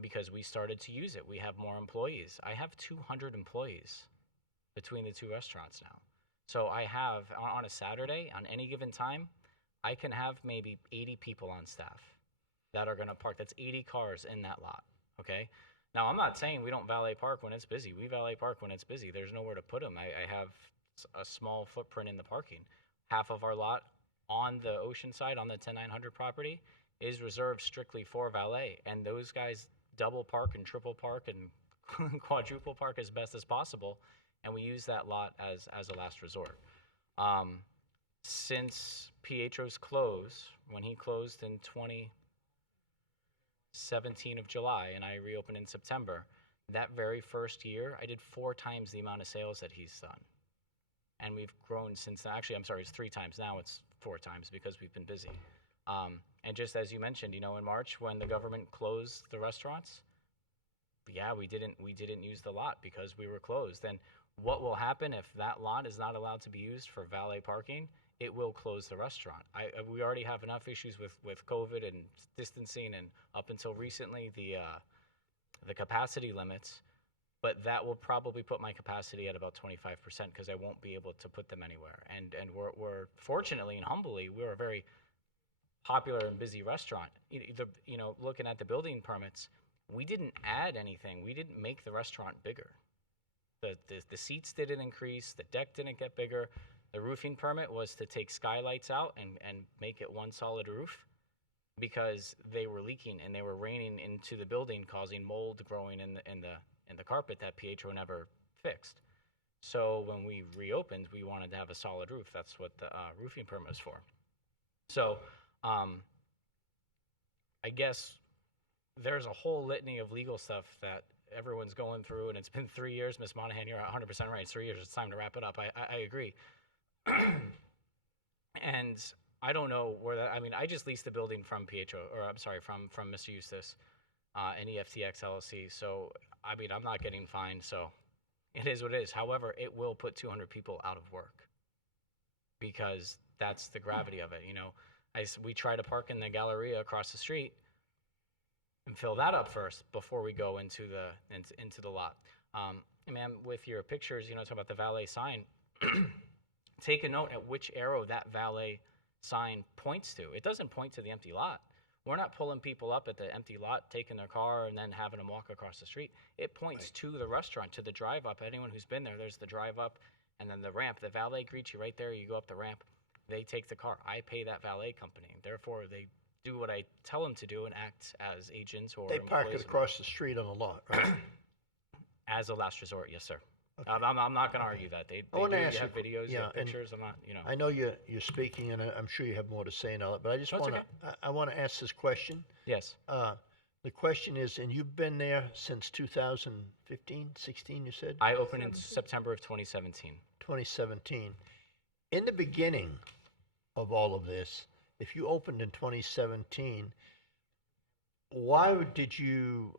because we started to use it. We have more employees. I have 200 employees between the two restaurants now. So I have, on a Saturday, on any given time, I can have maybe 80 people on staff that are going to park. That's 80 cars in that lot, okay? Now, I'm not saying we don't valet park when it's busy. We valet park when it's busy. There's nowhere to put them. I have a small footprint in the parking. Half of our lot on the ocean side, on the 10900 property, is reserved strictly for valet. And those guys double park and triple park and quadruple park as best as possible. And we use that lot as a last resort. since Pietro's close, when he closed in 2017 of July and I reopened in September, that very first year, I did 4 times the amount of sales that he's done. And we've grown since then. Actually, I'm sorry, it's 3 times. Now it's 4 times because we've been busy. And just as you mentioned, in March when the government closed the restaurants, yeah, we didn't use the lot because we were closed. And what will happen if that lot is not allowed to be used for valet parking? It will close the restaurant. We already have enough issues with COVID and distancing, and up until recently the capacity limits. But that will probably put my capacity at about 25% because I won't be able to put them anywhere. And we're fortunately and humbly, we're a very popular and busy restaurant. Looking at the building permits, we didn't add anything. We didn't make the restaurant bigger. The seats didn't increase. The deck didn't get bigger. The roofing permit was to take skylights out and make it one solid roof because they were leaking and they were raining into the building, causing mold growing in the carpet that Pietro never fixed. So when we reopened, we wanted to have a solid roof. That's what the roofing permit was for. So I guess there's a whole litany of legal stuff that everyone's going through, and it's been 3 years. Ms. Monahan, you're 100% right. It's 3 years. It's time to wrap it up. I agree. And I don't know where that, I just leased the building from Pietro, or I'm sorry, from Mr. Eustace and EFTX LLC. So, I'm not getting fined, so it is what it is. However, it will put 200 people out of work because that's the gravity of it. We try to park in the Galleria across the street and fill that up first before we go into the lot. Ma'am, with your pictures, talk about the valet sign. Take a note at which arrow that valet sign points to. It doesn't point to the empty lot. We're not pulling people up at the empty lot, taking their car, and then having them walk across the street. It points to the restaurant, to the drive up. Anyone who's been there, there's the drive up and then the ramp. The valet greets you right there. You go up the ramp. They take the car. I pay that valet company. Therefore, they do what I tell them to do and act as agents or They park it employees. across the street on the lot, right? As a last resort, yes, sir. I'm not going to argue that. They I want do. to You ask have you, videos, you yeah, have and pictures. I'm not, I know you're speaking, and I'm sure you have more to say and all that, but I just No, it's want to, I want to ask this question. Yes. The question is, and you've been there since 2015, 16, you said? I opened in September of 2017. 2017. In the beginning of all of this, if you opened in 2017, why did you,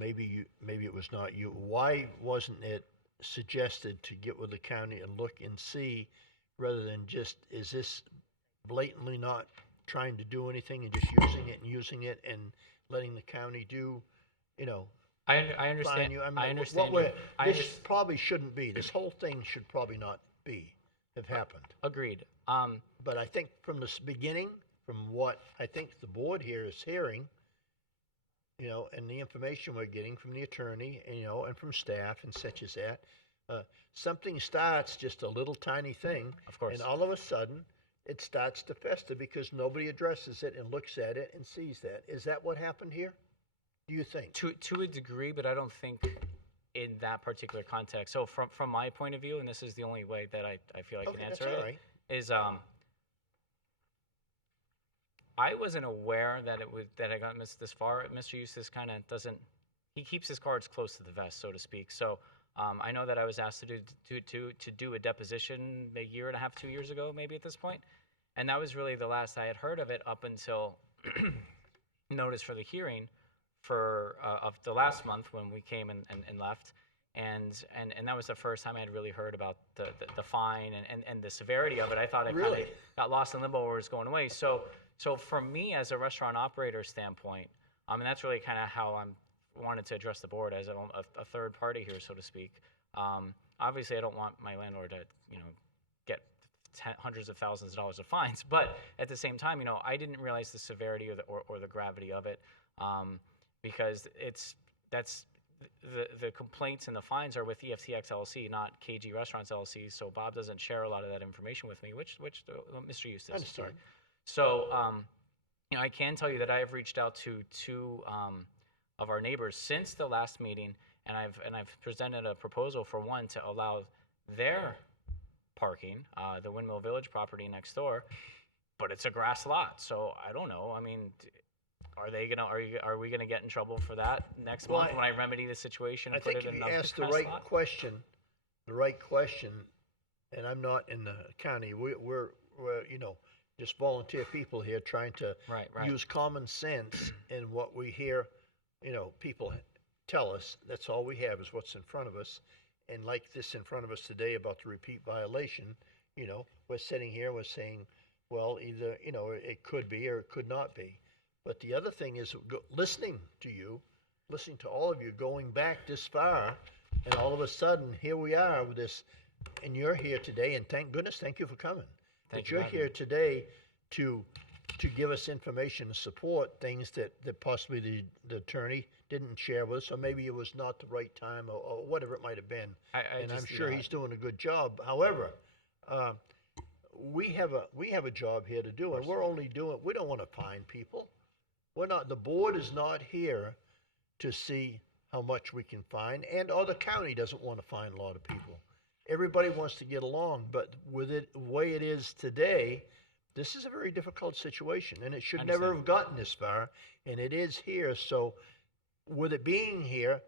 maybe it was not you, why wasn't it suggested to get with the county and look and see, rather than just, is this blatantly not trying to do anything and just using it and letting the county do, I understand. fine you? I understand. This probably shouldn't be. This whole thing should probably not have happened. Agreed. But I think from the beginning, from what I think the board here is hearing, and the information we're getting from the attorney, and from staff and such as that, something starts just a little tiny thing. Of course. And all of a sudden, it starts to fester because nobody addresses it and looks at it and sees that. Is that what happened here? Do you think? To a degree, but I don't think in that particular context. So from my point of view, and this is the only way that I feel I can Okay, answer that's it, all right. is I wasn't aware that I got this far. Mr. Eustace kind of doesn't. He keeps his cards close to the vest, so to speak. So I know that I was asked to do a deposition a year and a half, 2 years ago, maybe at this point, and that was really the last I had heard of it up until notice for the hearing of the last month when we came and left. And that was the first time I had really heard about the fine and the severity of it. I thought it kind of got lost in limbo or was going away. So for me as a restaurant operator standpoint, and that's really kind of how I wanted to address the board as a third party here, so to speak. Obviously, I don't want my landlord to get hundreds of thousands of dollars of fines, but at the same time, I didn't realize the severity or the gravity of it, because the complaints and the fines are with EFTX LLC, not KG Restaurants LLC. So Bob doesn't share a lot of that information with me, which Mr. Eustace. Sorry. So I can tell you that I have reached out to two of our neighbors since the last meeting, and I've presented a proposal for one to allow their parking, the Windmill Village property next door, but it's a grass lot. So I don't know. I mean, are we gonna get in trouble for that next Well, month when I remedy the situation I and put think it if in you another ask the grass right lot? question, and I'm not in the county, we're just volunteer people here trying to Right. use common sense in what we hear, people tell us. That's all we have is what's in front of us. And like this in front of us today about the repeat violation, we're sitting here, we're saying, well, either, it could be or it could not be. But the other thing is listening to all of you going back this far, and all of a sudden, here we are with this, and you're here today, and thank goodness, thank you for coming. Thank But you you're for having here me. today to give us information and support things that possibly the attorney didn't share with us, or maybe it was not the right time, or whatever it might have been. And I'm sure he's doing a good job. However, we have a job here to do, and we don't want to fine people. The board is not here to see how much we can fine, or the county doesn't want to fine a lot of people. Everybody wants to get along, but with it the way it is today, this is a very difficult situation, and it should never have gotten this far, and it is here. So, with it being here,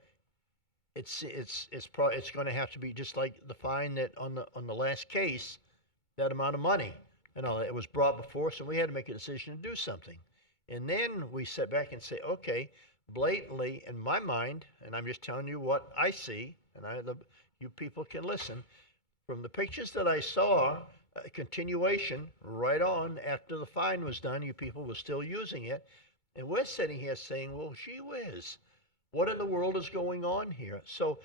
it's going to have to be just like the fine that on the last case, that amount of money, it was brought before us, and we had to make a decision to do something, and then we sit back and say, okay, blatantly in my mind, and I'm just telling you what I see, and you people can listen. From the pictures that I saw, a continuation right on after the fine was done, you people were still using it. And we're sitting here saying, well, gee whiz, what in the world is going on here? So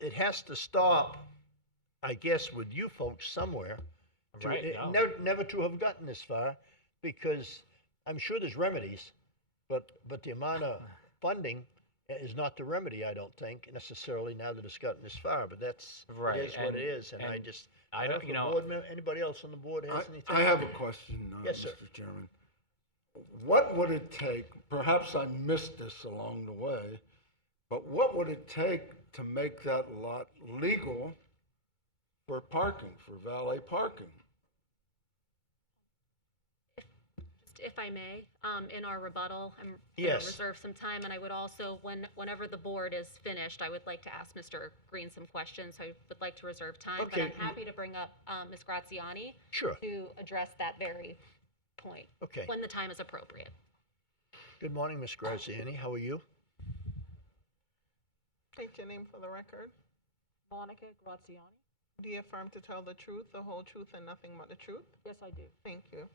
it has to stop, I guess, with you folks somewhere. Never to have gotten this far, because I'm sure there's remedies, but the amount of funding is not the remedy, I don't think, necessarily, now that it's gotten this far. But it is what it is, and I don't know, anybody else on the board has anything? I have a question, Yes, sir. Mr. Chairman. What would it take, perhaps I missed this along the way, but what would it take to make that lot legal for parking, for valet parking? If I may, in our rebuttal, I'm going Yes. to reserve some time, and I would also, whenever the board is finished, I would like to ask Mr. Green some questions. I would like to reserve time, Okay. but I'm happy to bring up Ms. Graziani Sure. to address that very point Okay. when the time is appropriate. Good morning, Ms. Graziani. How are you? State your name for the record. Monica Graziani. Do you affirm to tell the truth, the whole truth, and nothing but the truth? Yes, I do. Thank you.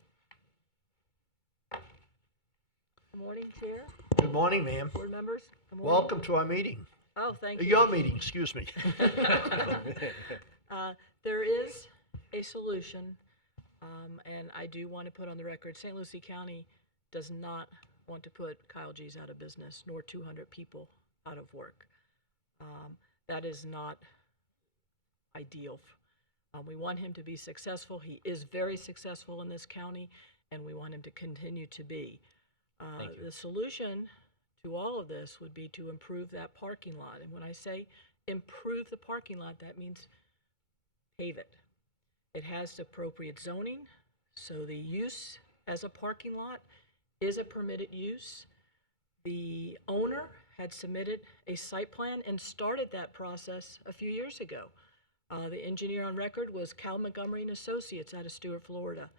Good morning, Chair, Good morning, ma'am. board members. Good morning. Welcome to our meeting. Oh, thank you. Your meeting, excuse me. There is a solution, and I do want to put on the record, St. Lucie County does not want to put Kyle G's out of business, nor 200 people out of work. That is not ideal. We want him to be successful. He is very successful in this county, and we want him to continue to be. Thank you. The solution to all of this would be to improve that parking lot. And when I say improve the parking lot, that means pave it. It has appropriate zoning, so the use as a parking lot is a permitted use. The owner had submitted a site plan and started that process a few years ago. The engineer on record was Cal Montgomery and Associates out of Stuart, Florida.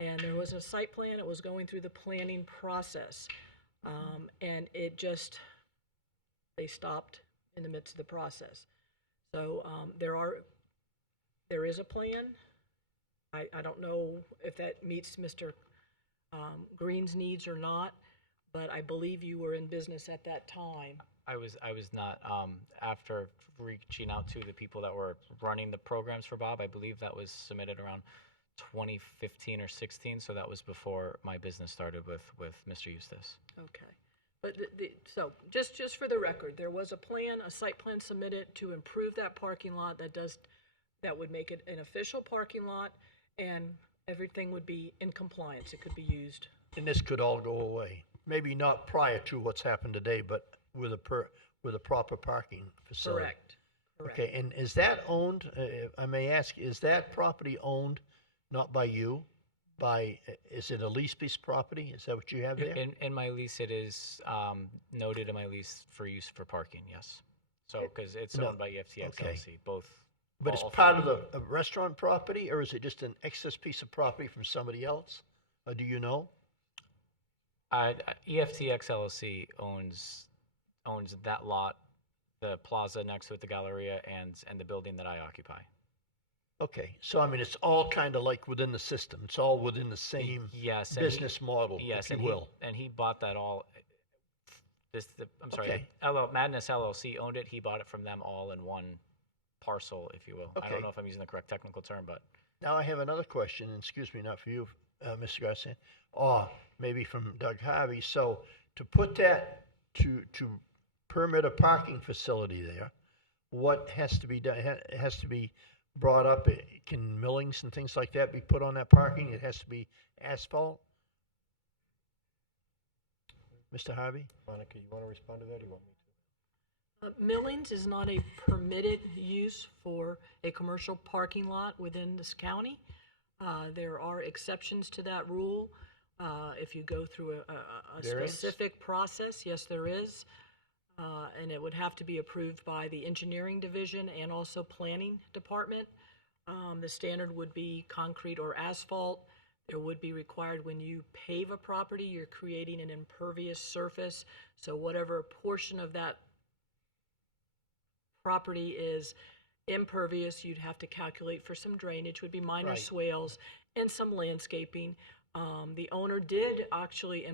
And there was a site plan, it was going through the planning process. And they stopped in the midst of the process. So there is a plan. I don't know if that meets Mr. Green's needs or not, but I believe you were in business at that time. I was not. After reaching out to the people that were running the programs for Bob, I believe that was submitted around 2015 or 16, so that was before my business started with Mr. Eustace. Okay. But so just for the record, there was a plan, a site plan submitted to improve that parking lot that would make it an official parking lot, and everything would be in compliance. It could be used. And this could all go away. Maybe not prior to what's happened today, but with a proper parking facility. Okay, and is that owned, if I may ask, is that property owned not by you? Is it a lease piece of property? Is that what you have there? In my lease, it is noted in my lease for use for parking, yes. So, because it's No, owned by EFTX okay. LLC, both. But it's all part three. of the restaurant property, or is it just an excess piece of property from somebody else? Or do you know? EFTX LLC owns that lot, the plaza next to it, the Galleria, and the building that I occupy. Okay, so I mean, it's all kind of like within the system. It's all within the same Yes, and business model, yes, if you and will. he bought that all. I'm sorry, Okay. Madness LLC owned it. He bought it from them all in one parcel, if you will. I Okay. don't know if I'm using the correct technical term, but Now I have another question, and excuse me, not for you, Mr. Garcia, or maybe from Doug Harvey. So to put that, to permit a parking facility there, what has to be done? It has to be brought up. Can millings and things like that be put on that parking? It has to be asphalt? Mr. Harvey? Monica, you want to respond to that, or you want me to? Millings is not a permitted use for a commercial parking lot within this county. There are exceptions to that rule. If you go through a There is? specific process, yes, there is. And it would have to be approved by the engineering division and also planning department. The standard would be concrete or asphalt. There would be required when you pave a property, you're creating an impervious surface. So whatever portion of that property is impervious, you'd have to calculate for some drainage, would be minor Right. swales, and some landscaping. The owner did actually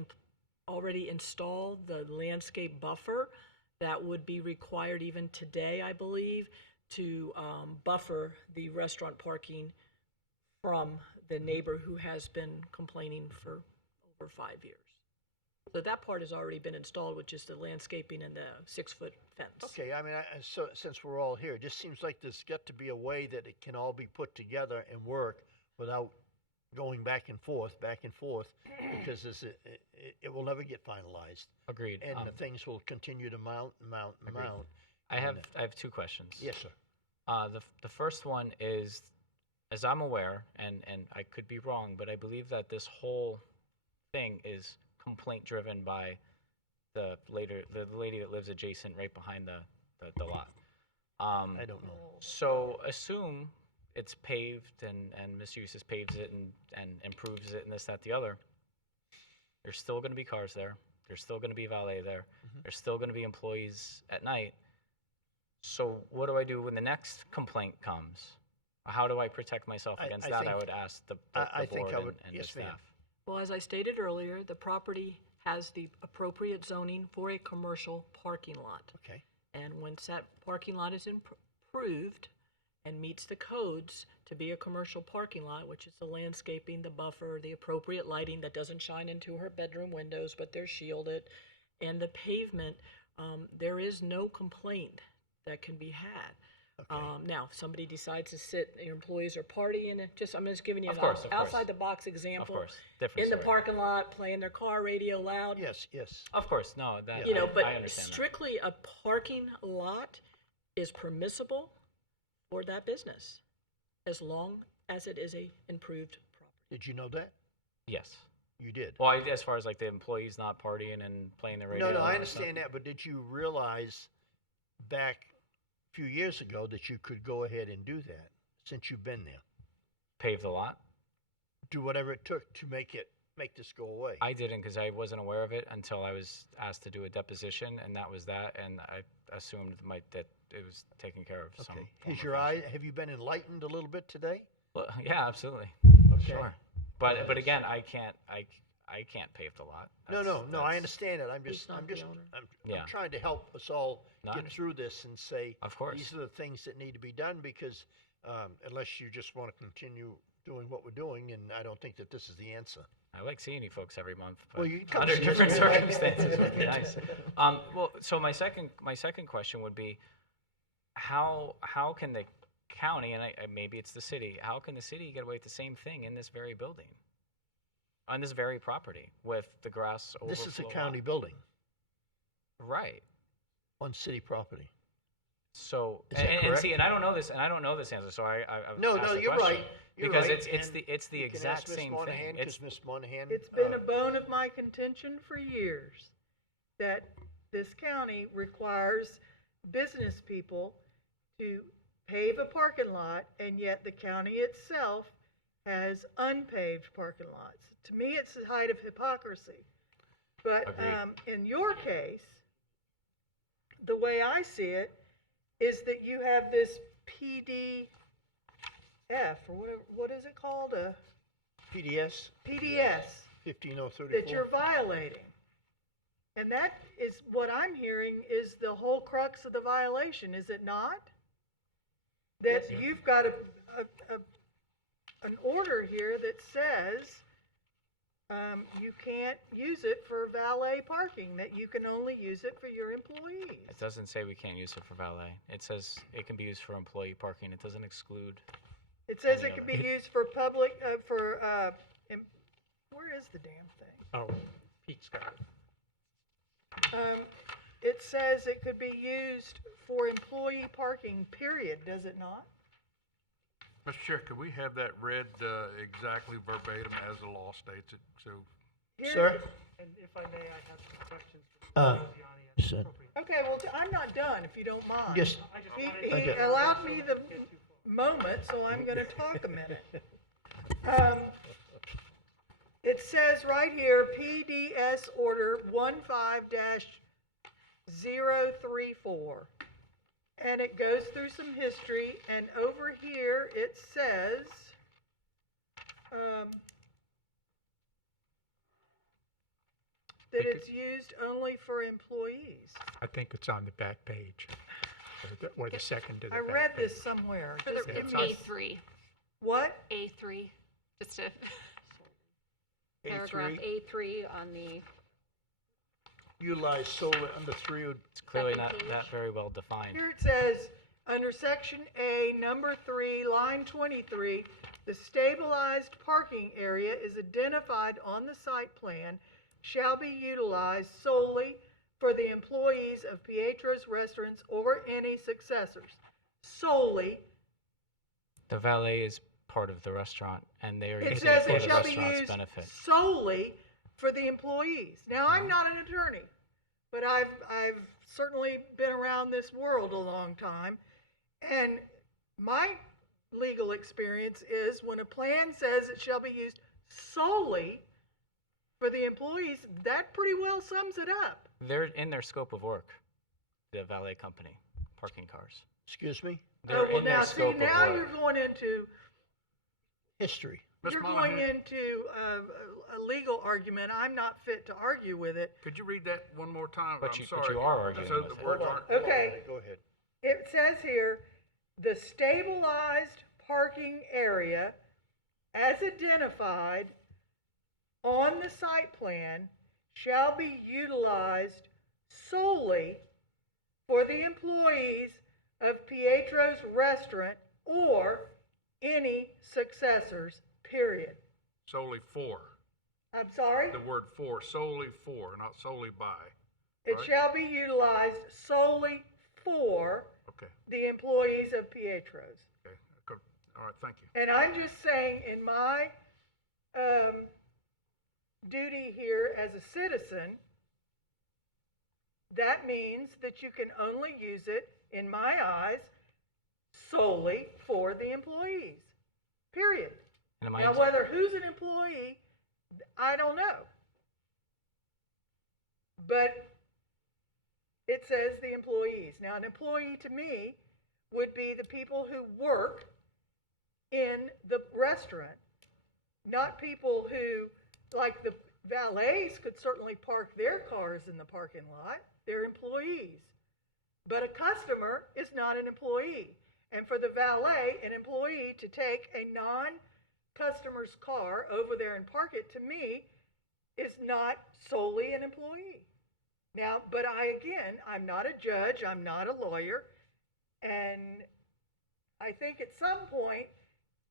already install the landscape buffer that would be required even today, I believe, to buffer the restaurant parking from the neighbor who has been complaining for over 5 years. So that part has already been installed, which is the landscaping and the 6-foot fence. Okay, I mean, so since we're all here, it just seems like there's got to be a way that it can all be put together and work without going back and forth, because it will never get finalized. agreed. And the things will continue to mount. I have two questions. Yes, sir. The first one is, as I'm aware, and I could be wrong, but I believe that this whole thing is complaint driven by the lady that lives adjacent right behind the lot. I don't know. So assume it's paved and Mr. Eustace paves it and improves it and this, that, the other. There's still going to be cars there. There's still going to be valet there. There's still going to be employees at night. So what do I do when the next complaint comes? How do I protect myself against that? I would ask the board and the staff. Well, as I stated earlier, the property has the appropriate zoning for a commercial parking lot. Okay. And once that parking lot is improved and meets the codes to be a commercial parking lot, which is the landscaping, the buffer, the appropriate lighting that doesn't shine into her bedroom windows, but they're shielded, and the pavement, there is no complaint that can be had. Now, if somebody decides to sit, your employees are partying, and I'm just giving you Of an course. outside the box example. Of course, different In the story. parking lot, playing their car radio loud. Yes. Of course, no, that You know, but I understand that. strictly a parking lot is permissible for that business, as long as it is a improved property. Did you know that? Yes. You did? Well, as far as like the employees not partying and playing their radio. No, I understand that, but did you realize back a few years ago that you could go ahead and do that since you've been there? Pave the lot? Do whatever it took to make this go away. I didn't because I wasn't aware of it until I was asked to do a deposition, and that was that, and I assumed that it was taken care of. Some Okay. form or Have you been enlightened a little bit today? Well, yeah, absolutely. Okay. Sure. But again, I can't pave the lot. No, I understand it. I'm Yeah. trying to help us all No, I get through this and say, Of course. these are the things that need to be done, because unless you just want to continue doing what we're doing, and I don't think that this is the answer. I like seeing you folks every month. But Well, you can come under see us different when you like. circumstances would be nice. Well, so my second question would be, how can the county, and maybe it's the city, how can the city get away with the same thing in this very building, on this very property, with the grass overflow? This is a county building Right. on city property. So, Is that and see, correct? and I don't know this, answer, so I No, asked no, the you're question. right. You're Because right, it's the you can exact ask Ms. same Monahan, thing. because Ms. Monahan. It's been a bone of my contention for years that this county requires business people to pave a parking lot, and yet the county itself has unpaved parking lots. To me, it's the height of hypocrisy. But Agreed. in your case, the way I see it is that you have this PDF, or what is it called? A PDS, PDS 15034. that you're violating. And that is what I'm hearing is the whole crux of the violation, is it not? That you've got an order here that says you can't use it for valet parking, that you can only use it for your employees. It doesn't say we can't use it for valet. It says it can be used for employee parking. It doesn't exclude. It says any it can other. be used for public, where is the damn thing? Oh, Pete's got it. It says it could be used for employee parking, period, does it not? Mr. Chair, could we have that read exactly verbatim as the law states it? So, Here- Sir? And if I may, I have some questions for Uh, Mr. Giuliani at the sir. appropriate. Okay, well, I'm not done, if you don't mind. Yes. I just He wanted to- Okay. allowed me the moment, so I'm gonna talk a minute. It says right here, PDS order 15-034. And it goes through some history, and over here it says, that it's used only for employees. I think it's on the back page, or the second to the I back read page. this somewhere. For Just the give me- A3, What? A3, just a paragraph A3 on the, Utilize solar under 3 would. It's clearly Second not page. that very well defined. Here it says, under section A, number 3, line 23, the stabilized parking area is identified on the site plan shall be utilized solely for the employees of Pietro's Restaurants or any successors. Solely. The valet is part of the restaurant, and they are It using says it for it the shall be restaurant's used benefit. solely for the employees. Now, I'm not an attorney, but I've certainly been around this world a long time, and my legal experience is when a plan says it shall be used solely for the employees, that pretty well sums it up. They're in their scope of work, the valet company, parking cars. Excuse me? They're Oh, well, in their now, see, scope of now work. you're going into, History. Ms. you're Monahan, going into a legal argument. I'm not fit to argue with it. could you read that one more time? But I'm you- sorry. but you are arguing So with the it. words Hold on, aren't. hold on a Okay. minute, Go ahead. It says here, the stabilized parking area as identified on the site plan shall be utilized solely for the employees of Pietro's Restaurant or any successors, period. Solely for. I'm sorry? The word for, solely for, not solely by. It right? shall be utilized solely for Okay, the employees of Pietro's. okay. Good. All right, thank you. And I'm just saying, in my duty here as a citizen, that means that you can only use it, in my eyes, solely for the employees. Period. And am I Now, ex- whether who's an employee, I don't know. But it says the employees. Now, an employee to me would be the people who work in the restaurant, not people who, like the valets could certainly park their cars in the parking lot. They're employees. But a customer is not an employee. And for the valet, an employee to take a non-customer's car over there and park it, to me, is not solely an employee. Now, but I'm not a judge, I'm not a lawyer, and I think at some point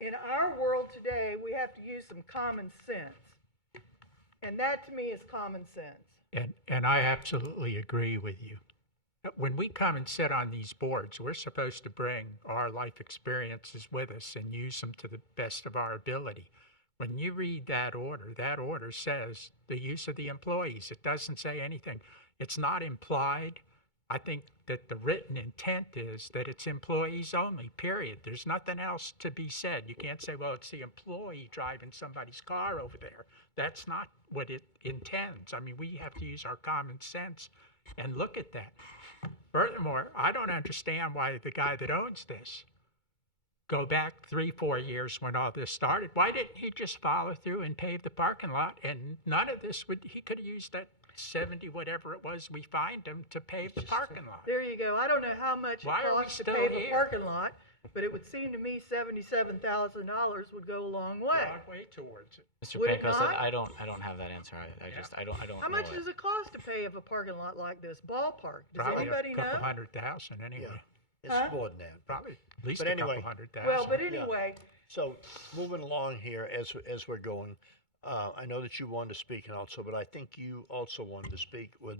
in our world today, we have to use some common sense. And that to me is common sense. And I absolutely agree with you. When we come and sit on these boards, we're supposed to bring our life experiences with us and use them to the best of our ability. When you read that order says the use of the employees. It doesn't say anything. It's not implied. I think that the written intent is that it's employees only, period. There's nothing else to be said. You can't say, well, it's the employee driving somebody's car over there. That's not what it intends. I mean, we have to use our common sense and look at that. Furthermore, I don't understand why the guy that owns this, go back 3-4 years when all this started, why didn't he just follow through and pave the parking lot? And none of this he could have used that 70, whatever it was, we fined him to pave the parking lot. There you go. I don't know how much it Why are we costs to still pave a here? parking lot, but it would seem to me $77,000 would go a long way. Broad way towards it. Mr. Would it Pankos, not? I don't have that answer. I don't How know much it. does it cost to pave a parking lot like this? Ballpark? Does Probably anybody a couple know? 100,000 anyway. It's Huh? more than that. Probably at least But a anyway, couple 100,000. Well, but Yeah. anyway, So, moving along here as we're going, I know that you wanted to speak and also, but I think you also wanted to speak with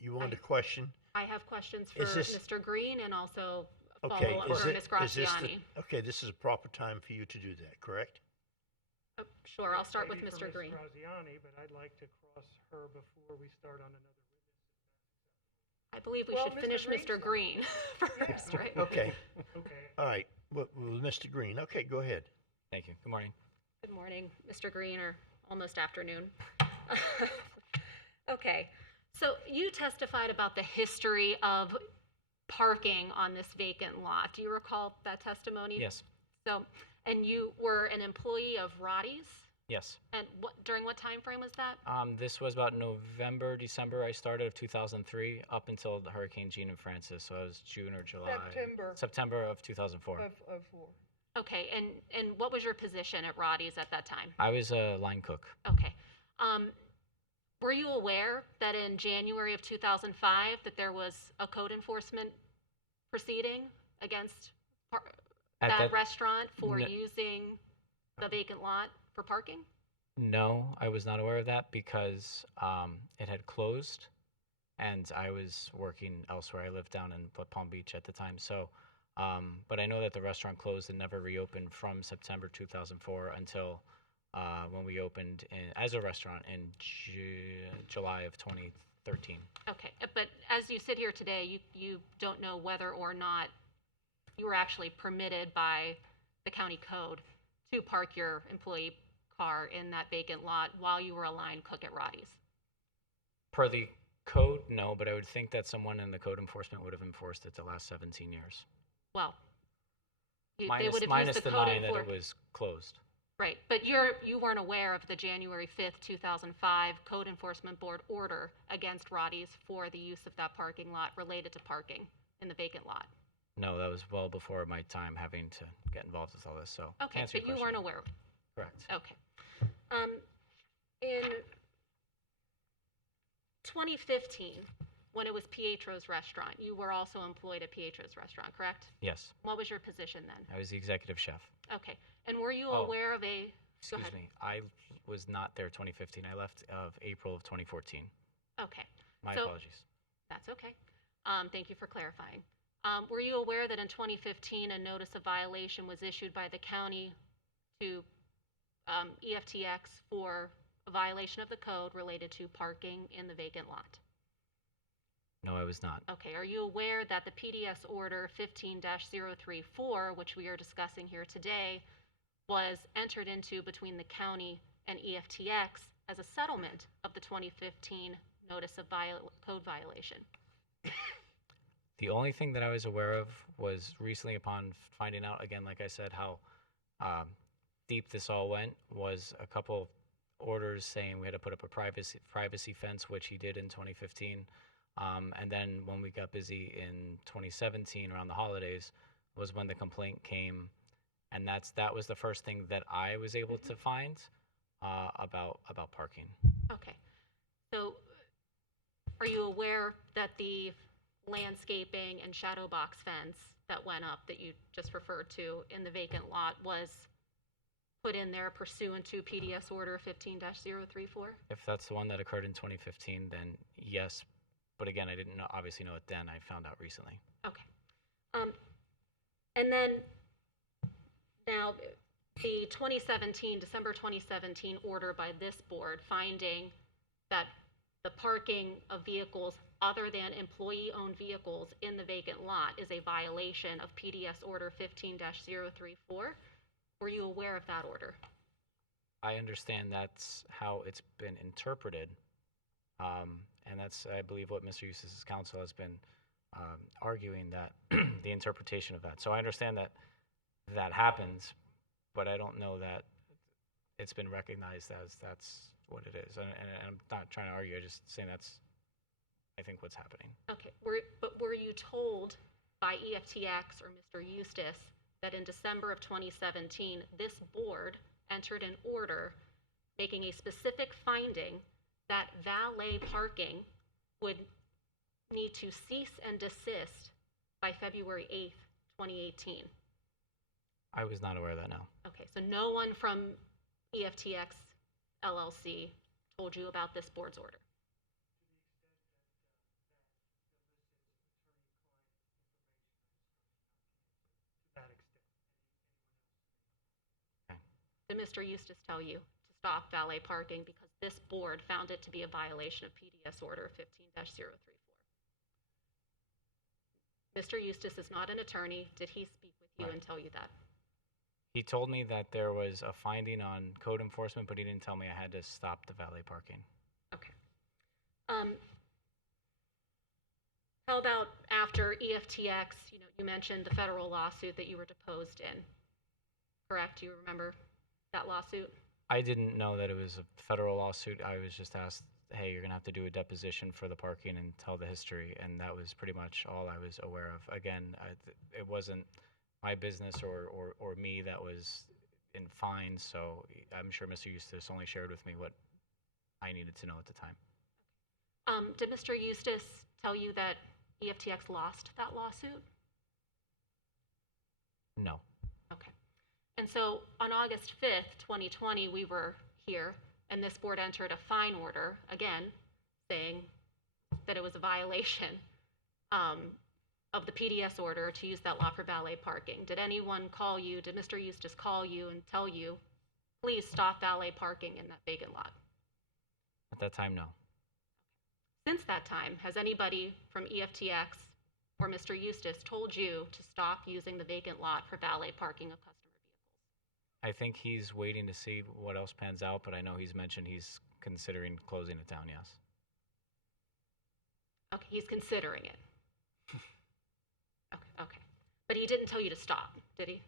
you wanted to question? I have questions for Is this- Mr. Green and also a Okay, follow-up is for it, Ms. is this Graziani. okay, this is a proper time for you to do that, correct? Sure, I'll start with Maybe for Mr. Ms. Green. Graziani, but I'd like to cross her before we start on another. I believe we Well, should Mr. finish Green's Mr. Green first, right? Okay, Okay. all right, with Mr. Green, okay, go ahead. Thank you. Good morning. Good morning, Mr. Green, or almost afternoon. Okay, so you testified about the history of parking on this vacant lot. Do you recall that testimony? Yes. So, and you were an employee of Roddy's? Yes. And during what time frame was that? This was about November, December. I started of 2003 up until the Hurricane Jean and Francis. So it was June or July. September of 2004. of 4. Okay, and what was your position at Roddy's at that time? I was a line cook. Okay. Were you aware that in January of 2005 that there was a code enforcement proceeding against At that that- restaurant for n- using the vacant lot for parking? No, I was not aware of that because it had closed, and I was working elsewhere. I lived down in Palm Beach at the time. So, but I know that the restaurant closed and never reopened from September 2004 until when we opened as a restaurant in July of 2013. Okay, but as you sit here today, you don't know whether or not you were actually permitted by the county code to park your employee car in that vacant lot while you were a line cook at Roddy's. Per the code, no, but I would think that someone in the code enforcement would have enforced it the last 17 years. Well, they Minus, would have minus used the the code 9 that it was closed. Right, but you weren't aware of the January 5th, 2005 Code Enforcement Board order against Roddy's for the use of that parking lot related to parking in the vacant lot. No, that was well before my time having to get involved with all this. So, to Okay, answer but your you question, weren't aware. correct. Okay. In 2015, when it was Pietro's Restaurant, you were also employed at Pietro's Restaurant, correct? Yes, What was your position then? I was the executive chef. Okay, and were you Oh, aware of a? Go Excuse ahead. me, I was not there 2015. I left of April of 2014. Okay. My so- apologies. That's okay. Thank you for clarifying. Were you aware that in 2015, a notice of violation was issued by the county to EFTX for a violation of the code related to parking in the vacant lot? No, I was not. Okay, are you aware that the PDS order 15-034, which we are discussing here today, was entered into between the county and EFTX as a settlement of the 2015 notice of code violation? The only thing that I was aware of was recently upon finding out, again, like I said, how deep this all went, was a couple orders saying we had to put up a privacy fence, which he did in 2015. And then when we got busy in 2017 around the holidays was when the complaint came. And that was the first thing that I was able to find about parking. Okay. So are you aware that the landscaping and shadow box fence that went up that you just referred to in the vacant lot was put in there pursuant to PDS order 15-034? If that's the one that occurred in 2015, then yes, But again, I didn't know, obviously know it then. I found out recently. Okay. And then now the 2017, December 2017 order by this board finding that the parking of vehicles other than employee-owned vehicles in the vacant lot is a violation of PDS Order 15-034. Were you aware of that order? I understand that's how it's been interpreted. And that's, I believe, what Mr. Eustace's counsel has been arguing, that the interpretation of that. So I understand that that happens, but I don't know that it's been recognized as that's what it is. And I'm not trying to argue, I'm just saying that's, I think, what's happening. Okay, but were you told by EFTX or Mr. Eustace that in December of 2017, this board entered an order making a specific finding that valet parking would need to cease and desist by February 8th, 2018? I was not aware of that, no. Okay, so no one from EFTX LLC told you about this board's order? Did Mr. Eustace tell you to stop valet parking because this board found it to be a violation of PDS Order 15-034? Mr. Eustace is not an attorney. Did he speak with you and tell you that? He told me that there was a finding on code enforcement, but he didn't tell me I had to stop the valet parking. Okay. How about after EFTX, you mentioned the federal lawsuit that you were deposed in, correct? Do you remember that lawsuit? I didn't know that it was a federal lawsuit. I was just asked, hey, you're going to have to do a deposition for the parking and tell the history, and that was pretty much all I was aware of. Again, it wasn't my business or me that was in fines, so I'm sure Mr. Eustace only shared with me what I needed to know at the time. Did Mr. Eustace tell you that EFTX lost that lawsuit? No. Okay. And so on August 5th, 2020, we were here, and this board entered a fine order, again, saying that it was a violation of the PDS order to use that lot for valet parking. Did anyone call you, did Mr. Eustace call you and tell you, please stop valet parking in that vacant lot? At that time, no. Since that time, has anybody from EFTX or Mr. Eustace told you to stop using the vacant lot for valet parking of customer vehicles? I think he's waiting to see what else pans out, but I know he's mentioned he's considering closing it down, yes. Okay, he's considering it. Okay. But he didn't tell you to stop, did he?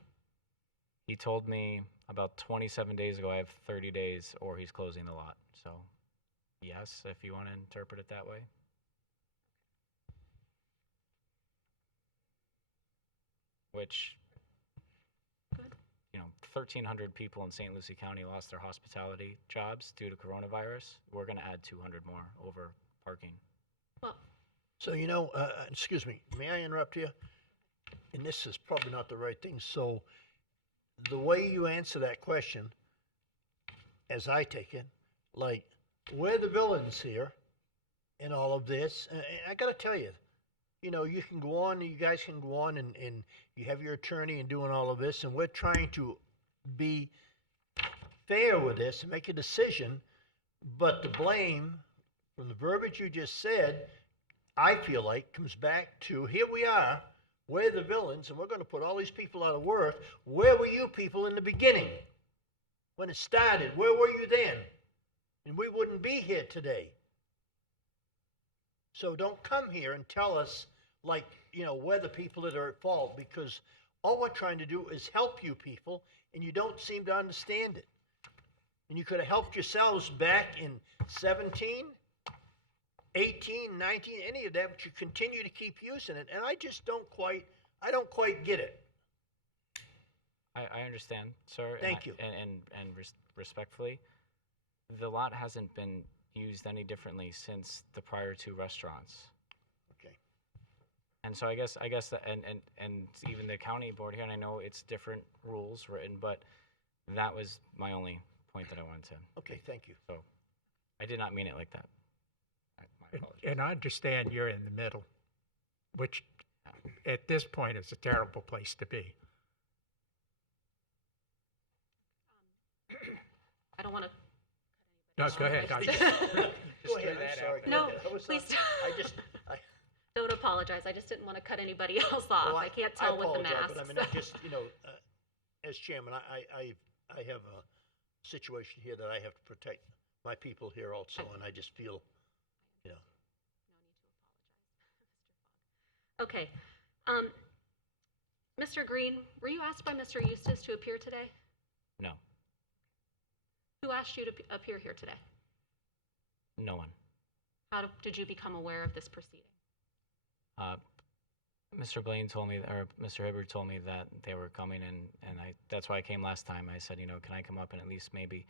He told me about 27 days ago I have 30 days or he's closing the lot. So, yes, if you want to interpret it that way. Which, 1,300 people in St. Lucie County lost their hospitality jobs due to coronavirus. We're going to add 200 more over parking. So, excuse me, may I interrupt you? And this is probably not the right thing. So the way you answer that question, as I take it, like, we're the villains here in all of this. And I got to tell you, you can go on, you guys can go on and you have your attorney and doing all of this, and we're trying to be fair with this and make a decision, but the blame from the verbiage you just said, I feel like comes back to, here we are, we're the villains, and we're going to put all these people out of work. Where were you people in the beginning? When it started, where were you then? And we wouldn't be here today. So don't come here and tell us, like, we're the people that are at fault, because all we're trying to do is help you people, and you don't seem to understand it. And you could have helped yourselves back in 17, 18, 19, any of that, but you continue to keep using it, and I just don't quite get it. I understand, sir. Thank you. And respectfully, the lot hasn't been used any differently since the prior two restaurants. Okay. And so I guess that, and even the county board here, and I know it's different rules written, but that was my only point that I wanted to. Okay, thank you. So I did not mean it like that. And I understand you're in the middle, which at this point is a terrible place to be. I don't want to. No, go ahead. Go ahead, I'm sorry. Go No, ahead. I was- please I don't apologize. I just didn't want to cut anybody else off. Well, I can't tell with the apologize, masks. But I mean, I just, as chairman, I have a situation here that I have to protect my people here also, and I just feel, Okay. Mr. Green, were you asked by Mr. Eustace to appear today? No, Who asked you to appear here today? no one. How did you become aware of this proceeding? Mr. Blaine told me, or Mr. Hibbard told me that they were coming, and that's why I came last time. I said, can I come up and at least maybe,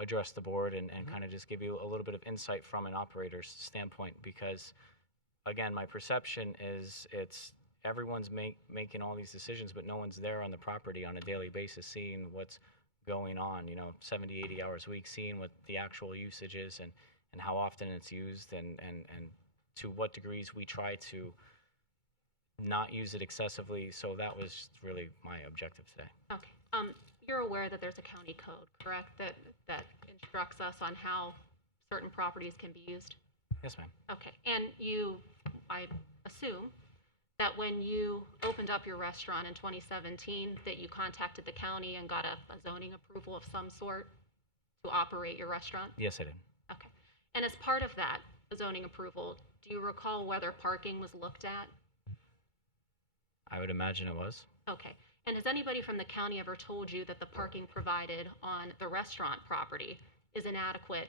address the board and kind of just give you a little bit of insight from an operator's standpoint, because, again, my perception is everyone's making all these decisions, but no one's there on the property on a daily basis seeing what's going on, 70, 80 hours a week, seeing what the actual usage is and how often it's used and to what degrees we try to not use it excessively. So that was really my objective today. Okay. You're aware that there's a county code, correct, that instructs us on how certain properties can be used? Yes, ma'am. Okay. And I assume that when you opened up your restaurant in 2017, that you contacted the county and got a zoning approval of some sort to operate your restaurant? Yes, I did. Okay. And as part of that zoning approval, do you recall whether parking was looked at? I would imagine it was. Okay. And has anybody from the county ever told you that the parking provided on the restaurant property is inadequate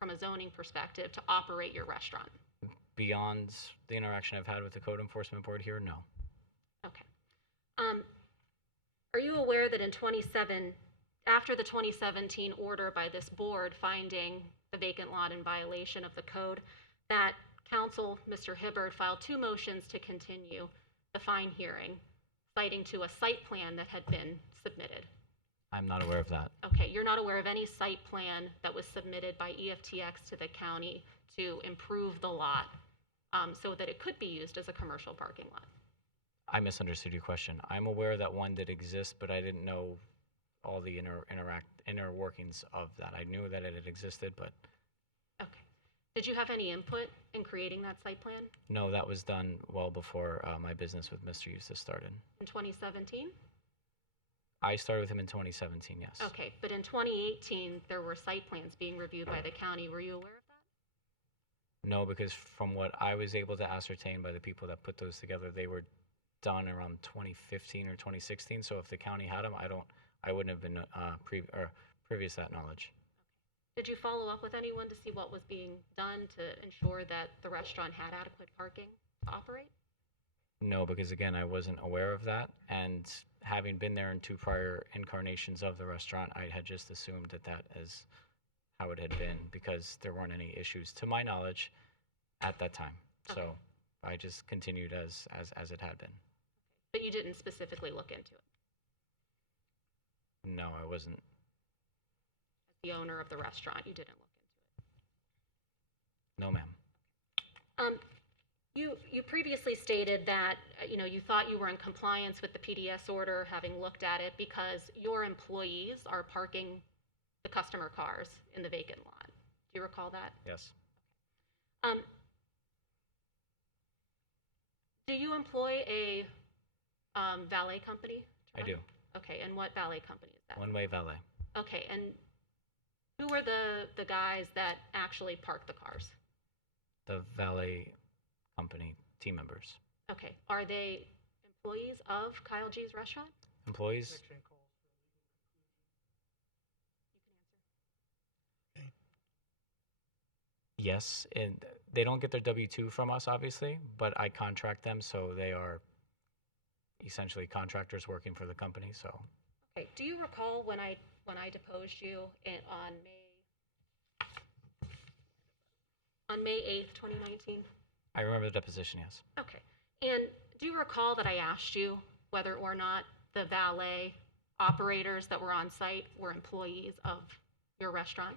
from a zoning perspective to operate your restaurant? Beyond the interaction I've had with the code enforcement board here, no. Okay. Are you aware that after the 2017 order by this board finding the vacant lot in violation of the code, that council, Mr. Hibbard, filed 2 motions to continue the fine hearing, citing to a site plan that had been submitted? I'm not aware of that. Okay, you're not aware of any site plan that was submitted by EFTX to the county to improve the lot so that it could be used as a commercial parking lot? I misunderstood your question. I'm aware that one did exist, but I didn't know all the inner workings of that. I knew that it had existed, but Okay. Did you have any input in creating that site plan no, that was done well before my business with Mr. Eustace started. in 2017? I started with him in 2017, yes. Okay, but in 2018, there were site plans being reviewed by the county. Were you aware of that? No, because from what I was able to ascertain by the people that put those together, they were done around 2015 or 2016. So if the county had them, I wouldn't have been previous to that knowledge. Did you follow up with anyone to see what was being done to ensure that the restaurant had adequate parking to operate? No, because again, I wasn't aware of that, and having been there in 2 prior incarnations of the restaurant, I had just assumed that is how it had been, because there weren't any issues, to my knowledge, at that time. Okay. So I just continued as it had been. But you didn't specifically look into it? No, I wasn't. As the owner of the restaurant, you didn't look No, ma'am. into it? You previously stated that, you thought you were in compliance with the PDS order, having looked at it, because your employees are parking the customer cars in the vacant lot. Do you recall that? Yes. Do you employ a valet company? I do. Okay, and what valet company is that? One Way Valet. Okay, and who are the guys that actually park the cars? The valet company team members. Okay, are they employees of Kyle G's restaurant? Employees? Yes, and they don't get their W-2 from us, obviously, but I contract them, so they are essentially contractors working for the company. So, Okay, do you recall when I deposed you on May 8th, 2019? I remember the deposition, yes. Okay, and do you recall that I asked you whether or not the valet operators that were on site were employees of your restaurant?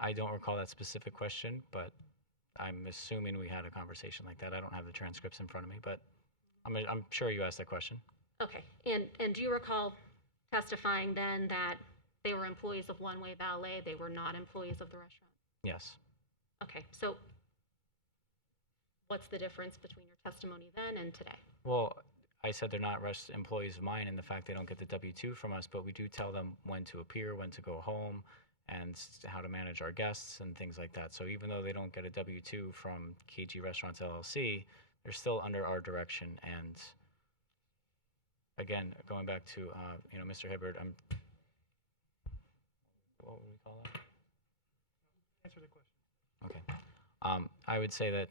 I don't recall that specific question, but I'm assuming we had a conversation like that. I don't have the transcripts in front of me, but I'm sure you asked that question. Okay, and do you recall testifying then that they were employees of One Way Valet, they were not employees of the restaurant? Yes. Okay, so what's the difference between your testimony then and today? Well, I said they're not employees of mine in the fact they don't get the W-2 from us, but we do tell them when to appear, when to go home, and how to manage our guests and things like that. So even though they don't get a W-2 from KG Restaurants LLC, they're still under our direction. And again, going back to Mr. Hibbard, what would we call that? Answer the question. Okay. I would say that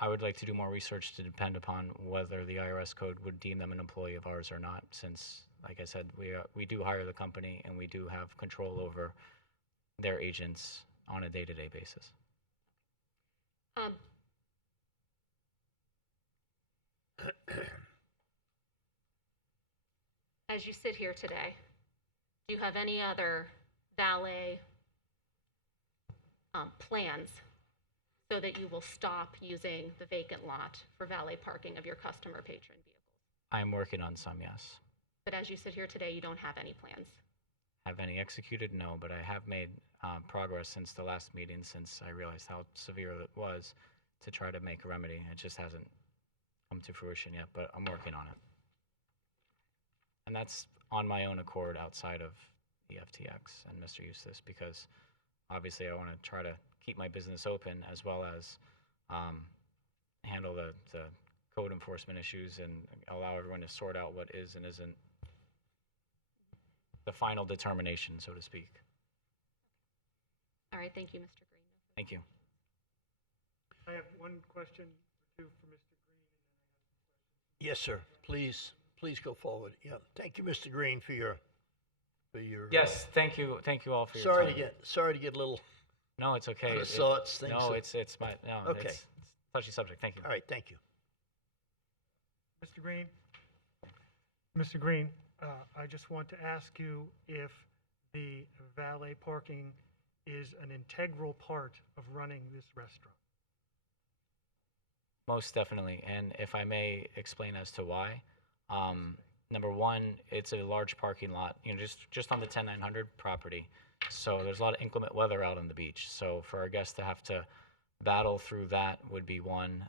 I would like to do more research to depend upon whether the IRS code would deem them an employee of ours or not, since, like I said, we do hire the company and we do have control over their agents on a day-to-day basis. As you sit here today, do you have any other valet plans so that you will stop using the vacant lot for valet parking of your customer patron vehicles? I'm working on some, yes. But as you sit here today, you don't have any plans? Have any executed? No, but I have made progress since the last meeting, since I realized how severe it was, to try to make a remedy. It just hasn't come to fruition yet, but I'm working on it. And that's on my own accord outside of the FTX and Mr. Eustace, because obviously I want to try to keep my business open as well as handle the code enforcement issues and allow everyone to sort out what is and isn't the final determination, so to speak. All right, thank you, Mr. Green. Thank you. I have one question or two for Mr. Green. Yes, sir. Please go forward. Yeah. Thank you, Mr. Green, for your. Yes, thank you all for your time. Sorry to get a little. No, it's okay. Thoughts, things. No, it's my no. Okay. It's a touchy subject. Thank you. All right. Thank you. Mr. Green? Mr. Green, I just want to ask you if the valet parking is an integral part of running this restaurant. Most definitely, and if I may explain as to why. Number one, it's a large parking lot, just on the 10900 property. So there's a lot of inclement weather out on the beach. So for our guests to have to battle through that would be one.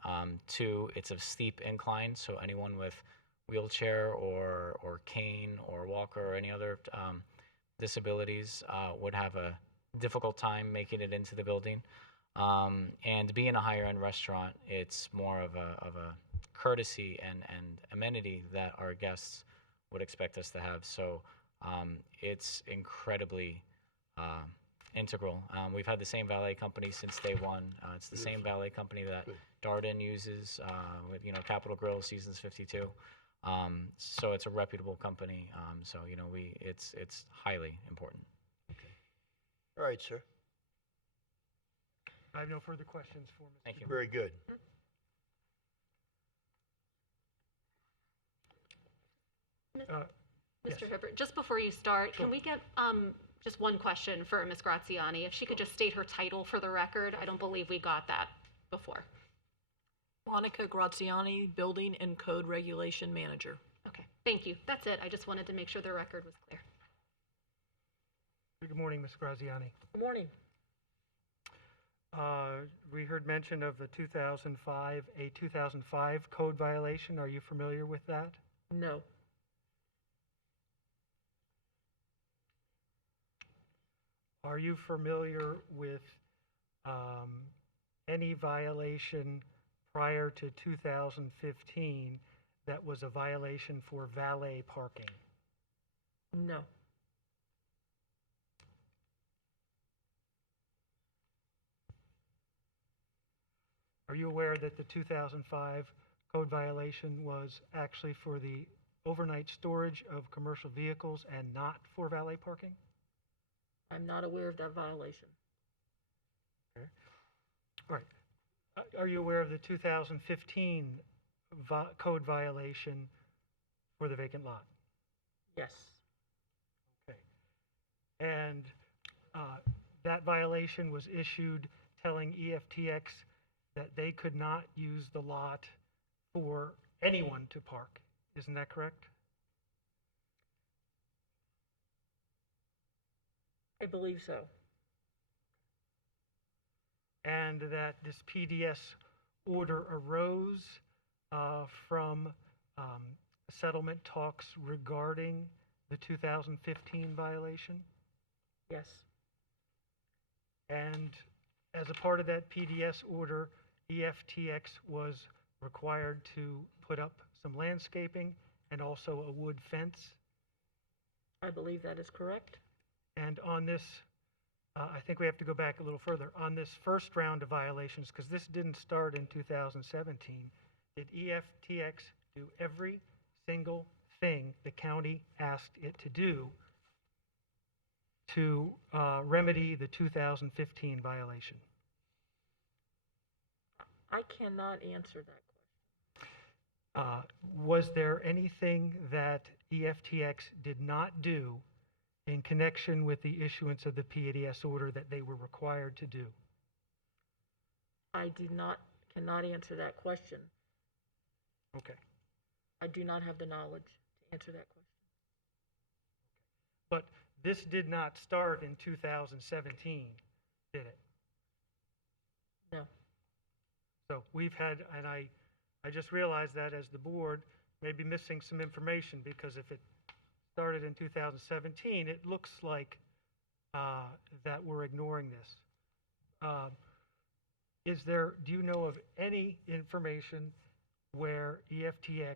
Two, it's a steep incline, so anyone with wheelchair or cane or walker or any other disabilities would have a difficult time making it into the building. And being a higher end restaurant, it's more of a courtesy and amenity that our guests would expect us to have. So it's incredibly integral. We've had the same valet company since day one. It's the same valet company that Darden uses with Capital Grille, Seasons 52. So it's a reputable company. So it's highly important. All right, sir. I have no further questions for Mr. Thank you. Very good. Mr. Hibbert, just before you start, can we get just one question for Ms. Graziani? If she could just state her title for the record. I don't believe we got that before. Monica Graziani, Building and Code Regulation Manager. Okay, thank you. That's it. I just wanted to make sure the record was clear. Good morning, Ms. Graziani. Good morning. We heard mention of the 2005 code violation. Are you familiar with that? No. Are you familiar with any violation prior to 2015 that was a violation for valet parking? No. Are you aware that the 2005 code violation was actually for the overnight storage of commercial vehicles and not for valet parking? I'm not aware of that violation. Okay. All right. Are you aware of the 2015 code violation for the vacant lot? Yes. Okay. And that violation was issued telling EFTX that they could not use the lot for anyone to park. Isn't that correct? I believe so. And that this PDS order arose from settlement talks regarding the 2015 violation? Yes. And as a part of that PDS order, EFTX was required to put up some landscaping and also a wood fence. I believe that is correct. And on this, I think we have to go back a little further. On this first round of violations, because this didn't start in 2017, did EFTX do every single thing the county asked it to do to remedy the 2015 violation? I cannot answer that question. Was there anything that EFTX did not do in connection with the issuance of the PDS order that they were required to do? I cannot answer that question. Okay. I do not have the knowledge to answer that question. But this did not start in 2017, did it? No. So we've had, and I just realized that as the board may be missing some information, because if it started in 2017, it looks like that we're ignoring this. Do you know of any information where EFTX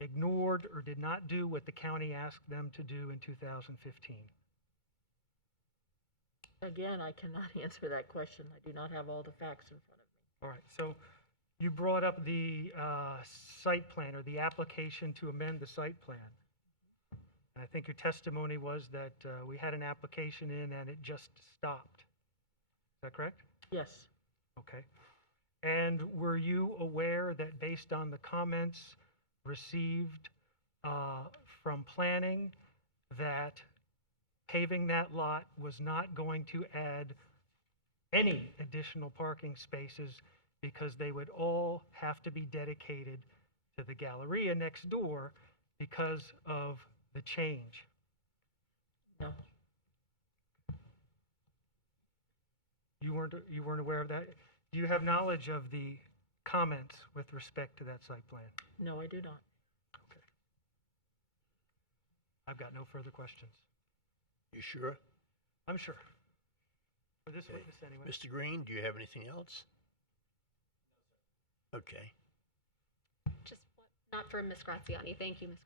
ignored or did not do what the county asked them to do in 2015? Again, I cannot answer that question. I do not have all the facts in front of me. All right, so you brought up the site plan, or the application to amend the site plan. And I think your testimony was that we had an application in and it just stopped. Is that correct? Yes. Okay. And were you aware that based on the comments received from planning, that paving that lot was not going to add any additional parking spaces, because they would all have to be dedicated to the Galleria next door because of the change? No. You weren't aware of that? Do you have knowledge of the comments with respect to that site plan? No, I do not. Okay. I've got no further questions. You sure? I'm sure. For this Okay. witness anyway. Mr. Green, do you have anything else? Okay. Just not for Ms. Graziani. Thank you, Ms.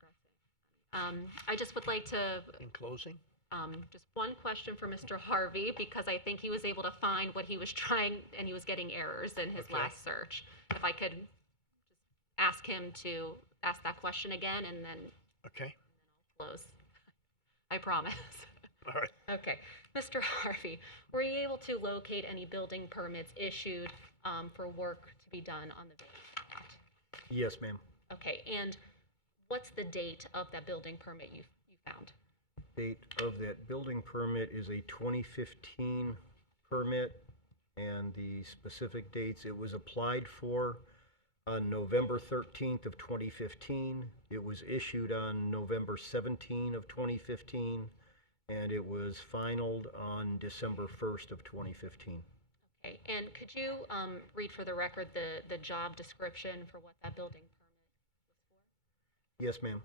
Graziani. I just would like to, In closing? just one question for Mr. Harvey, because I think he was able to find what he was trying, and he was getting errors in his Okay. last search. If I could just ask him to ask that question again, and then Okay. close. I promise. All right. Okay. Mr. Harvey, were you able to locate any building permits issued for work to be done on the vacant lot? Yes, ma'am. Okay, and what's the date of that building permit you found? Date of that building permit is a 2015 permit, and the specific dates, it was applied for on November 13th of 2015. It was issued on November 17 of 2015, and it was finalized on December 1st of 2015. Okay, and could you read for the record the job description for what that building permit? Yes, ma'am.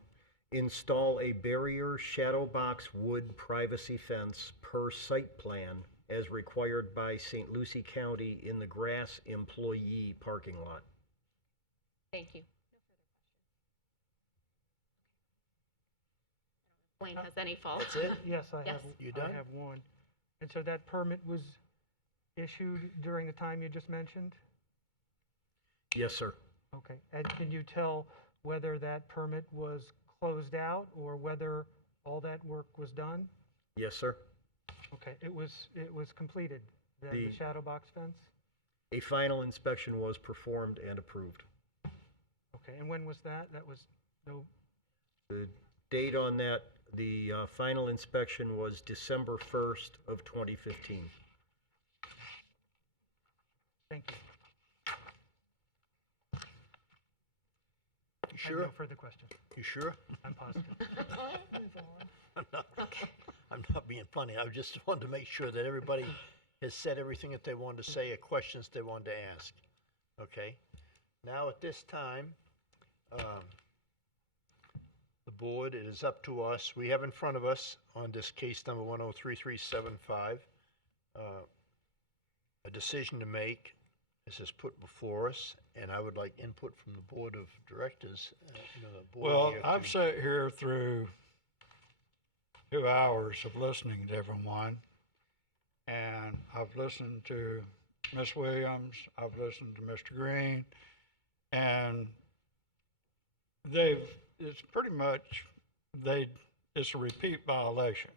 Install a barrier shadow box wood privacy fence per site plan as required by St. Lucie County in the grass employee parking lot. Thank you. No further questions. Wayne has any follow-up? That's it? Yes, I Yes. have. You done? I have one. And so that permit was issued during the time you just mentioned? Yes, sir. Okay. And can you tell whether that permit was closed out or whether all that work was done? Yes, sir. Okay. It was completed, the The- shadow box fence? A final inspection was performed and approved. Okay. And when was that? That was no. The date on that, the final inspection was December 1st of 2015. Thank you. You I have sure? no further questions. You sure? I'm positive. I'm not being funny. I just wanted to make sure that everybody has said everything that they wanted to say or questions they wanted to ask. Okay? Now, at this time, the board, it is up to us. We have in front of us on this case number 103375, a decision to make. This is put before us, and I would like input from the board of directors. The board Well, here I've to- sat here through 2 hours of listening to everyone, and I've listened to Ms. Williams, I've listened to Mr. Green, and it's pretty much, it's a repeat violation,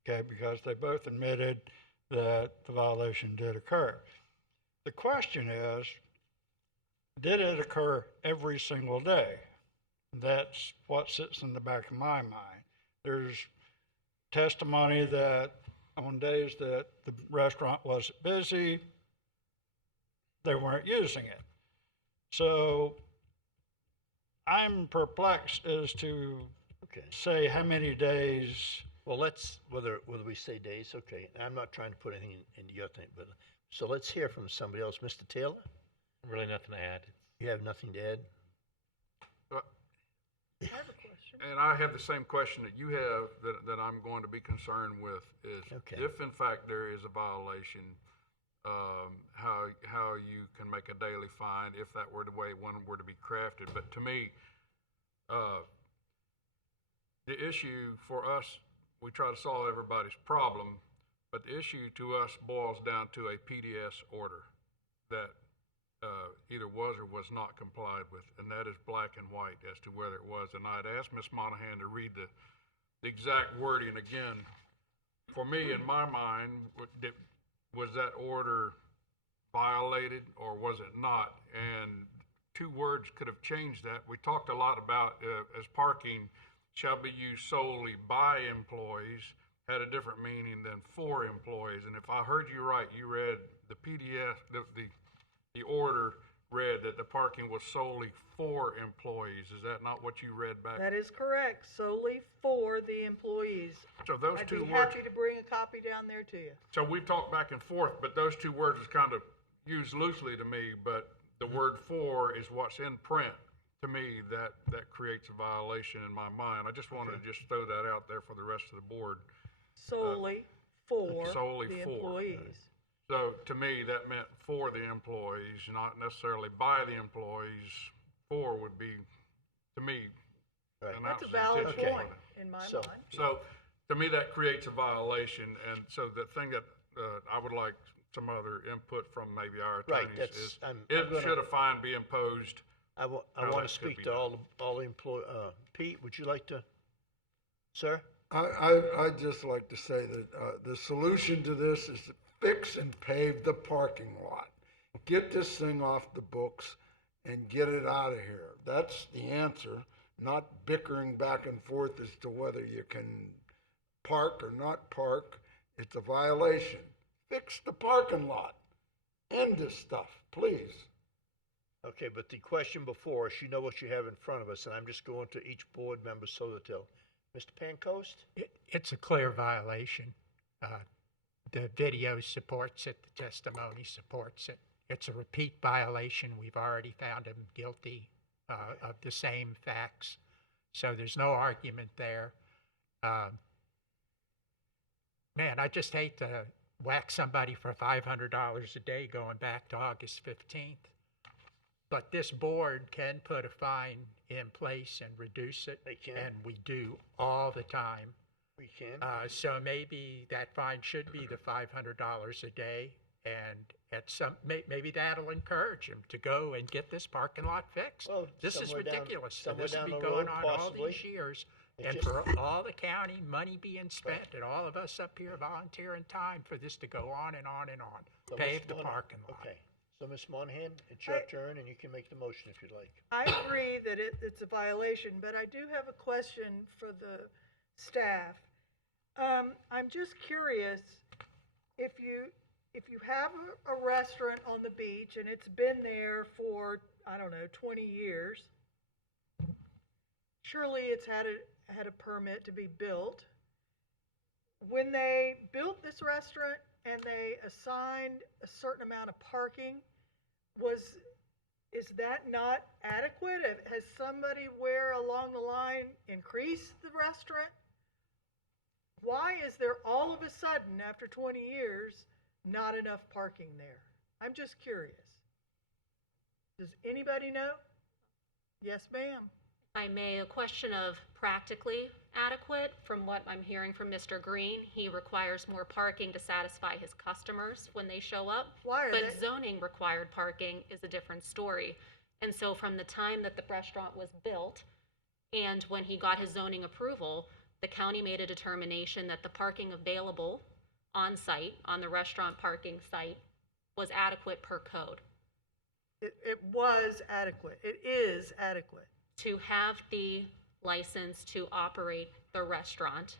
okay, because they both admitted that the violation did occur. The question is, did it occur every single day? That's what sits in the back of my mind. There's testimony that on days that the restaurant wasn't busy, they weren't using it. So I'm perplexed as to say how many days. Well, whether we say days, okay. I'm not trying to put anything into your thing, but, so let's hear from somebody else. Mr. Taylor? Really nothing to add. You have nothing to add? I have a question. And I have the same question that you have that I'm going to be concerned with is if in fact there is a violation, how you can make a daily fine if that were the way one were to be crafted. But to me, the issue for us, we try to solve everybody's problem, but the issue to us boils down to a PDS order that either was or was not complied with, and that is black and white as to whether it was. And I'd asked Ms. Monahan to read the exact wording again. For me, in my mind, was that order violated or was it not? And 2 words could have changed that. We talked a lot about as parking shall be used solely by employees had a different meaning than for employees. And if I heard you right, you read the PDF, the order read that the parking was solely for employees. Is that not what you read back? That is correct, solely for the employees. So those I'd 2 be words. happy to bring a copy down there to you. So we've talked back and forth, but those 2 words is kind of used loosely to me, but the word for is what's in print. To me, that creates a violation in my mind. I just wanted to just throw that out there for the rest of the board. Solely for solely the for. employees. So to me, that meant for the employees, not necessarily by the employees. For would be, to me, and That's that a was the valid intention. point in my So- mind. So to me, that creates a violation. And so the thing that I would like some other input from maybe our Right, attorneys that's, is, I'm should gonna, a fine be imposed? I how want that to should speak be to done. all the employee, Pete, would you like to, sir? I'd just like to say that the solution to this is to fix and pave the parking lot. Get this thing off the books and get it out of here. That's the answer, not bickering back and forth as to whether you can park or not park. It's a violation. Fix the parking lot. End this stuff, please. Okay, but the question before us, you know what you have in front of us, and I'm just going to each board member so that they'll. Mr. Pancoast? It's a clear violation. The video supports it, the testimony supports it. It's a repeat violation. We've already found him guilty of the same facts, so there's no argument there. Man, I just hate to whack somebody for $500 a day going back to August 15th. But this board can put a fine in place and reduce it. They can. And we do all the time. We can. So maybe that fine should be the $500 a day, and at maybe that'll encourage him to go and get this parking lot fixed. Well, This is somewhere down- ridiculous. somewhere This has down been the going road, on all possibly. these years, It and just- for all the county money being spent, and all of us up here volunteering time for this to go on and on and on. So Pave Ms. the Mon- parking lot. Okay, so Ms. Monahan, it's your turn, and you can make the motion if you'd like. I agree that it's a violation, but I do have a question for the staff. I'm just curious, if you if you have a restaurant on the beach and it's been there for, I don't know, 20 years, surely it's had a permit to be built. When they built this restaurant and they assigned a certain amount of parking, is that not adequate? Has somebody where along the line increased the restaurant? Why is there all of a sudden, after 20 years, not enough parking there? I'm just curious. Does anybody know? Yes, ma'am. I may, a question of practically adequate. From what I'm hearing from Mr. Green, he requires more parking to satisfy his customers when they show up. Why are But they? zoning required parking is a different story. And so from the time that the restaurant was built and when he got his zoning approval, the county made a determination that the parking available on site, on the restaurant parking site, was adequate per code. It was adequate. It is adequate. To have the license to operate the restaurant,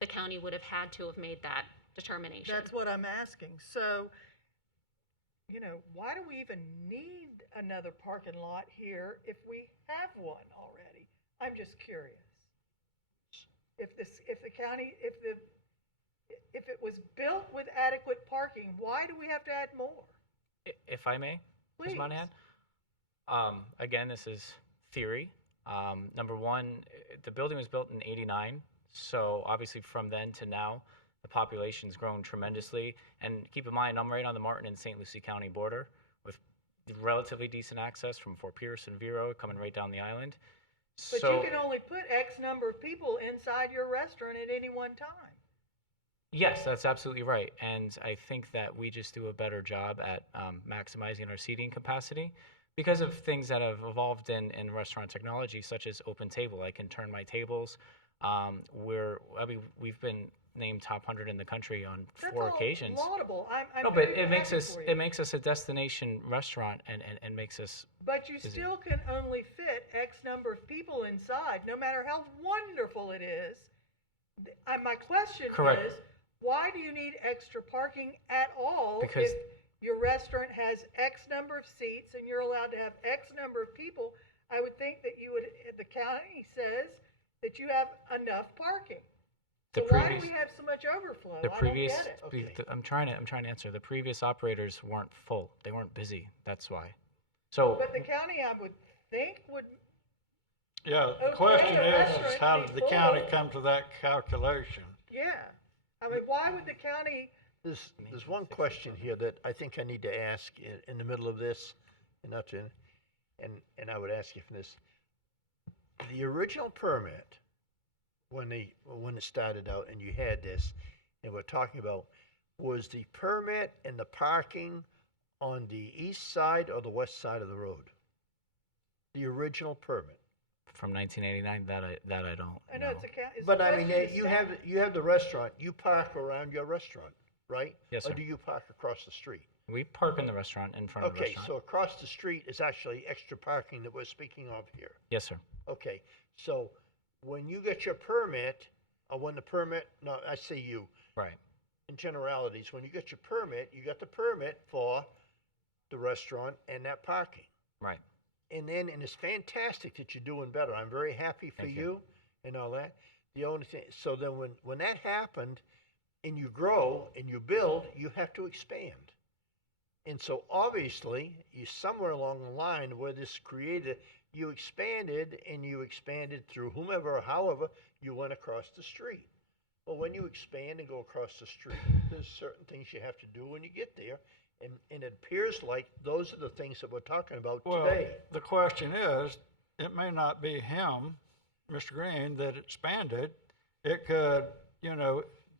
the county would have had to have made that determination. That's what I'm asking. So, why do we even need another parking lot here if we have one already? I'm just curious. If it was built with adequate parking, why do we have to add more? If I may, Ms. Please. Monahan? Again, this is theory. Number one, the building was built in '89, so obviously from then to now, the population's grown tremendously. And keep in mind, I'm right on the Martin and St. Lucie County border with relatively decent access from Fort Pierce and Vero coming right down the island. But So, you can only put X number of people inside your restaurant at any one time. yes, that's absolutely right. And I think that we just do a better job at maximizing our seating capacity because of things that have evolved in restaurant technology, such as Open Table. I can turn my tables. We've been named top 100 in the country on That's 4 all occasions. laudable. I'm No, but very it makes happy us for you. it makes us a destination restaurant and makes us But you busy. still can only fit X number of people inside, no matter how wonderful it is. My question Correct. is, why do you need extra parking at all Because- if your restaurant has X number of seats and you're allowed to have X number of people? I would think that the county says that you have enough parking. The So why do previous- we have so much overflow? The I previous, don't get it. I'm trying to answer. The previous operators weren't full. They weren't busy. That's why. So But the county, I would think, would. Yeah, the Okay, question the is restaurant how be did the county full. come to that calculation? Yeah. I mean, why would the county? There's one question here that I think I need to ask in the middle of this, and not to, and I would ask you for this. The original permit, when it started out and you had this, and we're talking about, was the permit and the parking on the east side or the west side of the road? The original permit. from 1989, that I don't. I know it's a county. But I mean, you have the restaurant, you park around your restaurant, right? Yes, Or sir. do you park across the street? We park in the restaurant in front of the Okay, restaurant. so across the street is actually extra parking that we're speaking of here. Yes, sir. Okay, so when you get your permit, or when the permit, no, I say you, Right. in generalities, when you get your permit, you got the permit for the restaurant and that parking. Right. And it's fantastic that you're doing better. I'm very happy for Thank you you. and all that. The only thing, so then when that happened and you grow and you build, you have to expand. And so obviously, you somewhere along the line where this created, you expanded through whomever or however you went across the street. Well, when you expand and go across the street, there's certain things you have to do when you get there. And it appears like those are the things that we're talking about Well, today. the question is, it may not be him, Mr. Green, that expanded. It could,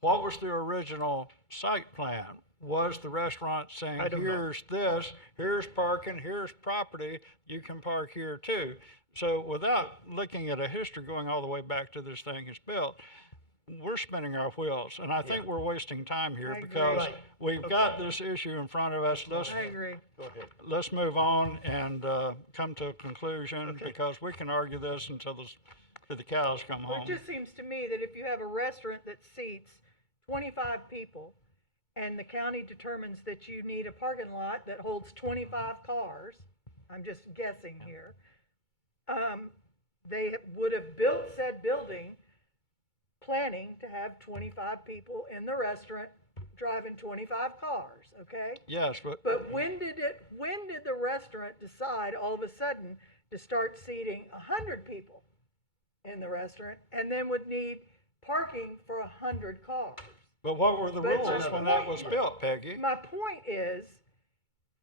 what was the original site plan? Was the restaurant saying, I don't know. here's this, here's parking, here's property, you can park here too? So without looking at a history going all the way back to this thing is built, we're spinning our wheels, and I think we're wasting time here I agree. because Right. we've got this issue in front of us. I agree. Go ahead. Let's move on and come to a conclusion because we can argue this until the cows come Well, home. it just seems to me that if you have a restaurant that seats 25 people and the county determines that you need a parking lot that holds 25 cars, I'm just guessing here, they would have built said building planning to have 25 people in the restaurant driving 25 cars, okay? Yes, but But when did the restaurant decide all of a sudden to start seating 100 people in the restaurant and then would need parking for 100 cars? but what were the But my rules when that was point- built, Peggy? My point is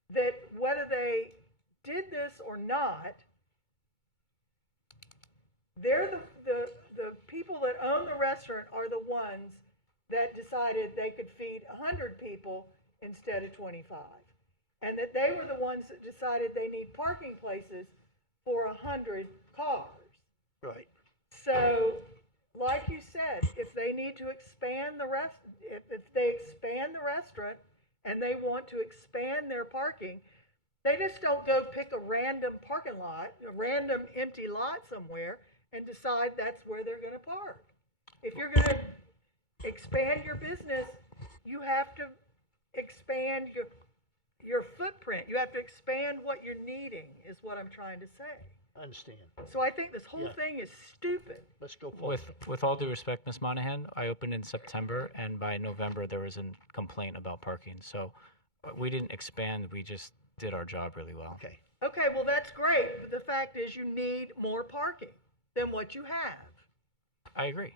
that whether they did this or not, they're the people that own the restaurant are the ones that decided they could feed 100 people instead of 25. And that they were the ones that decided they need parking places for 100 cars. Right. So, like you said, if they need to expand if they expand the restaurant and they want to expand their parking, they just don't go pick a random parking lot, a random empty lot somewhere, and decide that's where they're going to park. If you're going to expand your business, you have to expand your footprint. You have to expand what you're needing, is what I'm trying to say. I understand. So I think this whole Yeah. thing is stupid. Let's go forward. With all due respect, Ms. Monahan, I opened in September, and by November there was a complaint about parking. So we didn't expand; we just did our job really well. Okay. Okay, well, that's great, but the fact is you need more parking than what you have. I agree.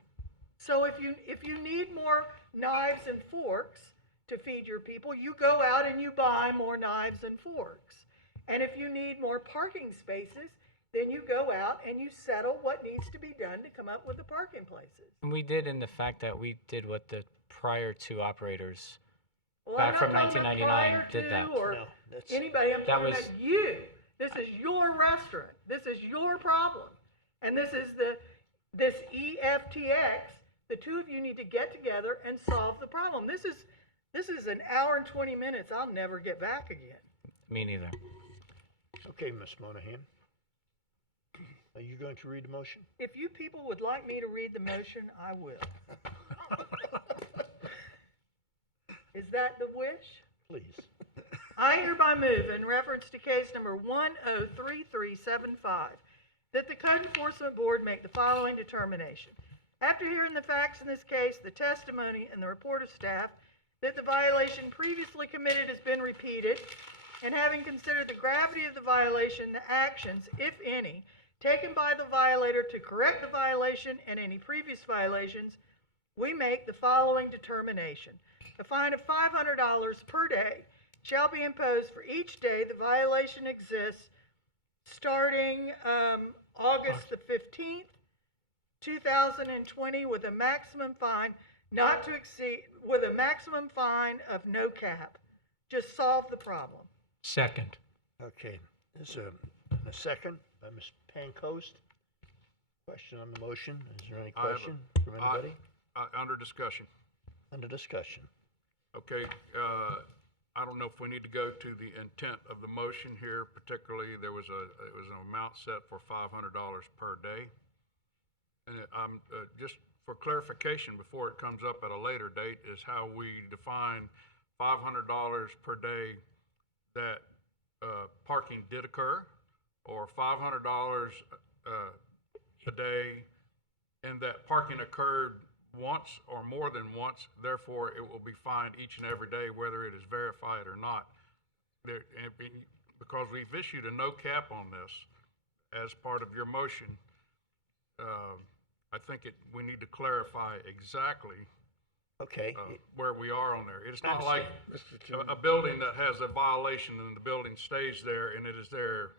So if you need more knives and forks to feed your people, you go out and you buy more knives and forks. And if you need more parking spaces, then you go out and you settle what needs to be done to come up with the parking places. And we did in the fact that we did what the prior two operators Well, back I'm from not talking about 1999 prior did to that. Or No, that's- anybody, I'm That talking was- about you. This is your restaurant. This is your problem. And this is this EFTX. The two of you need to get together and solve the problem. This is an hour and 20 minutes I'll never get back again. Me neither. Okay, Ms. Monahan. Are you going to read the motion? If you people would like me to read the motion, I will. Is that the wish? Please. I hereby move in reference to case number 103375 that the Code Enforcement Board make the following determination. After hearing the facts in this case, the testimony, and the report of staff, that the violation previously committed has been repeated, and having considered the gravity of the violation, the actions, if any, taken by the violator to correct the violation and any previous violations, we make the following determination. A fine of $500 per day shall be imposed for each day the violation exists, starting August the 15th, 2020, with a maximum fine not to exceed, with a maximum fine of no cap. Just solve the problem. Second. Okay, there's a second by Ms. Pancoast. Question on the motion. Is there any I have a- question from anybody? Under discussion. Under discussion. Okay, I don't know if we need to go to the intent of the motion here, particularly it was an amount set for $500 per day. And I'm, just for clarification before it comes up at a later date, is how we define $500 per day that parking did occur, or $500 a day and that parking occurred once or more than once, therefore it will be fined each and every day, whether it is verified or not. Because we've issued a no cap on this as part of your motion, I think we need to clarify exactly Okay. where we are on there. It's not like Mr. Chairman. a building that has a violation and the building stays there and it is there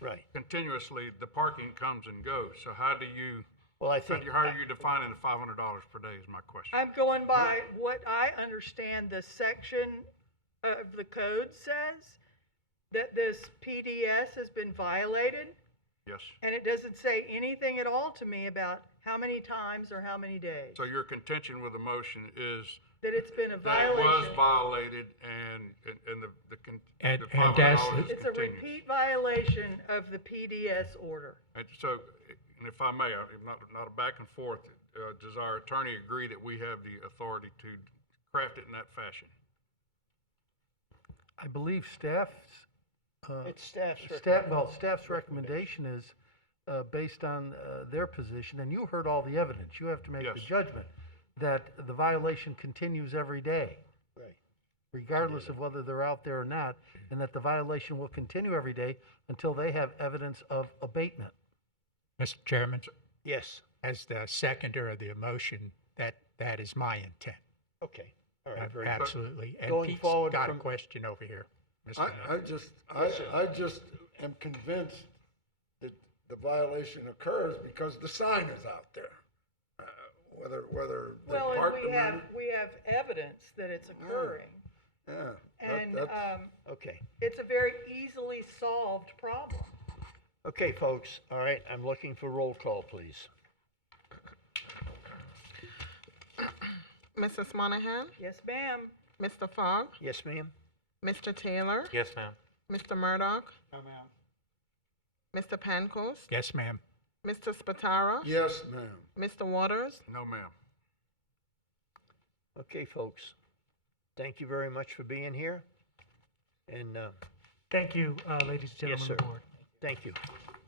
Right. continuously. The parking comes and goes. So how do you? Well, I think. How are you defining the $500 per day is my question. I'm going by what I understand the section of the code says, that this PDS has been violated, Yes. and it doesn't say anything at all to me about how many times or how many days. So your contention with the motion is That it's been a that it was violation. violated and And the as $500 It's a continues. repeat violation of the PDS order. And so, and if I may, not a back and forth, does our attorney agree that we have the authority to craft it in that fashion. I believe staff's, It's staff's staff's recommendation is based on their position, and you heard all the evidence. You have to make the Yes. judgment that the violation continues every day, Right. regardless of whether they're out there or not, and that the violation will continue every day until they have evidence of abatement. Mr. Chairman, Yes. as the seconder of the motion, that is my intent. Okay. All right. Very good. Absolutely. And Going Pete's forward got a from- question over here. Mr. I Nutt. just, Yes, sir. I just am convinced that the violation occurs because the sign is out there. Whether they Well, if park we them have evidence that it's occurring, yeah. and, Okay. it's a very easily solved problem. Okay, folks. All right. I'm looking for roll call, please. Mrs. Monahan, Yes, ma'am. Mr. Fogg, Yes, ma'am? Mr. Taylor, Yes, ma'am. Mr. Murdoch, No, ma'am. Mr. Pancoast, Yes, ma'am. Mr. Spataro, Yes, ma'am. Mr. Waters, No, ma'am. Okay, folks. Thank you very much for being here. And Thank you, ladies and yes, gentlemen sir. of the board. Thank you.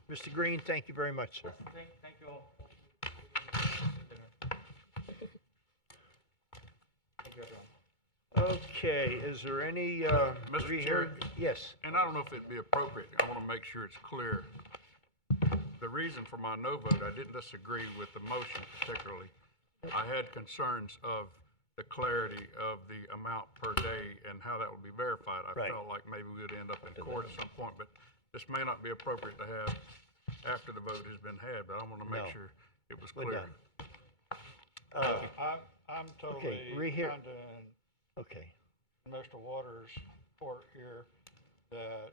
Mr. Green, thank you very much, sir. Thank you all. Okay, is there any, Mr. rehear- Chair? Yes. And I don't know if it'd be appropriate, I want to make sure it's clear. The reason for my no vote, I didn't disagree with the motion particularly. I had concerns of the clarity of the amount per day and how that would be verified. I Right. felt like maybe we would end up in court at some point, but this may not be appropriate to have after the vote has been had, but I want to make No. sure it was We're clear. done. I'm Okay, totally rehear- kind of Okay. in Mr. Waters' court here that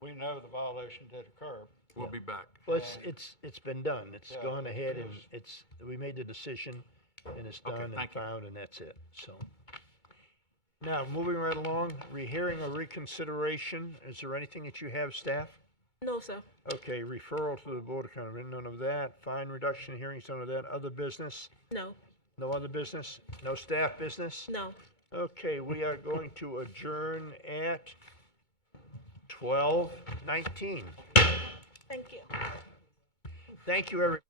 we know the violation did occur. We'll be back. Well, it's been done. It's Yeah, gone ahead and because- we made the decision and it's Okay, done and thank you. found and that's it, so. Now, moving right along, rehearing or reconsideration, is there anything that you have, staff? No, sir. Okay, referral to the Board of County, none of that. Fine reduction hearings, none of that. Other business? No. No other business? No staff business? No. Okay, we are going to adjourn at 12:19. Thank you. Thank you, everyone.